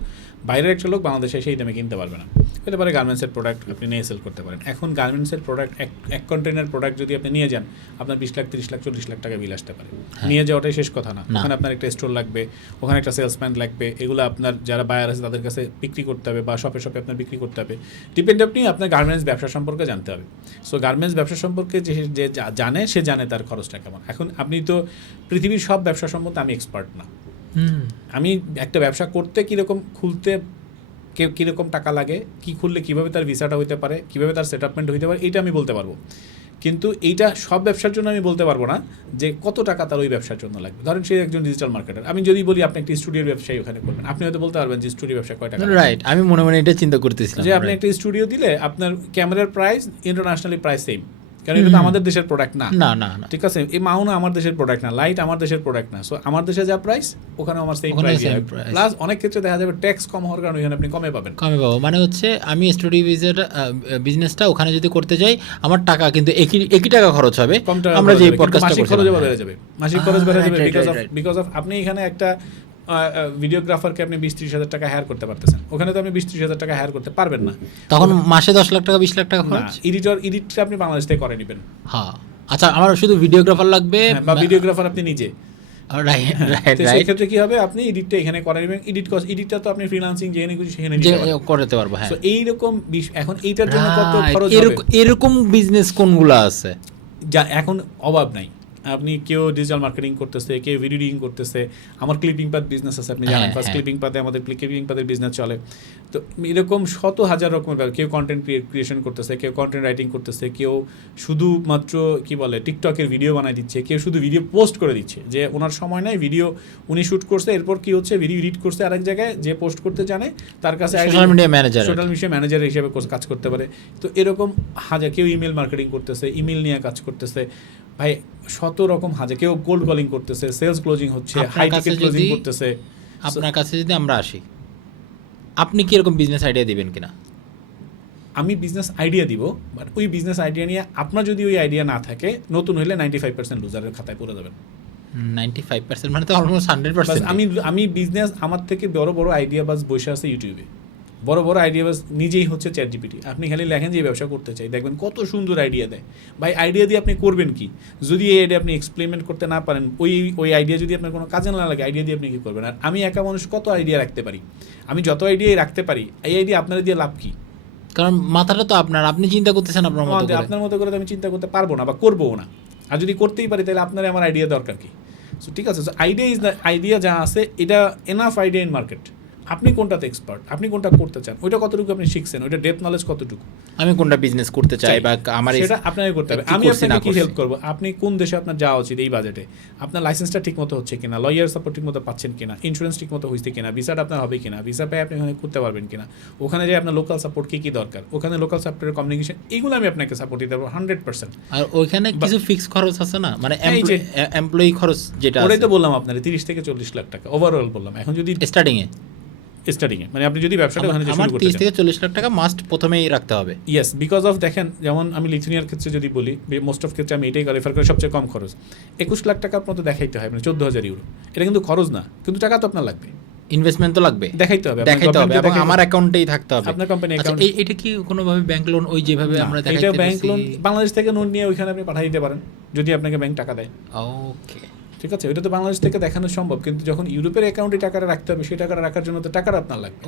বাইরের একটা লোক বাংলাদেশে সেই টাইমে কিনতে পারবে না। হতে পারে গার্মেন্টসের প্রোডাক্ট আপনি নিয়ে সেল করতে পারেন। এখন গার্মেন্টসের প্রোডাক্ট এক কন্টেনার প্রোডাক্ট যদি আপনি নিয়ে যান, আপনার 20 লাখ 30 লাখ 40 লাখ টাকা বিল আসতে পারে। নিয়ে যাওয়াটাই শেষ কথা না, ওখানে আপনার একটা স্টোর লাগবে, ওখানে একটা সেলসম্যান লাগবে, এগুলো আপনার যারা বায়ার আছে তাদের কাছে বিক্রি করতে হবে বা শপে আপনার বিক্রি করতে হবে। ডিপেন্ড আপনি আপনার গার্মেন্টস ব্যবসা সম্পর্কে জানতে হবে। সো গার্মেন্টস ব্যবসা সম্পর্কে যে জানে সে জানে তার খরচটা কেমন। এখন আপনি তো পৃথিবীর সব ব্যবসা সম্বন্ধে আমি এক্সপার্ট না। আমি একটা ব্যবসা করতে কীরকম খুলতে কীরকম টাকা লাগে, কি খুললে কীভাবে তার ভিসাটা হইতে পারে, কীভাবে তার সেটআপমেন্ট হইতে পারে, এইটা আমি বলতে পারবো। কিন্তু এইটা সব ব্যবসার জন্য আমি বলতে পারবো না যে কত টাকা তার ওই ব্যবসার জন্য লাগবে। ধরেন সে একজন ডিজিটাল মার্কেটার, আমি যদি বলি আপনি একটি স্টুডিওর ব্যবসায়ী ওখানে করবেন, আপনি হয়তো বলতে পারবেন যে স্টুডিও ব্যবসা কয় টাকা। রাইট, আমি মনে এটা চিন্তা করতেছিলাম যে আপনি একটা স্টুডিও দিলে আপনার ক্যামেরার প্রাইস ইন্টারন্যাশনালি প্রাইস সেম, কারণ এটা তো আমাদের দেশের প্রোডাক্ট না, ঠিক আছে? এই মাউনা আমার দেশের প্রোডাক্ট না, লাইট আমার দেশের প্রোডাক্ট না। সো আমার দেশে যা প্রাইস ওখানে আমার সেম প্রাইস। প্লাস অনেক ক্ষেত্রে দেখা যাবে ট্যাক্স কম হওয়ার কারণে ওখানে আপনি কমে পাবেন। মানে হচ্ছে আমি স্টুডিও বিজনেসটা ওখানে যদি করতে যাই, আমার টাকা কিন্তু একই টাকা খরচ হবে, আমরা যে পডকাস্টটা করছি, মাসিক খরচ বেড়ে যাবে, বিকজ অফ আপনি এখানে একটা ভিডিওগ্রাফারকে আপনি 20-30 হাজার টাকা হায়ার করতে পারতেছেন, ওখানে তো আপনি 20-30 হাজার টাকা হায়ার করতে পারবেন না। তখন মাসে 10 লাখ টাকা 20 লাখ টাকা খরচ। এডিটটা আপনি বাংলাদেশ থেকে করে নেবেন। হ্যাঁ, আচ্ছা, আমার শুধু ভিডিওগ্রাফার লাগবে বা ভিডিওগ্রাফার আপনি নিজে। সেই ক্ষেত্রে কি হবে, আপনি এডিটটা এখানে করে নেবেন। এডিটটা তো আপনি ফ্রিল্যান্সিং যেখানে খুশি সেখানে করতে পারবো। হ্যাঁ, এইরকম এখন এইটার জন্য কত খরচ হবে, এরকম বিজনেস কোনগুলো আছে যা এখন অভাব নাই। আপনি কেউ ডিজিটাল মার্কেটিং করতেছে, কেউ ভিডিও এডিটিং করতেছে। আমার ক্লিপিং পাত বিজনেস আছে, আপনি জানেন, ফার্স্ট ক্লিপিং পাতে আমাদের ক্লিপিং পাতের বিজনেস চলে। তো এরকম শত হাজার রকমের ব্যাপার, কেউ কন্টেন্ট ক্রিয়েশন করতেছে, কেউ কন্টেন্ট রাইটিং করতেছে, কেউ শুধুমাত্র কি বলে টিকটকের ভিডিও বানাই দিচ্ছে, কেউ শুধু ভিডিও পোস্ট করে দিচ্ছে, যে ওনার সময় নাই, ভিডিও উনি শ্যুট করছে, এরপর কি হচ্ছে ভিডিও এডিট করছে আরেক জায়গায়, যে পোস্ট করতে জানে তার কাছে সোশ্যাল মিডিয়া ম্যানেজার হিসেবে কাজ করতে পারে। তো এরকম হাজার, কেউ ইমেল মার্কেটিং করতেছে, ইমেল নিয়ে কাজ করতেছে, ভাই শত রকম হাজার, কেউ কোল্ড কলিং করতেছে, সেলস ক্লোজিং হচ্ছে, হাই টিকেট ক্লোজিং করতেছে। আপনার কাছে যদি আমরা আসি, আপনি কি এরকম বিজনেস আইডিয়া দিবেন কিনা? আমি বিজনেস আইডিয়া দিব, বাট ওই বিজনেস আইডিয়া নিয়ে আপনার যদি ওই আইডিয়া না থাকে, নতুন হলে 95% লুজারের খাতায় পড়ে যাবেন। 95% মানে তো অলমোস্ট 100%। আমি বিজনেস, আমার থেকে বড় বড় আইডিয়া বাস বসে আছে ইউটিউবে, বড় বড় আইডিয়া নিজেই হচ্ছে চ্যাট জিপিটি। আপনি খালি লেখেন যে এই ব্যবসা করতে চাই, দেখবেন কত সুন্দর আইডিয়া দেয়। ভাই আইডিয়া দিয়ে আপনি করবেন কি? যদি এই আইডিয়া আপনি এক্সপেরিমেন্ট করতে না পারেন, ওই আইডিয়া যদি আপনার কোনো কাজে না লাগে, আইডিয়া দিয়ে আপনি কী করবেন? আর আমি একা মানুষ কত আইডিয়া রাখতে পারি? আমি যত আইডিয়াই রাখতে পারি, এই আইডিয়া আপনারা দিয়ে লাভ কী? কারণ মাথাটা তো আপনার, আপনি চিন্তা করতেছেন আপনার মতো করে। আপনার মতো করে তো আমি চিন্তা করতে পারবো না বা করবো না। আর যদি করতেই পারি তাহলে আপনার আমার আইডিয়া দরকার কি? সো ঠিক আছে, আইডিয়া ইজ দ্য আইডিয়া যা আছে, এটা এনাফ আইডিয়া ইন মার্কেট। আপনি কোনটাতে এক্সপার্ট, আপনি কোনটা করতে চান, ওইটা কতটুকু আপনি শিখছেন, ওইটা ডেপথ নলেজ কতটুকু, আমি কোনটা বিজনেস করতে চাই বা আমার সেটা আপনাকে করতে হবে। আমি আপনাকে কি হেল্প করবো? আপনি কোন দেশে আপনার যাওয়া উচিত এই বাজেটে, আপনার লাইসেন্সটা ঠিক মতো হচ্ছে কিনা, লয়ার সাপোর্ট ঠিক মতো পাচ্ছেন কিনা, ইন্স্যুরেন্স ঠিক মতো হয়েছে কিনা, ভিসাটা আপনার হবে কিনা, ভিসা পেয়ে আপনি ওখানে করতে পারবেন কিনা, ওখানে যে আপনার লোকাল সাপোর্ট কী কী দরকার, ওখানে লোকাল সাপোর্টের কমিউনিকেশন, এগুলো আমি আপনাকে সাপোর্ট দিতে পারবো 100%। আর ওইখানে কিছু ফিক্স খরচ আছে না, মানে এমপ্লয়ি খরচ যেটা ওটাই তো বললাম আপনার 30 থেকে 40 লাখ টাকা ওভারঅল বললাম। এখন যদি স্টার্টিংয়ে মানে আপনি যদি ব্যবসাটা ওখানে আমার শুরু করতে 30 চান, থেকে 40 লাখ টাকা মাস্ট প্রথমেই রাখতে হবে। ইয়েস, বিকজ অফ দেখেন, যেমন আমি লিথুনিয়ার ক্ষেত্রে যদি বলি, মোস্ট অফ ক্ষেত্রে আমি এটাই রেফার করি, সবচেয়ে কম খরচ 21 লাখ টাকা মতো দেখাইতে হয়, মানে 14,000 ইউরো। এটা কিন্তু খরচ না, কিন্তু টাকা তো আপনার লাগবে, ইনভেস্টমেন্ট তো লাগবে, দেখাইতে হবে এবং আমার অ্যাকাউন্টেই থাকতে হবে, আপনার কোম্পানি অ্যাকাউন্ট। এটা কি কোনোভাবে ব্যাংক লোন ওই যেভাবে আমরা এটা দেখাইতে ব্যাংক লোন, বাংলাদেশ থেকে লোন নিয়ে ওইখানে আপনি পাঠিয়ে দিতে পারেন যদি আপনাকে ব্যাংক টাকা দেয়। ওকে, ঠিক আছে, ওইটা তো বাংলাদেশ থেকে দেখানো সম্ভব, কিন্তু যখন ইউরোপের অ্যাকাউন্টে টাকাটা রাখতে হবে, সেই টাকাটা রাখার জন্য তো টাকাটা আপনার লাগবে।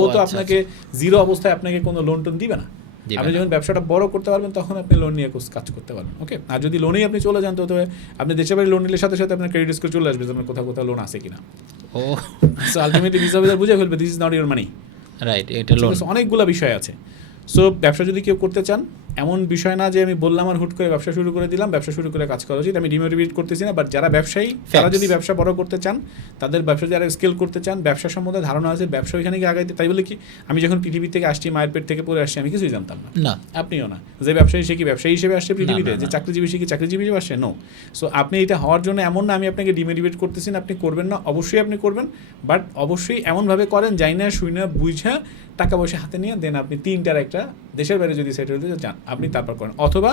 ও তো আপনাকে জিরো অবস্থায় আপনাকে কোনো লোন টোন দিবে না। আপনি যখন ব্যবসাটা বড় করতে পারবেন তখন আপনি লোন নিয়ে কাজ করতে পারবেন। ওকে, আর যদি লোনেই আপনি চলে যান, তো আপনি দেশের বাড়ি লোন নিলে সাথে সাথে আপনার ক্রেডিট স্কোর চলে আসবে, আপনার কোথাও কোথাও লোন আছে কিনা। সো আলটিমেটলি ভিসা বুঝে ফেলবে this is not your money, right. এটা লোন, অনেকগুলো বিষয় আছে। সো ব্যবসা যদি কেউ করতে চান, এমন বিষয় না যে আমি বললাম আর হুট করে ব্যবসা শুরু করে দিলাম, ব্যবসা শুরু করে কাজ করা উচিত, আমি ডিমোটিভেট করতেছি না। বাট যারা ব্যবসায়ী, তারা যদি ব্যবসা বড় করতে চান, তাদের ব্যবসা যারা স্কেল করতে চান, ব্যবসা সম্বন্ধে ধারণা আছে, ব্যবসা ওইখানে গিয়ে আগাইতে, তাই বলে কি আমি যখন পৃথিবী থেকে আসছি, মায়ের পেট থেকে পড়ে আসছি, আমি কিছুই জানতাম না, আপনিও না। যে ব্যবসায়ী সে কি ব্যবসায়ী হিসেবে আসছে পৃথিবীতে, যে চাকরিজীবী সে কি চাকরিজীবী হিসেবে আসছে? নো। সো আপনি এটা হওয়ার জন্য এমন না আমি আপনাকে ডিমোটিভেট করতেছি না, আপনি করবেন না, অবশ্যই আপনি করবেন, বাট অবশ্যই এমনভাবে করেন যাই না শুই না বুঝা টাকা পয়সা হাতে নিয়ে দেন আপনি 3টার একটা দেশের বাইরে যদি সেটেল হতে চান, আপনি তারপর করেন। অথবা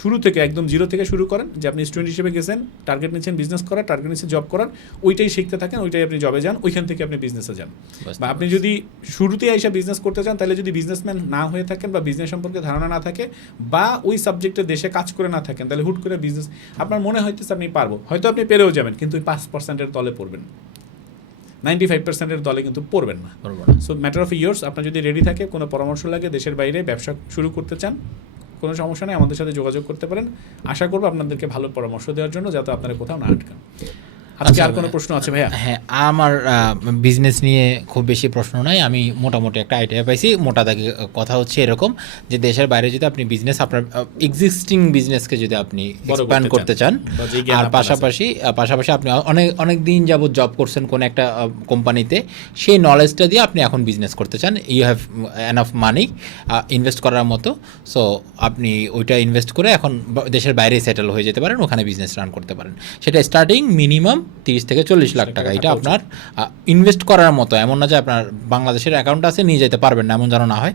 শুরু থেকে একদম জিরো থেকে শুরু করেন, যে আপনি স্টুডেন্ট হিসেবে গেছেন, টার্গেট নিচ্ছেন বিজনেস করার, টার্গেট নিচ্ছেন জব করার, ওইটাই শিখতে থাকেন, ওইটাই আপনি জবে যান, ওইখান থেকে আপনি বিজনেসে যান। বা আপনি যদি শুরুতেই এসে বিজনেস করতে চান, তাহলে যদি বিজনেসম্যান না হয়ে থাকেন বা বিজনেস সম্পর্কে ধারণা না থাকে বা ওই সাবজেক্টে দেশে কাজ করে না থাকেন, তাহলে হুট করে বিজনেস আপনার মনে হইতেছে আপনি পারবো, হয়তো আপনি পেরেও যাবেন, কিন্তু ওই 5%-এর তলে পড়বেন, 95%-এর দলে কিন্তু পড়বেন না। সো ম্যাটার অফ ইয়ার্স, আপনার যদি রেডি থাকে, কোনো পরামর্শ লাগে, দেশের বাইরে ব্যবসা শুরু করতে চান, কোনো সমস্যা নেই, আমাদের সাথে যোগাযোগ করতে পারেন। আশা করবো আপনাদেরকে ভালো পরামর্শ দেওয়ার জন্য, যাতে আপনারা কোথাও না আটকান। আজকে আর কোনো প্রশ্ন আছে ভাইয়া? হ্যাঁ, আমার বিজনেস নিয়ে খুব বেশি প্রশ্ন নাই, আমি মোটামুটি একটা আইডিয়া পাইছি। মোটা দাগে কথা হচ্ছে এরকম যে দেশের বাইরে যদি আপনি বিজনেস, আপনার এক্সিস্টিং বিজনেসকে যদি আপনি এক্সপ্যান্ড করতে চান, আর পাশাপাশি আপনি অনেক দিন যাবত জব করছেন কোনো একটা কোম্পানিতে, সেই নলেজটা দিয়ে আপনি এখন বিজনেস করতে চান, you have enough money invest করার মতো, সো আপনি ওইটা ইনভেস্ট করে এখন দেশের বাইরে সেটেল হয়ে যেতে পারেন, ওখানে বিজনেস রান করতে পারেন। সেটা স্টার্টিং মিনিমাম 30 থেকে 40 লাখ টাকা, এটা আপনার ইনভেস্ট করার মতো, এমন না যে আপনার বাংলাদেশের অ্যাকাউন্ট আছে নিয়ে যেতে পারবেন না, এমন যেন না হয়,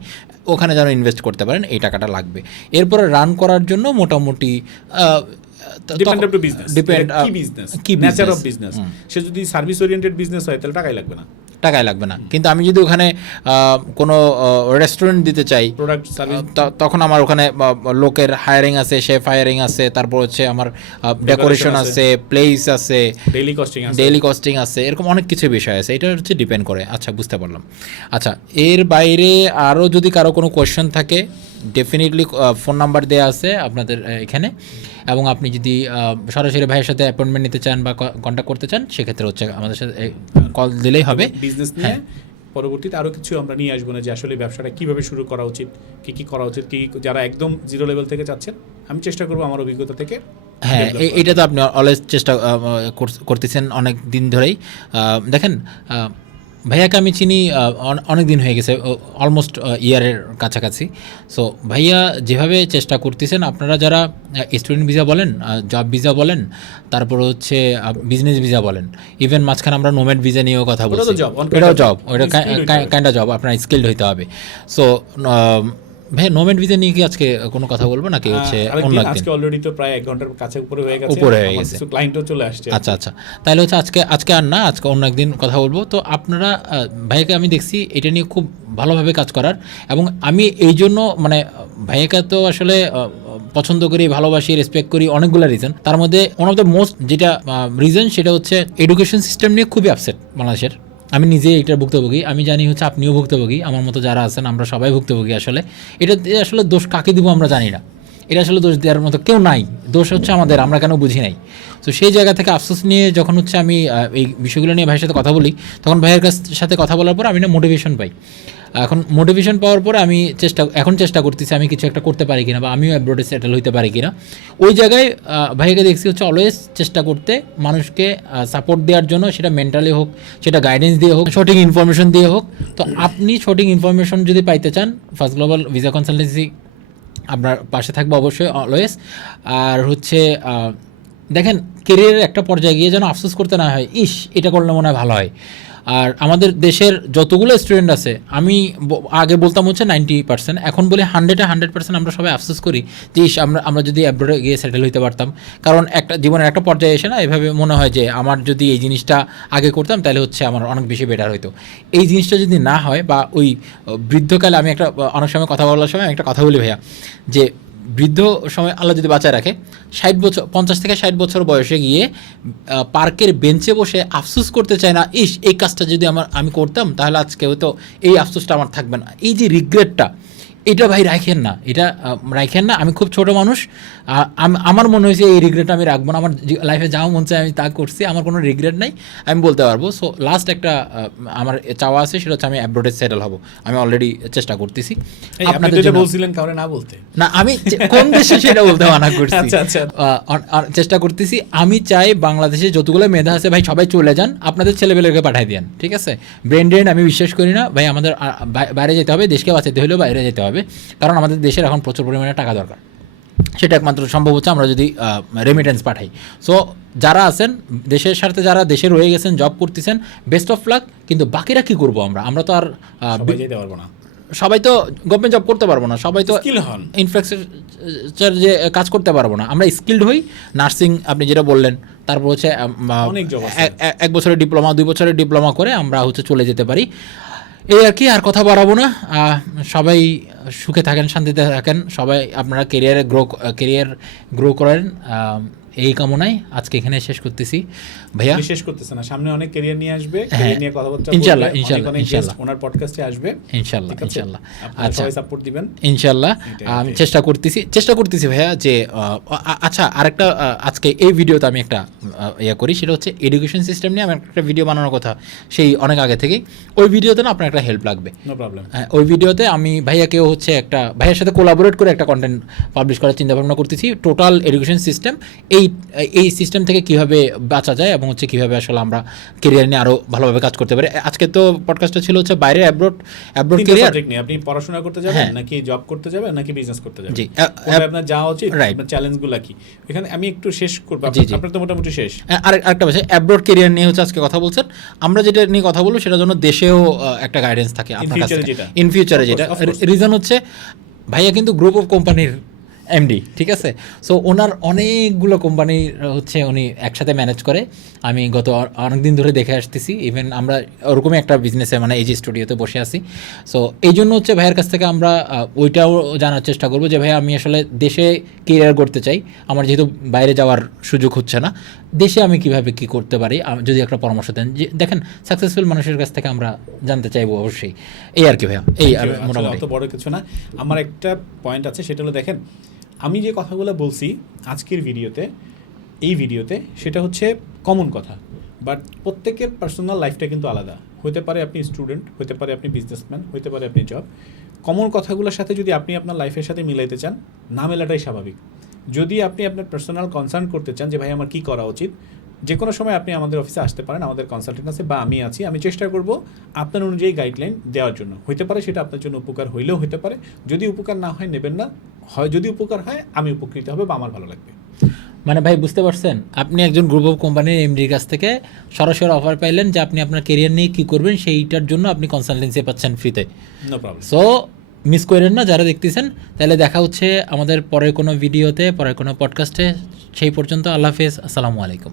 ওখানে যেন ইনভেস্ট করতে পারেন, এই টাকাটা লাগবে। এরপরে রান করার জন্য মোটামুটি সে যদি সার্ভিস ওরিয়েন্টেড বিজনেস হয় তাহলে টাকাই লাগবে না। কিন্তু আমি যদি ওখানে কোনো রেস্টুরেন্ট দিতে চাই, প্রোডাক্ট সার্ভিস, তখন আমার ওখানে লোকের হায়ারিং আছে, শেফ হায়ারিং আছে, তারপর হচ্ছে আমার ডেকোরেশন আছে, প্লেস আছে, ডেইলি কস্টিং আছে, এরকম অনেক কিছু বিষয় আছে, এটা হচ্ছে ডিপেন্ড করে। আচ্ছা, বুঝতে পারলাম। আচ্ছা, এর বাইরে আরও যদি কারো কোনো কোয়েশ্চেন থাকে, ডেফিনেটলি ফোন নাম্বার দেওয়া আছে আপনাদের এখানে, এবং আপনি যদি সরাসরি ভাইয়ের সাথে অ্যাপয়েন্টমেন্ট নিতে চান বা কন্ট্যাক্ট করতে চান, সেক্ষেত্রে হচ্ছে আমাদের সাথে কল দিলেই হবে। বিজনেস নিয়ে পরবর্তীতে আরও কিছু আমরা নিয়ে আসবো না, যে আসলে ব্যবসাটা কীভাবে শুরু করা উচিত, কী করা উচিত, যারা একদম জিরো লেভেল থেকে চাচ্ছেন, আমি চেষ্টা করবো আমার অভিজ্ঞতা থেকে। হ্যাঁ, এটা তো আপনি অলওয়েজ চেষ্টা করতেছেন অনেক দিন ধরেই। দেখেন, ভাইয়াকে আমি চিনি অনেক দিন হয়ে গেছে, অলমোস্ট ইয়ারের কাছাকাছি। সো ভাইয়া যেভাবে চেষ্টা করতেছেন, আপনারা যারা স্টুডেন্ট ভিসা বলেন, জব ভিসা বলেন, তারপর হচ্ছে বিজনেস ভিসা বলেন, ইভেন মাঝখানে আমরা নোম্যাড ভিসা নিয়েও কথা বলছি, এটাও জব, ওইটা কাইন্ড অফ জব, আপনার স্কিলড হইতে হবে। সো ভাই নোম্যাড ভিসা নিয়ে কি আজকে কোনো কথা বলবো নাকি হচ্ছে অন্য একদিন? আজকে অলরেডি তো প্রায় 1 ঘন্টার কাছে উপরে হয়ে গেছে, কিছু ক্লায়েন্টও চলে আসছে। আচ্ছা আচ্ছা, তাহলে হচ্ছে আজকে আর না, আজকে অন্য একদিন কথা বলবো। তো আপনারা ভাইয়াকে আমি দেখছি এটা নিয়ে খুব ভালোভাবে কাজ করার, এবং আমি এই জন্য মানে ভাইয়াকে তো আসলে পছন্দ করি, ভালোবাসি, রেসপেক্ট করি অনেকগুলো রিজন। তার মধ্যে ওয়ান অফ দ্য মোস্ট যেটা রিজন সেটা হচ্ছে এডুকেশন সিস্টেম নিয়ে খুবই আপসেট বাংলাদেশের। আমি নিজে এটার ভুক্তভোগী, আমি জানি হচ্ছে আপনিও ভুক্তভোগী, আমার মতো যারা আছেন আমরা সবাই ভুক্তভোগী। আসলে এটা আসলে দোষ কাকে দিব আমরা জানি না, এটা আসলে দোষ দেওয়ার মতো কেউ নাই, দোষ হচ্ছে আমাদের, আমরা কেন বুঝি নাই। তো সেই জায়গা থেকে আফসোস নিয়ে যখন হচ্ছে আমি এই বিষয়গুলো নিয়ে ভাইয়ের সাথে কথা বলি, তখন ভাইয়ের সাথে কথা বলার পর আমি না মোটিভেশন পাই। এখন মোটিভেশন পাওয়ার পরে আমি চেষ্টা করতেছি আমি কিছু একটা করতে পারি কিনা, বা আমিও অ্যাব্রোডে সেটেল হইতে পারি কিনা। ওই জায়গায় ভাইকে দেখছি হচ্ছে অলওয়েজ চেষ্টা করতে মানুষকে সাপোর্ট দেওয়ার জন্য, সেটা মেন্টালি হোক, সেটা গাইডেন্স দিয়ে হোক, সঠিক ইনফরমেশন দিয়ে হোক। তো আপনি সঠিক ইনফরমেশন যদি পাইতে চান, ফার্স্ট গ্লোবাল ভিসা কনসালটেন্সি আপনার পাশে থাকবে অবশ্যই অলওয়েজ। আর হচ্ছে দেখেন, কেরিয়ারের একটা পর্যায়ে গিয়ে যেন আফসোস করতে না হয়, ইস এটা করলে মনে হয় ভালো হয়। আর আমাদের দেশের যতগুলো স্টুডেন্ট আছে, আমি আগে বলতাম হচ্ছে 90%, এখন বলি 100% আমরা সবাই আফসোস করি যে ইস আমরা যদি অ্যাব্রোডে গিয়ে সেটেল হইতে পারতাম। কারণ একটা জীবনের একটা পর্যায়ে এসে না এভাবে মনে হয় যে আমার যদি এই জিনিসটা আগে করতাম তাহলে হচ্ছে আমার অনেক বেশি বেটার হতো। এই জিনিসটা যদি না হয়, বা ওই বৃদ্ধকালে আমি অনেক সময় কথা বলার সময় একটা কথা বলি ভাইয়া, যে বৃদ্ধ সময় আল্লাহ যদি বাঁচায় রাখে, 50 থেকে 60 বছর বয়সে গিয়ে পার্কের বেঞ্চে বসে আফসোস করতে চায় না, ইস এই কাজটা যদি আমি করতাম তাহলে আজকে হয়তো এই আফসোসটা আমার থাকবে না। এই যে রিগ্রেটটা, এটা ভাই রাখেন না, এটা রাখেন না। আমি খুব ছোট মানুষ, আমার মনে হয়েছে এই রিগ্রেট আমি রাখবো না। আমার লাইফে যাওয়া মন চায় আমি তা করছি, আমার কোনো রিগ্রেট নাই, আমি বলতে পারবো। সো লাস্ট একটা আমার চাওয়া আছে, সেটা হচ্ছে আমি অ্যাব্রোডে সেটেল হব। আমি অলরেডি চেষ্টা করতেছি। আপনাদের জন্য বলছিলেন কাউরে না বলতে, না আমি কোন দেশে সেটা বলতে মানা করছি, চেষ্টা করতেছি। আমি চাই বাংলাদেশে যতগুলো মেধা আছে ভাই সবাই চলে যান, আপনাদের ছেলেপেলেকে পাঠাই দেন, ঠিক আছে? ব্রেন ড্রেন আমি বিশ্বাস করি না ভাই, আমাদের বাইরে যেতে হবে, দেশকে বাঁচাতে হলেও বাইরে যেতে হবে, কারণ আমাদের দেশের এখন প্রচুর পরিমাণে টাকা দরকার। সেটা একমাত্র সম্ভব হচ্ছে আমরা যদি রেমিটেন্স পাঠাই। সো যারা আছেন দেশের স্বার্থে, যারা দেশে রয়ে গেছেন, জব করতেছেন, বেস্ট অফ লাক। কিন্তু বাকিরা কি করবো? আমরা তো আর যেতে পারবো না, সবাই তো গভর্নমেন্ট জব করতে পারবো না, সবাই তো ইনফ্রাস্ট্রাকচার যে কাজ করতে পারবো না। আমরা স্কিলড হই, নার্সিং আপনি যেটা বললেন, তারপর হচ্ছে 1 বছরের ডিপ্লোমা, 2 বছরের ডিপ্লোমা করে আমরা হচ্ছে চলে যেতে পারি। এই আর কি, আর কথা বাড়াবো না। সবাই সুখে থাকেন, শান্তিতে থাকেন, সবাই আপনারা কেরিয়ার গ্রো করেন, এই কামনায় আজকে এখানে শেষ করতেছি। ভাইয়া শেষ করতেছে না, সামনে অনেক ক্যারিয়ার নিয়ে আসবে, ক্যারিয়ার নিয়ে কথাবার্তা ইনশাআল্লাহ ওনার পডকাস্টে আসবে ইনশাআল্লাহ। আচ্ছা, সবাই সাপোর্ট দিবেন ইনশাআল্লাহ। আমি চেষ্টা করতেছি ভাইয়া যে আচ্ছা, আরেকটা আজকে এই ভিডিওতে আমি একটা করি, সেটা হচ্ছে এডুকেশন সিস্টেম নিয়ে আমি একটা ভিডিও বানানোর কথা সেই অনেক আগে থেকেই। ওই ভিডিওতে না আপনার একটা হেল্প লাগবে, নো প্রবলেম। ওই ভিডিওতে আমি ভাইয়াকেও হচ্ছে একটা ভাইয়ের সাথে কোলাবোরেট করে একটা কন্টেন্ট পাবলিশ করার চিন্তা ভাবনা করতেছি। টোটাল এডুকেশন সিস্টেম, এই সিস্টেম থেকে কীভাবে বাঁচা যায়, এবং হচ্ছে কীভাবে আসলে আমরা কেরিয়ার নিয়ে আরও ভালোভাবে কাজ করতে পারি। আজকে তো পডকাস্টটা ছিল হচ্ছে বাইরে অ্যাব্রোড কেরিয়ার নিয়ে, আপনি পড়াশোনা করতে যাবেন নাকি জব করতে যাবেন নাকি বিজনেস করতে যাবেন, জি আপনার যাওয়া উচিত, আপনার চ্যালেঞ্জগুলো কি। এখানে আমি একটু শেষ করব, আপনার তো মোটামুটি শেষ। আরেকটা বিষয়, অ্যাব্রোড কেরিয়ার নিয়ে হচ্ছে আজকে কথা বলছেন। আমরা যেটা নিয়ে কথা বলবো সেটার জন্য দেশেও একটা গাইডেন্স থাকে আপনার কাছে, ইন ফিউচারে যেটা রিজন হচ্ছে ভাইয়া কিন্তু গ্রুপ অফ কোম্পানির এমডি, ঠিক আছে? সো ওনার অনেকগুলো কোম্পানি হচ্ছে উনি একসাথে ম্যানেজ করে। আমি গত অনেক দিন ধরে দেখে আসতেছি, ইভেন আমরা ওরকমই একটা বিজনেসে মানে এই যে স্টুডিওতে বসে আছি। সো এই জন্য হচ্ছে ভাইয়ের কাছ থেকে আমরা ওইটাও জানার চেষ্টা করবো যে ভাইয়া আমি আসলে দেশে কেরিয়ার করতে চাই, আমার যেহেতু বাইরে যাওয়ার সুযোগ হচ্ছে না, দেশে আমি কিভাবে কি করতে পারি, যদি একটা পরামর্শ দেন। যে দেখেন, সাকসেসফুল মানুষের কাছ থেকে আমরা জানতে চাইবো অবশ্যই। এই আর কি ভাইয়া, এই মোটামুটি অত বড় কিছু না। আমার একটা পয়েন্ট আছে, সেটা হলো দেখেন, আমি যে কথাগুলো বলছি আজকের এই ভিডিওতে সেটা হচ্ছে কমন কথা, বাট প্রত্যেকের পার্সোনাল লাইফটা কিন্তু আলাদা। হতে পারে আপনি স্টুডেন্ট, হতে পারে আপনি বিজনেসম্যান, হতে পারে আপনি জব। কমন কথাগুলোর সাথে যদি আপনি আপনার লাইফের সাথে মিলাইতে চান, না মেলাটাই স্বাভাবিক। যদি আপনি আপনার পার্সোনাল কনসার্ন করতে চান যে ভাই আমার কী করা উচিত, যে কোনো সময় আপনি আমাদের অফিসে আসতে পারেন, আমাদের কনসালটেন্ট আছে বা আমি আছি। আমি চেষ্টা করব আপনার অনুযায়ী গাইডলাইন দেওয়ার জন্য। হতে পারে সেটা আপনার জন্য উপকার হইলেও হতে পারে, যদি উপকার না হয় নেবেন না, হয় যদি উপকার হয় আমি উপকৃত হবে বা আমার ভালো লাগবে। মানে ভাই বুঝতে পারছেন, আপনি একজন গ্রুপ অফ কোম্পানির এমডির কাছ থেকে সরাসরি অফার পাইলেন যে আপনি আপনার কেরিয়ার নিয়ে কী করবেন, সেইটার জন্য আপনি কনসালটেন্সি পাচ্ছেন ফ্রিতে। No problem. সো মিস করেন না যারা দেখতেছেন। তাহলে দেখা হচ্ছে আমাদের পরের কোনো ভিডিওতে, পরের কোনো পডকাস্টে। সেই পর্যন্ত আল্লাহ হাফেজ, আসসালামু আলাইকুম।